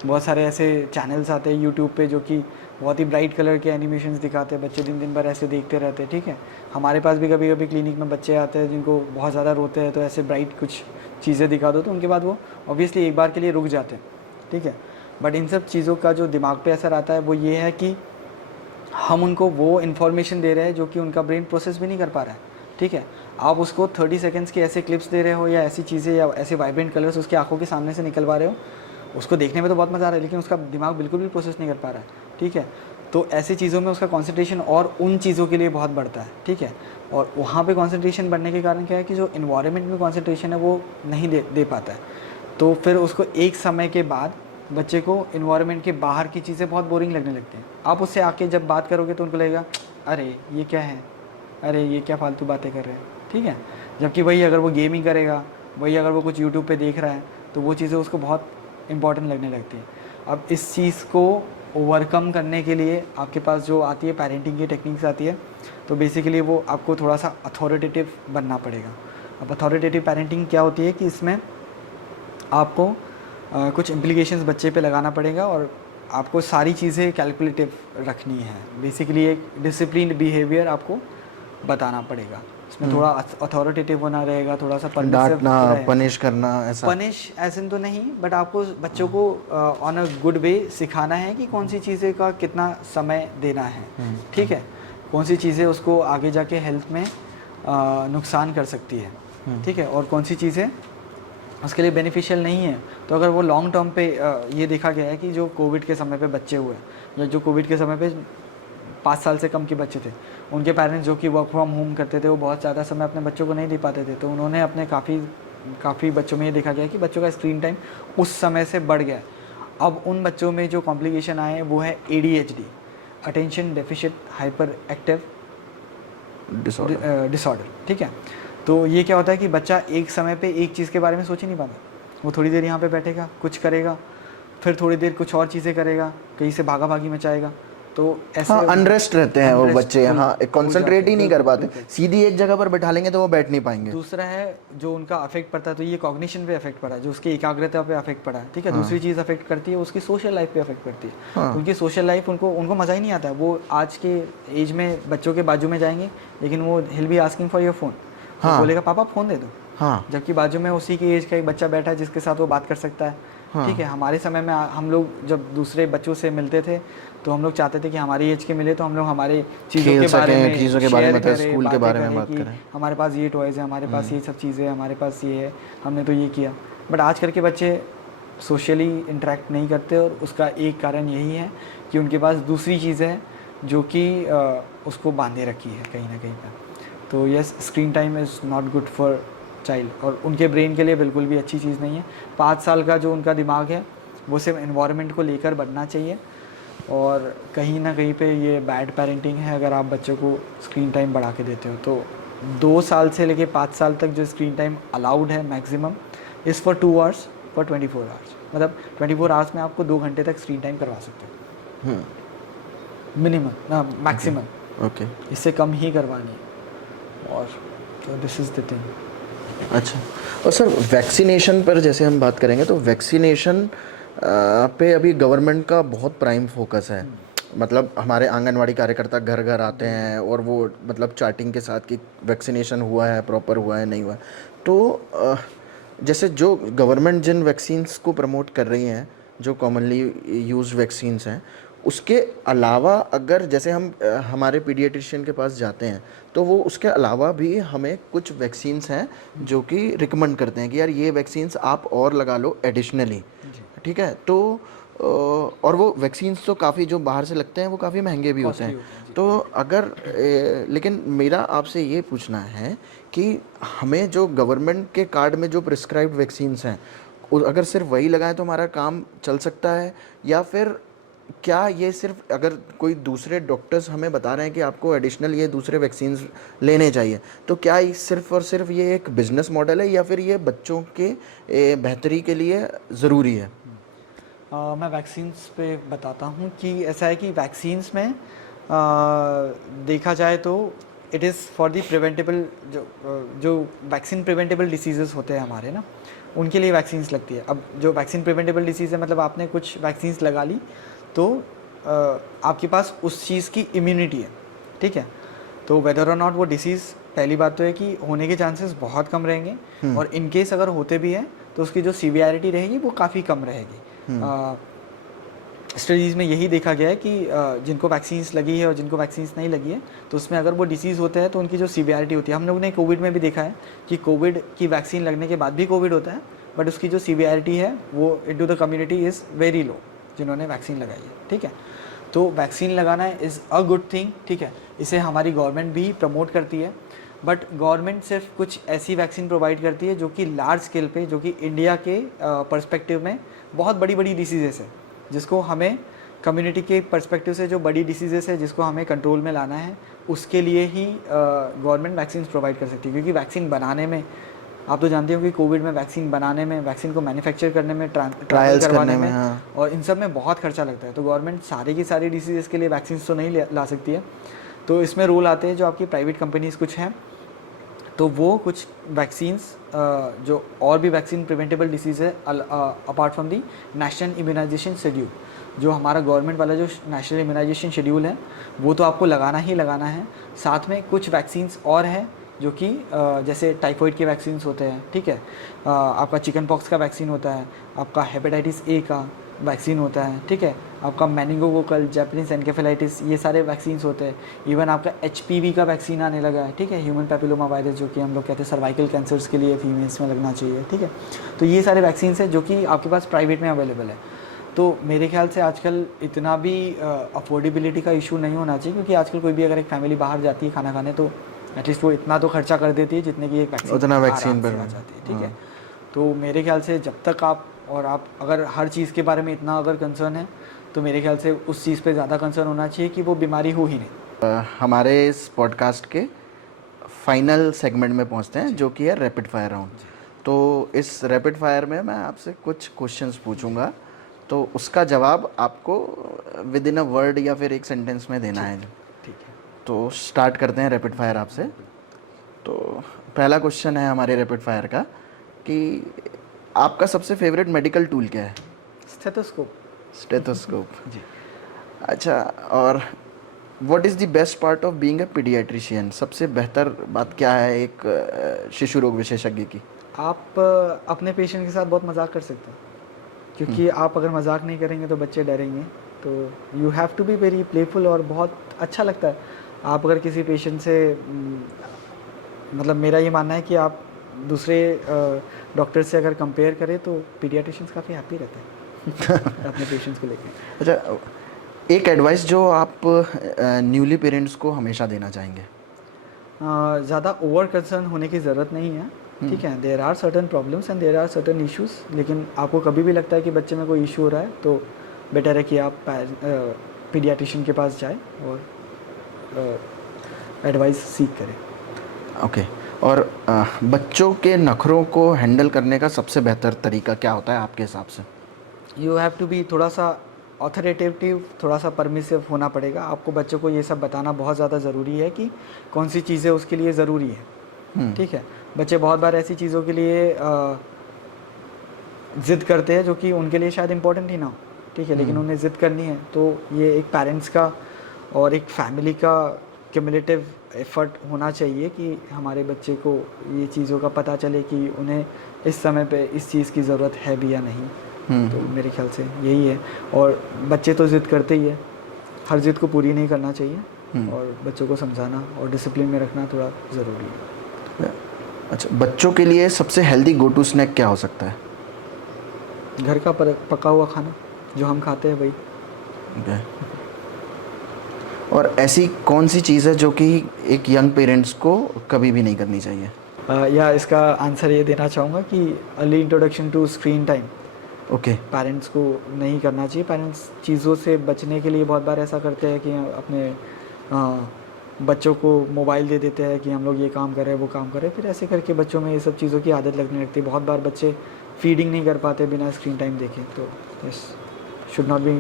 बहुत सारे ऐसे चैनल्स आते हैं यूट्यूब पे जो कि बहुत ही ब्राइट कलर के एनिमेशंस दिखाते हैं, बच्चे दिन भर ऐसे देखते रहते हैं। ठीक है। हमारे पास भी कभी कभी क्लिनिक में बच्चे आते हैं जिनको बहुत ज़्यादा रोते हैं, तो ऐसे ब्राइट कुछ चीज़ें दिखा दो तो उनके बाद वो ऑब्वियसली एक बार के लिए रुक जाते हैं। ठीक है। बट इन सब चीज़ों का जो दिमाग पे असर आता है वो ये है कि हम उनको वो इन्फॉर्मेशन दे रहे हैं जो कि उनका ब्रेन प्रोसेस भी नहीं कर पा रहा है। ठीक है। आप उसको 30 सेकेंड्स के ऐसे क्लिप्स दे रहे हो या ऐसी चीज़ें या ऐसे वाइब्रेंट कलर्स उसकी आंखों के सामने से निकलवा रहे हो, उसको देखने में तो बहुत मज़ा आ रहा है लेकिन उसका दिमाग बिल्कुल भी प्रोसेस नहीं कर पा रहा है। ठीक है। तो ऐसी चीज़ों में उसका कॉन्सेंट्रेशन और उन चीज़ों के लिए बहुत बढ़ता है। ठीक है। और वहाँ पे कॉन्सेंट्रेशन बढ़ने के कारण क्या है कि जो इन्वायरमेंट में कॉन्सेंट्रेशन है वो नहीं दे पाता है। तो फिर उसको एक समय के बाद बच्चे को इन्वायरमेंट के बाहर की चीज़ें बहुत बोरिंग लगने लगती हैं। आप उससे आके जब बात करोगे तो उनको लगेगा अरे ये क्या है, अरे ये क्या फालतू बातें कर रहे हैं। ठीक है। जबकि वही अगर वो गेमिंग करेगा, वही अगर वो कुछ यूट्यूब पे देख रहा है तो वो चीज़ें उसको बहुत इंपॉर्टेंट लगने लगती है। अब इस चीज़ को ओवरकम करने के लिए आपके पास जो आती है पेरेंटिंग की टेक्निक्स आती है, तो बेसिकली वो आपको थोड़ा सा अथॉरिटेटिव बनना पड़ेगा। अब अथॉरिटेटिव पेरेंटिंग क्या होती है कि इसमें आपको कुछ इम्प्लीकेशंस बच्चे पे लगाना पड़ेगा और आपको सारी चीज़ें कैलकुलेटिव रखनी है। बेसिकली एक डिसिप्लिन्ड बिहेवियर आपको बताना पड़ेगा। इसमें थोड़ा अथॉरिटेटिव होना रहेगा, थोड़ा सा डांटना, पनिश करना, ऐसा पनिश ऐसे तो नहीं, बट आपको बच्चों को ऑन अ गुड वे सिखाना है कि कौन सी चीज़ें का कितना समय देना है। ठीक है। कौन सी चीज़ें उसको आगे जाके हेल्थ में नुकसान कर सकती है। ठीक है। और कौन सी चीज़ें उसके लिए बेनिफिशियल नहीं है। तो अगर वो लॉन्ग टर्म पे ये देखा गया है कि जो कोविड के समय पे बच्चे हुए या जो कोविड के समय पे 5 साल से कम के बच्चे थे, उनके पेरेंट्स जो कि वर्क फ्रॉम होम करते थे वो बहुत ज़्यादा समय अपने बच्चों को नहीं दे पाते थे, तो उन्होंने अपने काफ़ी बच्चों में ये देखा गया कि बच्चों का स्क्रीन टाइम उस समय से बढ़ गया। अब उन बच्चों में जो कॉम्प्लिकेशन आए वो है ADHD, attention deficit hyper active disorder. ठीक है। तो ये क्या होता है कि बच्चा एक समय पे एक चीज़ के बारे में सोच ही नहीं पाता। वो थोड़ी देर यहाँ पे बैठेगा, कुछ करेगा, फिर थोड़ी देर कुछ और चीज़ें करेगा, कहीं से भागा भागी मचाएगा। तो ऐसे अनरेस्ट रहते हैं वो बच्चे, कंसंट्रेट ही नहीं कर पाते। सीधी एक जगह पर बैठा लेंगे तो वो बैठ नहीं पाएंगे। दूसरा है जो उनका अफेक्ट पड़ता है, तो ये कॉग्निशन पे अफेक्ट पड़ा है, जो उसकी एकाग्रता पे अफेक्ट पड़ा है। ठीक है। दूसरी चीज़ अफेक्ट करती है उसकी सोशल लाइफ पे अफेक्ट करती है। उनकी सोशल लाइफ उनको मज़ा ही नहीं आता है। वो आज के एज में बच्चों के बाजू में जाएंगे लेकिन वो हिल be asking for your phone, बोलेगा पापा फ़ोन दे दो। जबकि बाजू में उसी की एज का एक बच्चा बैठा है जिसके साथ वो बात कर सकता है। ठीक है। हमारे समय में हम लोग जब दूसरे बच्चों से मिलते थे तो हम लोग चाहते थे कि हमारी एज के मिले तो हम लोग हमारे चीज़ों के बारे में स्कूल के बारे में बात करें, हमारे पास ये टॉयज़ है, हमारे पास ये सब चीज़ें, हमारे पास ये है, हमने तो ये किया। बट आजकल के बच्चे सोशली इंटरेक्ट नहीं करते, और उसका एक कारण यही है कि उनके पास दूसरी चीज़ें हैं जो कि उसको बांधे रखी है कहीं ना कहीं पर। तो yes, screen time is not good for child, और उनके ब्रेन के लिए बिल्कुल भी अच्छी चीज़ नहीं है। 5 साल का जो उनका दिमाग है वो सिर्फ एनवायरनमेंट को लेकर बढ़ना चाहिए, और कहीं ना कहीं पे ये बैड पेरेंटिंग है अगर आप बच्चों को स्क्रीन टाइम बढ़ा के देते हो। तो 2 साल से लेके 5 साल तक जो स्क्रीन टाइम अलाउड है maximum is for 2 hours for 24 hours, मतलब 24 आवर्स में आपको 2 घंटे तक स्क्रीन टाइम करवा सकते हो मिनिमम ना मैक्सिमम। ओके। इससे कम ही करवानी है, और तो दिस इज़ द थिंग। अच्छा, और सर वैक्सीनेशन पर जैसे हम बात करेंगे तो वैक्सीनेशन पे अभी गवर्नमेंट का बहुत प्राइम फोकस है। मतलब हमारे आंगनवाड़ी कार्यकर्ता घर घर आते हैं और वो मतलब चार्टिंग के साथ कि वैक्सीनेशन हुआ है, प्रॉपर हुआ है, नहीं हुआ है। तो जैसे जो गवर्नमेंट जिन वैक्सीन्स को प्रमोट कर रही हैं, जो कॉमनली यूज्ड वैक्सीन्स हैं, उसके अलावा अगर जैसे हम हमारे पीडियाट्रिशियन के पास जाते हैं तो वो उसके अलावा भी हमें कुछ वैक्सीन्स हैं जो कि रिकमेंड करते हैं कि यार ये वैक्सीन्स आप और लगा लो एडिशनली, ठीक है। तो और वो वैक्सीन्स तो काफ़ी जो बाहर से लगते हैं वो काफ़ी महंगे भी होते हैं। तो अगर लेकिन मेरा आपसे ये पूछना है कि हमें जो गवर्नमेंट के कार्ड में जो प्रिस्क्राइब्ड वैक्सीन्स हैं अगर सिर्फ वही लगाएं तो हमारा काम चल सकता है, या फिर क्या ये सिर्फ अगर कोई दूसरे डॉक्टर्स हमें बता रहे हैं कि आपको एडिशनल ये दूसरे वैक्सीन्स लेने चाहिए, तो क्या सिर्फ और सिर्फ ये एक बिजनेस मॉडल है या फिर ये बच्चों के बेहतरी के लिए ज़रूरी है? मैं वैक्सीन्स पे बताता हूँ कि ऐसा है कि वैक्सीन्स में देखा जाए तो it is for the preventable, जो वैक्सीन प्रिवेंटेबल डिसीज़ेस होते हैं हमारे ना, उनके लिए वैक्सीन्स लगती है। अब जो वैक्सीन प्रिवेंटेबल डिसीज़ है मतलब आपने कुछ वैक्सीन्स लगा ली तो आपके पास उस चीज़ की इम्यूनिटी है, ठीक है। तो वेदर और नॉट वो डिसीज़, पहली बात तो है कि होने के चांसेस बहुत कम रहेंगे, और इन केस अगर होते भी हैं तो उसकी जो सीवियरिटी रहेगी वो काफ़ी कम रहेगी। स्टडीज़ में यही देखा गया है कि जिनको वैक्सीन्स लगी है और जिनको वैक्सीन्स नहीं लगी है तो उसमें अगर वो डिसीज़ होता है तो उनकी जो सीवियरिटी होती है, हम लोगों ने कोविड में भी देखा है कि कोविड की वैक्सीन लगने के बाद भी कोविड होता है, बट उसकी जो सीवियरिटी है वो into the community is very low जिन्होंने वैक्सीन लगाई है, ठीक है। तो वैक्सीन लगाना इज़ अ गुड थिंग, ठीक है। इसे हमारी गवर्नमेंट भी प्रमोट करती है, बट गवर्नमेंट सिर्फ कुछ ऐसी वैक्सीन प्रोवाइड करती है जो कि लार्ज स्केल पे, जो कि इंडिया के पर्सपेक्टिव में बहुत बड़ी बड़ी डिसीजेस है, जिसको हमें कम्युनिटी के पर्सपेक्टिव से जो बड़ी डिसीजेस है जिसको हमें कंट्रोल में लाना है, उसके लिए ही गवर्नमेंट वैक्सीन प्रोवाइड कर सकती है। क्योंकि वैक्सीन बनाने में आप तो जानते हो कि कोविड में वैक्सीन बनाने में, वैक्सीन को मैन्युफैक्चर करने में, ट्रायल्स करवाने में, हाँ, और इन सब में बहुत खर्चा लगता है। तो गवर्नमेंट सारी की सारी डिसीजेस के लिए वैक्सीन तो नहीं ला सकती है। तो इसमें रोल आते हैं जो आपकी प्राइवेट कंपनीज़ कुछ हैं, तो वो कुछ वैक्सीन्स जो और भी वैक्सीन प्रिवेंटेबल डिसीज़ है apart from the national immunisation schedule, जो हमारा गवर्नमेंट वाला जो नेशनल इम्यूनाइजेशन शेड्यूल है वो तो आपको लगाना ही लगाना है। साथ में कुछ वैक्सीन्स और हैं जो कि जैसे टाइफॉइड के वैक्सीन्स होते हैं, ठीक है, आपका चिकन पॉक्स का वैक्सीन होता है, आपका हेपेटाइटिस ए का वैक्सीन होता है, ठीक है, आपका मेनिंगोकोकल, जैपनीज एनकेफेलाइटिस, ये सारे वैक्सीन्स होते हैं। इवन आपका HPV का वैक्सीन आने लगा है, ठीक है, ह्यूमन पैपिलोमा वायरस, जो कि हम लोग कहते हैं सर्वाइकल कैंसर्स के लिए फीमेल्स में लगना चाहिए, ठीक है। तो ये सारे वैक्सीन्स हैं जो कि आपके पास प्राइवेट में अवेलेबल है। तो मेरे ख्याल से आजकल इतना भी अफोर्डेबिलिटी का इशू नहीं होना चाहिए, क्योंकि आजकल कोई भी अगर एक फैमिली बाहर जाती है खाना खाने तो एटलीस्ट वो इतना तो खर्चा कर देती है जितने की एक वैक्सीन उतना वैक्सीन पर आ जाती है, ठीक है। तो मेरे ख्याल से जब तक आप अगर हर चीज़ के बारे में इतना अगर कंसर्न है तो मेरे ख्याल से उस चीज़ पे ज़्यादा कंसर्न होना चाहिए कि वो बीमारी हो ही नहीं। हमारे इस पॉडकास्ट के फाइनल सेगमेंट में पहुंचते हैं जो कि है रैपिड फायर राउंड। तो इस रैपिड फायर में मैं आपसे कुछ क्वेश्चंस पूछूंगा, तो उसका जवाब आपको विद इन अ वर्ड या फिर एक सेंटेंस में देना है। ठीक है, तो स्टार्ट करते हैं रैपिड फायर आपसे। तो पहला क्वेश्चन है हमारे रैपिड फायर का कि आपका सबसे फेवरेट मेडिकल टूल क्या है? स्टेथोस्कोप। स्टेथोस्कोप जी। अच्छा, और what is the best part of being a paediatrician? सबसे बेहतर बात क्या है एक शिशु रोग विशेषज्ञ की? आप अपने पेशेंट के साथ बहुत मजाक कर सकते हैं, क्योंकि आप अगर मजाक नहीं करेंगे तो बच्चे डरेंगे। तो you have to be very playful, और बहुत अच्छा लगता है आप अगर किसी पेशेंट से मतलब मेरा ये मानना है कि आप दूसरे डॉक्टर से अगर कंपेयर करें तो पीडियाट्रिशियंस काफ़ी हैप्पी रहते हैं अपने पेशेंट्स को लेकर। अच्छा, एक एडवाइस जो आप न्यूली पेरेंट्स को हमेशा देना चाहेंगे? ज़्यादा ओवर कंसर्न होने की ज़रूरत नहीं है, ठीक है। There are certain problems and there are certain issues, लेकिन आपको कभी भी लगता है कि बच्चे में कोई इशू हो रहा है तो बेटर है कि आप पीडियाट्रिशियन के पास जाएं और एडवाइस सीख करें। ओके। और बच्चों के नखरों को हैंडल करने का सबसे बेहतर तरीका क्या होता है आपके हिसाब से? यू हैव टू बी थोड़ा सा ऑथोरिटेटिव, थोड़ा सा परमिसिव होना पड़ेगा आपको। बच्चों को ये सब बताना बहुत ज़्यादा ज़रूरी है कि कौन सी चीज़ें उसके लिए ज़रूरी है, ठीक है। बच्चे बहुत बार ऐसी चीज़ों के लिए ज़िद करते हैं जो कि उनके लिए शायद इम्पोर्टेंट ही ना हो, ठीक है, लेकिन उन्हें ज़िद करनी है। तो ये एक पेरेंट्स का और एक फैमिली का क्यूमुलेटिव एफर्ट होना चाहिए कि हमारे बच्चे को ये चीज़ों का पता चले कि उन्हें इस समय पे इस चीज़ की ज़रूरत है भी या नहीं। तो मेरे ख्याल से यही है। और बच्चे तो ज़िद करते ही है, हर ज़िद को पूरी नहीं करना चाहिए और बच्चों को समझाना और डिसिप्लिन में रखना थोड़ा ज़रूरी है। अच्छा, बच्चों के लिए सबसे हेल्दी गो टू स्नैक क्या हो सकता है? घर का पका हुआ खाना जो हम खाते हैं वही। Okay. और ऐसी कौन सी चीज़ है जो कि एक यंग पेरेंट्स को कभी भी नहीं करनी चाहिए? या इसका आंसर ये देना चाहूँगा कि early introduction to screen time okay. Parents को नहीं करना चाहिए। पेरेंट्स चीज़ों से बचने के लिए बहुत बार ऐसा करते हैं कि अपने बच्चों को मोबाइल दे देते हैं कि हम लोग ये काम करें वो काम करें, फिर ऐसे करके बच्चों में ये सब चीज़ों की आदत लगने लगती है। बहुत बार बच्चे फीडिंग नहीं कर पाते बिना स्क्रीन टाइम देखे, तो this should not be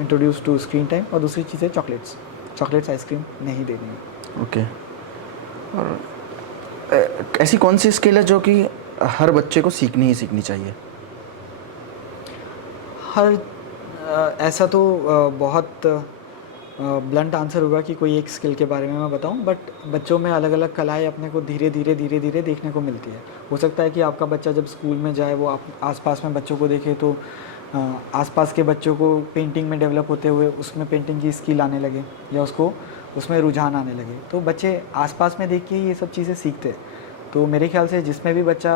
introduce to screen time. और दूसरी चीज़ है चॉकलेट्स आइसक्रीम नहीं देनी है। ओके। और ऐसी कौन सी स्किल है जो कि हर बच्चे को सीखनी ही सीखनी चाहिए? ऐसा तो बहुत ब्लंट आंसर होगा कि कोई एक स्किल के बारे में मैं बताऊं, बट बच्चों में अलग अलग कलाएं अपने को धीरे धीरे देखने को मिलती है। हो सकता है कि आपका बच्चा जब स्कूल में जाए वो आप आसपास में बच्चों को देखे तो आसपास के बच्चों को पेंटिंग में डेवलप होते हुए उसमें पेंटिंग की स्किल आने लगे या उसको उसमें रुझान आने लगे। तो बच्चे आसपास में देख के ही ये सब चीज़ें सीखते हैं। तो मेरे ख्याल से जिसमें भी बच्चा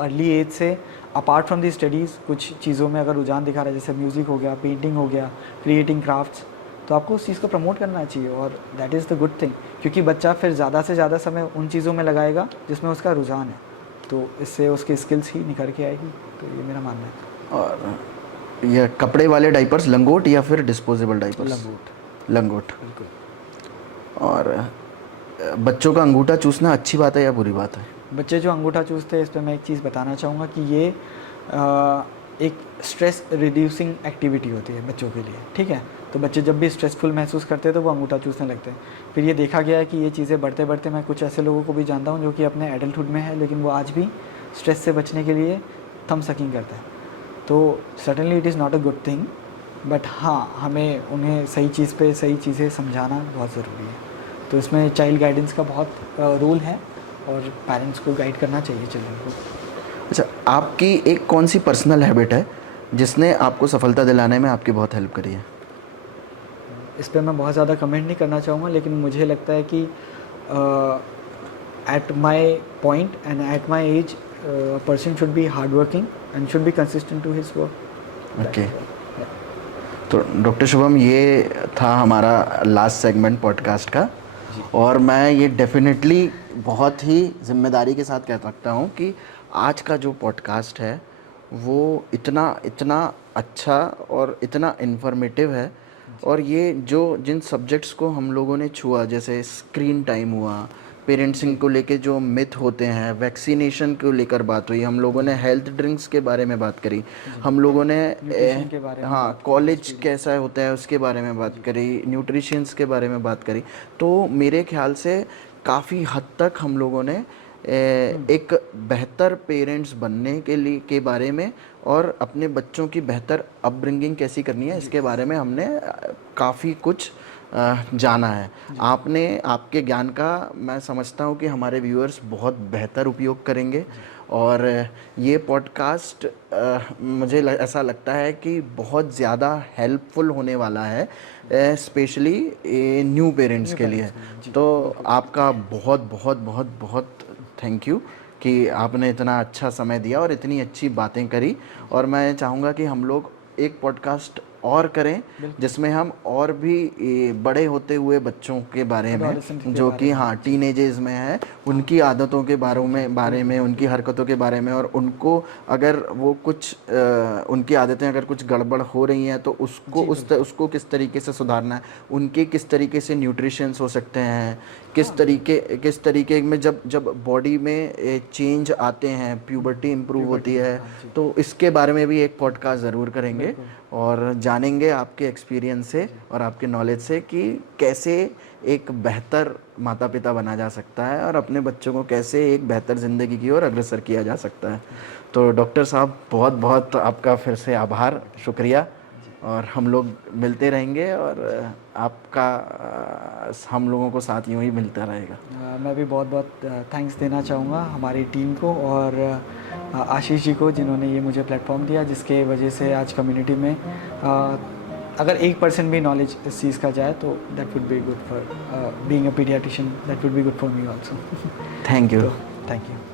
अर्ली एज से अपार्ट फ्रॉम दी स्टडीज़ कुछ चीज़ों में अगर रुझान दिखा रहा है, जैसे म्यूज़िक हो गया, पेंटिंग हो गया, क्रिएटिंग क्राफ्ट्स, तो आपको उस चीज़ को प्रमोट करना चाहिए और that is the good thing, क्योंकि बच्चा फिर ज़्यादा से ज़्यादा समय उन चीज़ों में लगाएगा जिसमें उसका रुझान है, तो इससे उसकी स्किल्स ही निखर के आएगी। तो ये मेरा मानना है। और ये कपड़े वाले डाइपर्स लंगोट या फिर डिस्पोजेबल डाइपर्स? लंगोट। बिल्कुल। और बच्चों का अंगूठा चूसना अच्छी बात है या बुरी बात है? बच्चे जो अंगूठा चूसते हैं इस पर मैं एक चीज़ बताना चाहूँगा कि ये एक स्ट्रेस रिड्यूसिंग एक्टिविटी होती है बच्चों के लिए, ठीक है। तो बच्चे जब भी स्ट्रेसफुल महसूस करते हैं तो वो अंगूठा चूसने लगते हैं। फिर ये देखा गया है कि ये चीज़ें बढ़ते बढ़ते मैं कुछ ऐसे लोगों को भी जानता हूँ जो कि अपने एडल्टहुड में है लेकिन वो आज भी स्ट्रेस से बचने के लिए थंब सकिंग करते हैं। तो certainly it is not a good thing, but हाँ, हमें उन्हें सही चीज़ पे सही चीज़ें समझाना बहुत ज़रूरी है। तो इसमें चाइल्ड गाइडेंस का बहुत रोल है और पेरेंट्स को गाइड करना चाहिए चिल्ड्रन को। अच्छा, आपकी एक कौन सी पर्सनल हैबिट है जिसने आपको सफलता दिलाने में आपकी बहुत हेल्प करी है? इस पर मैं बहुत ज़्यादा कमेंट नहीं करना चाहूँगा, लेकिन मुझे लगता है कि at my point and at my age person should be hard working and should be consistent to his work. Okay. तो डॉक्टर शुभम, ये था हमारा लास्ट सेगमेंट पॉडकास्ट का, और मैं ये डेफिनेटली बहुत ही जिम्मेदारी के साथ कह सकता हूँ कि आज का जो पॉडकास्ट है वो इतना अच्छा और इतना इन्फॉर्मेटिव है। और ये जिन सब्जेक्ट्स को हम लोगों ने छुआ, जैसे स्क्रीन टाइम हुआ, पेरेंट्सिंग को लेके जो मिथ होते हैं, वैक्सीनेशन को लेकर बात हुई, हम लोगों ने हेल्थ ड्रिंक्स के बारे में बात करी, हम लोगों ने हाँ कॉलेज कैसा होता है उसके बारे में बात करी, न्यूट्रिशंस के बारे में बात करी। तो मेरे ख्याल से काफ़ी हद तक हम लोगों ने एक बेहतर पेरेंट्स बनने के बारे में और अपने बच्चों की बेहतर अपब्रिंगिंग कैसी करनी है इसके बारे में हमने काफ़ी कुछ जाना है। आपके ज्ञान का मैं समझता हूँ कि हमारे व्यूअर्स बहुत बेहतर उपयोग करेंगे और ये पॉडकास्ट मुझे ऐसा लगता है कि बहुत ज़्यादा हेल्पफुल होने वाला है, स्पेशली न्यू पेरेंट्स के लिए। तो आपका बहुत बहुत बहुत बहुत थैंक यू कि आपने इतना अच्छा समय दिया और इतनी अच्छी बातें करी। और मैं चाहूँगा कि हम लोग एक पॉडकास्ट और करें जिसमें हम और भी बड़े होते हुए बच्चों के बारे में, Adolescent के जो बारे कि में। हाँ टीनेजेस में है, उनकी आदतों के बारे में उनकी हरकतों के बारे में, और उनको अगर वो कुछ उनकी आदतें अगर कुछ गड़बड़ हो रही हैं तो उसको उसको किस तरीके से सुधारना है, उनके किस तरीके से न्यूट्रिशंस हो सकते हैं, किस तरीके में जब बॉडी में चेंज आते हैं, प्यूबर्टी इम्प्रूव होती है, तो इसके बारे में भी एक पॉडकास्ट ज़रूर करेंगे और जानेंगे आपके एक्सपीरियंस से और आपके नॉलेज से कि कैसे एक बेहतर माता पिता बना जा सकता है और अपने बच्चों को कैसे एक बेहतर ज़िंदगी की ओर अग्रसर किया जा सकता है। तो डॉक्टर साहब बहुत बहुत आपका फिर से आभार, शुक्रिया, और हम लोग मिलते रहेंगे और आपका हम लोगों को साथ यूँ ही मिलता रहेगा। मैं भी बहुत बहुत थैंक्स देना चाहूँगा हमारी टीम को और आशीष जी को, जिन्होंने ये मुझे प्लेटफॉर्म दिया, जिसके वजह से आज कम्युनिटी में अगर 1% भी नॉलेज इस चीज़ का जाए तो that would be good for being a paediatrician, that would be good for me also. Thank you. Thank you.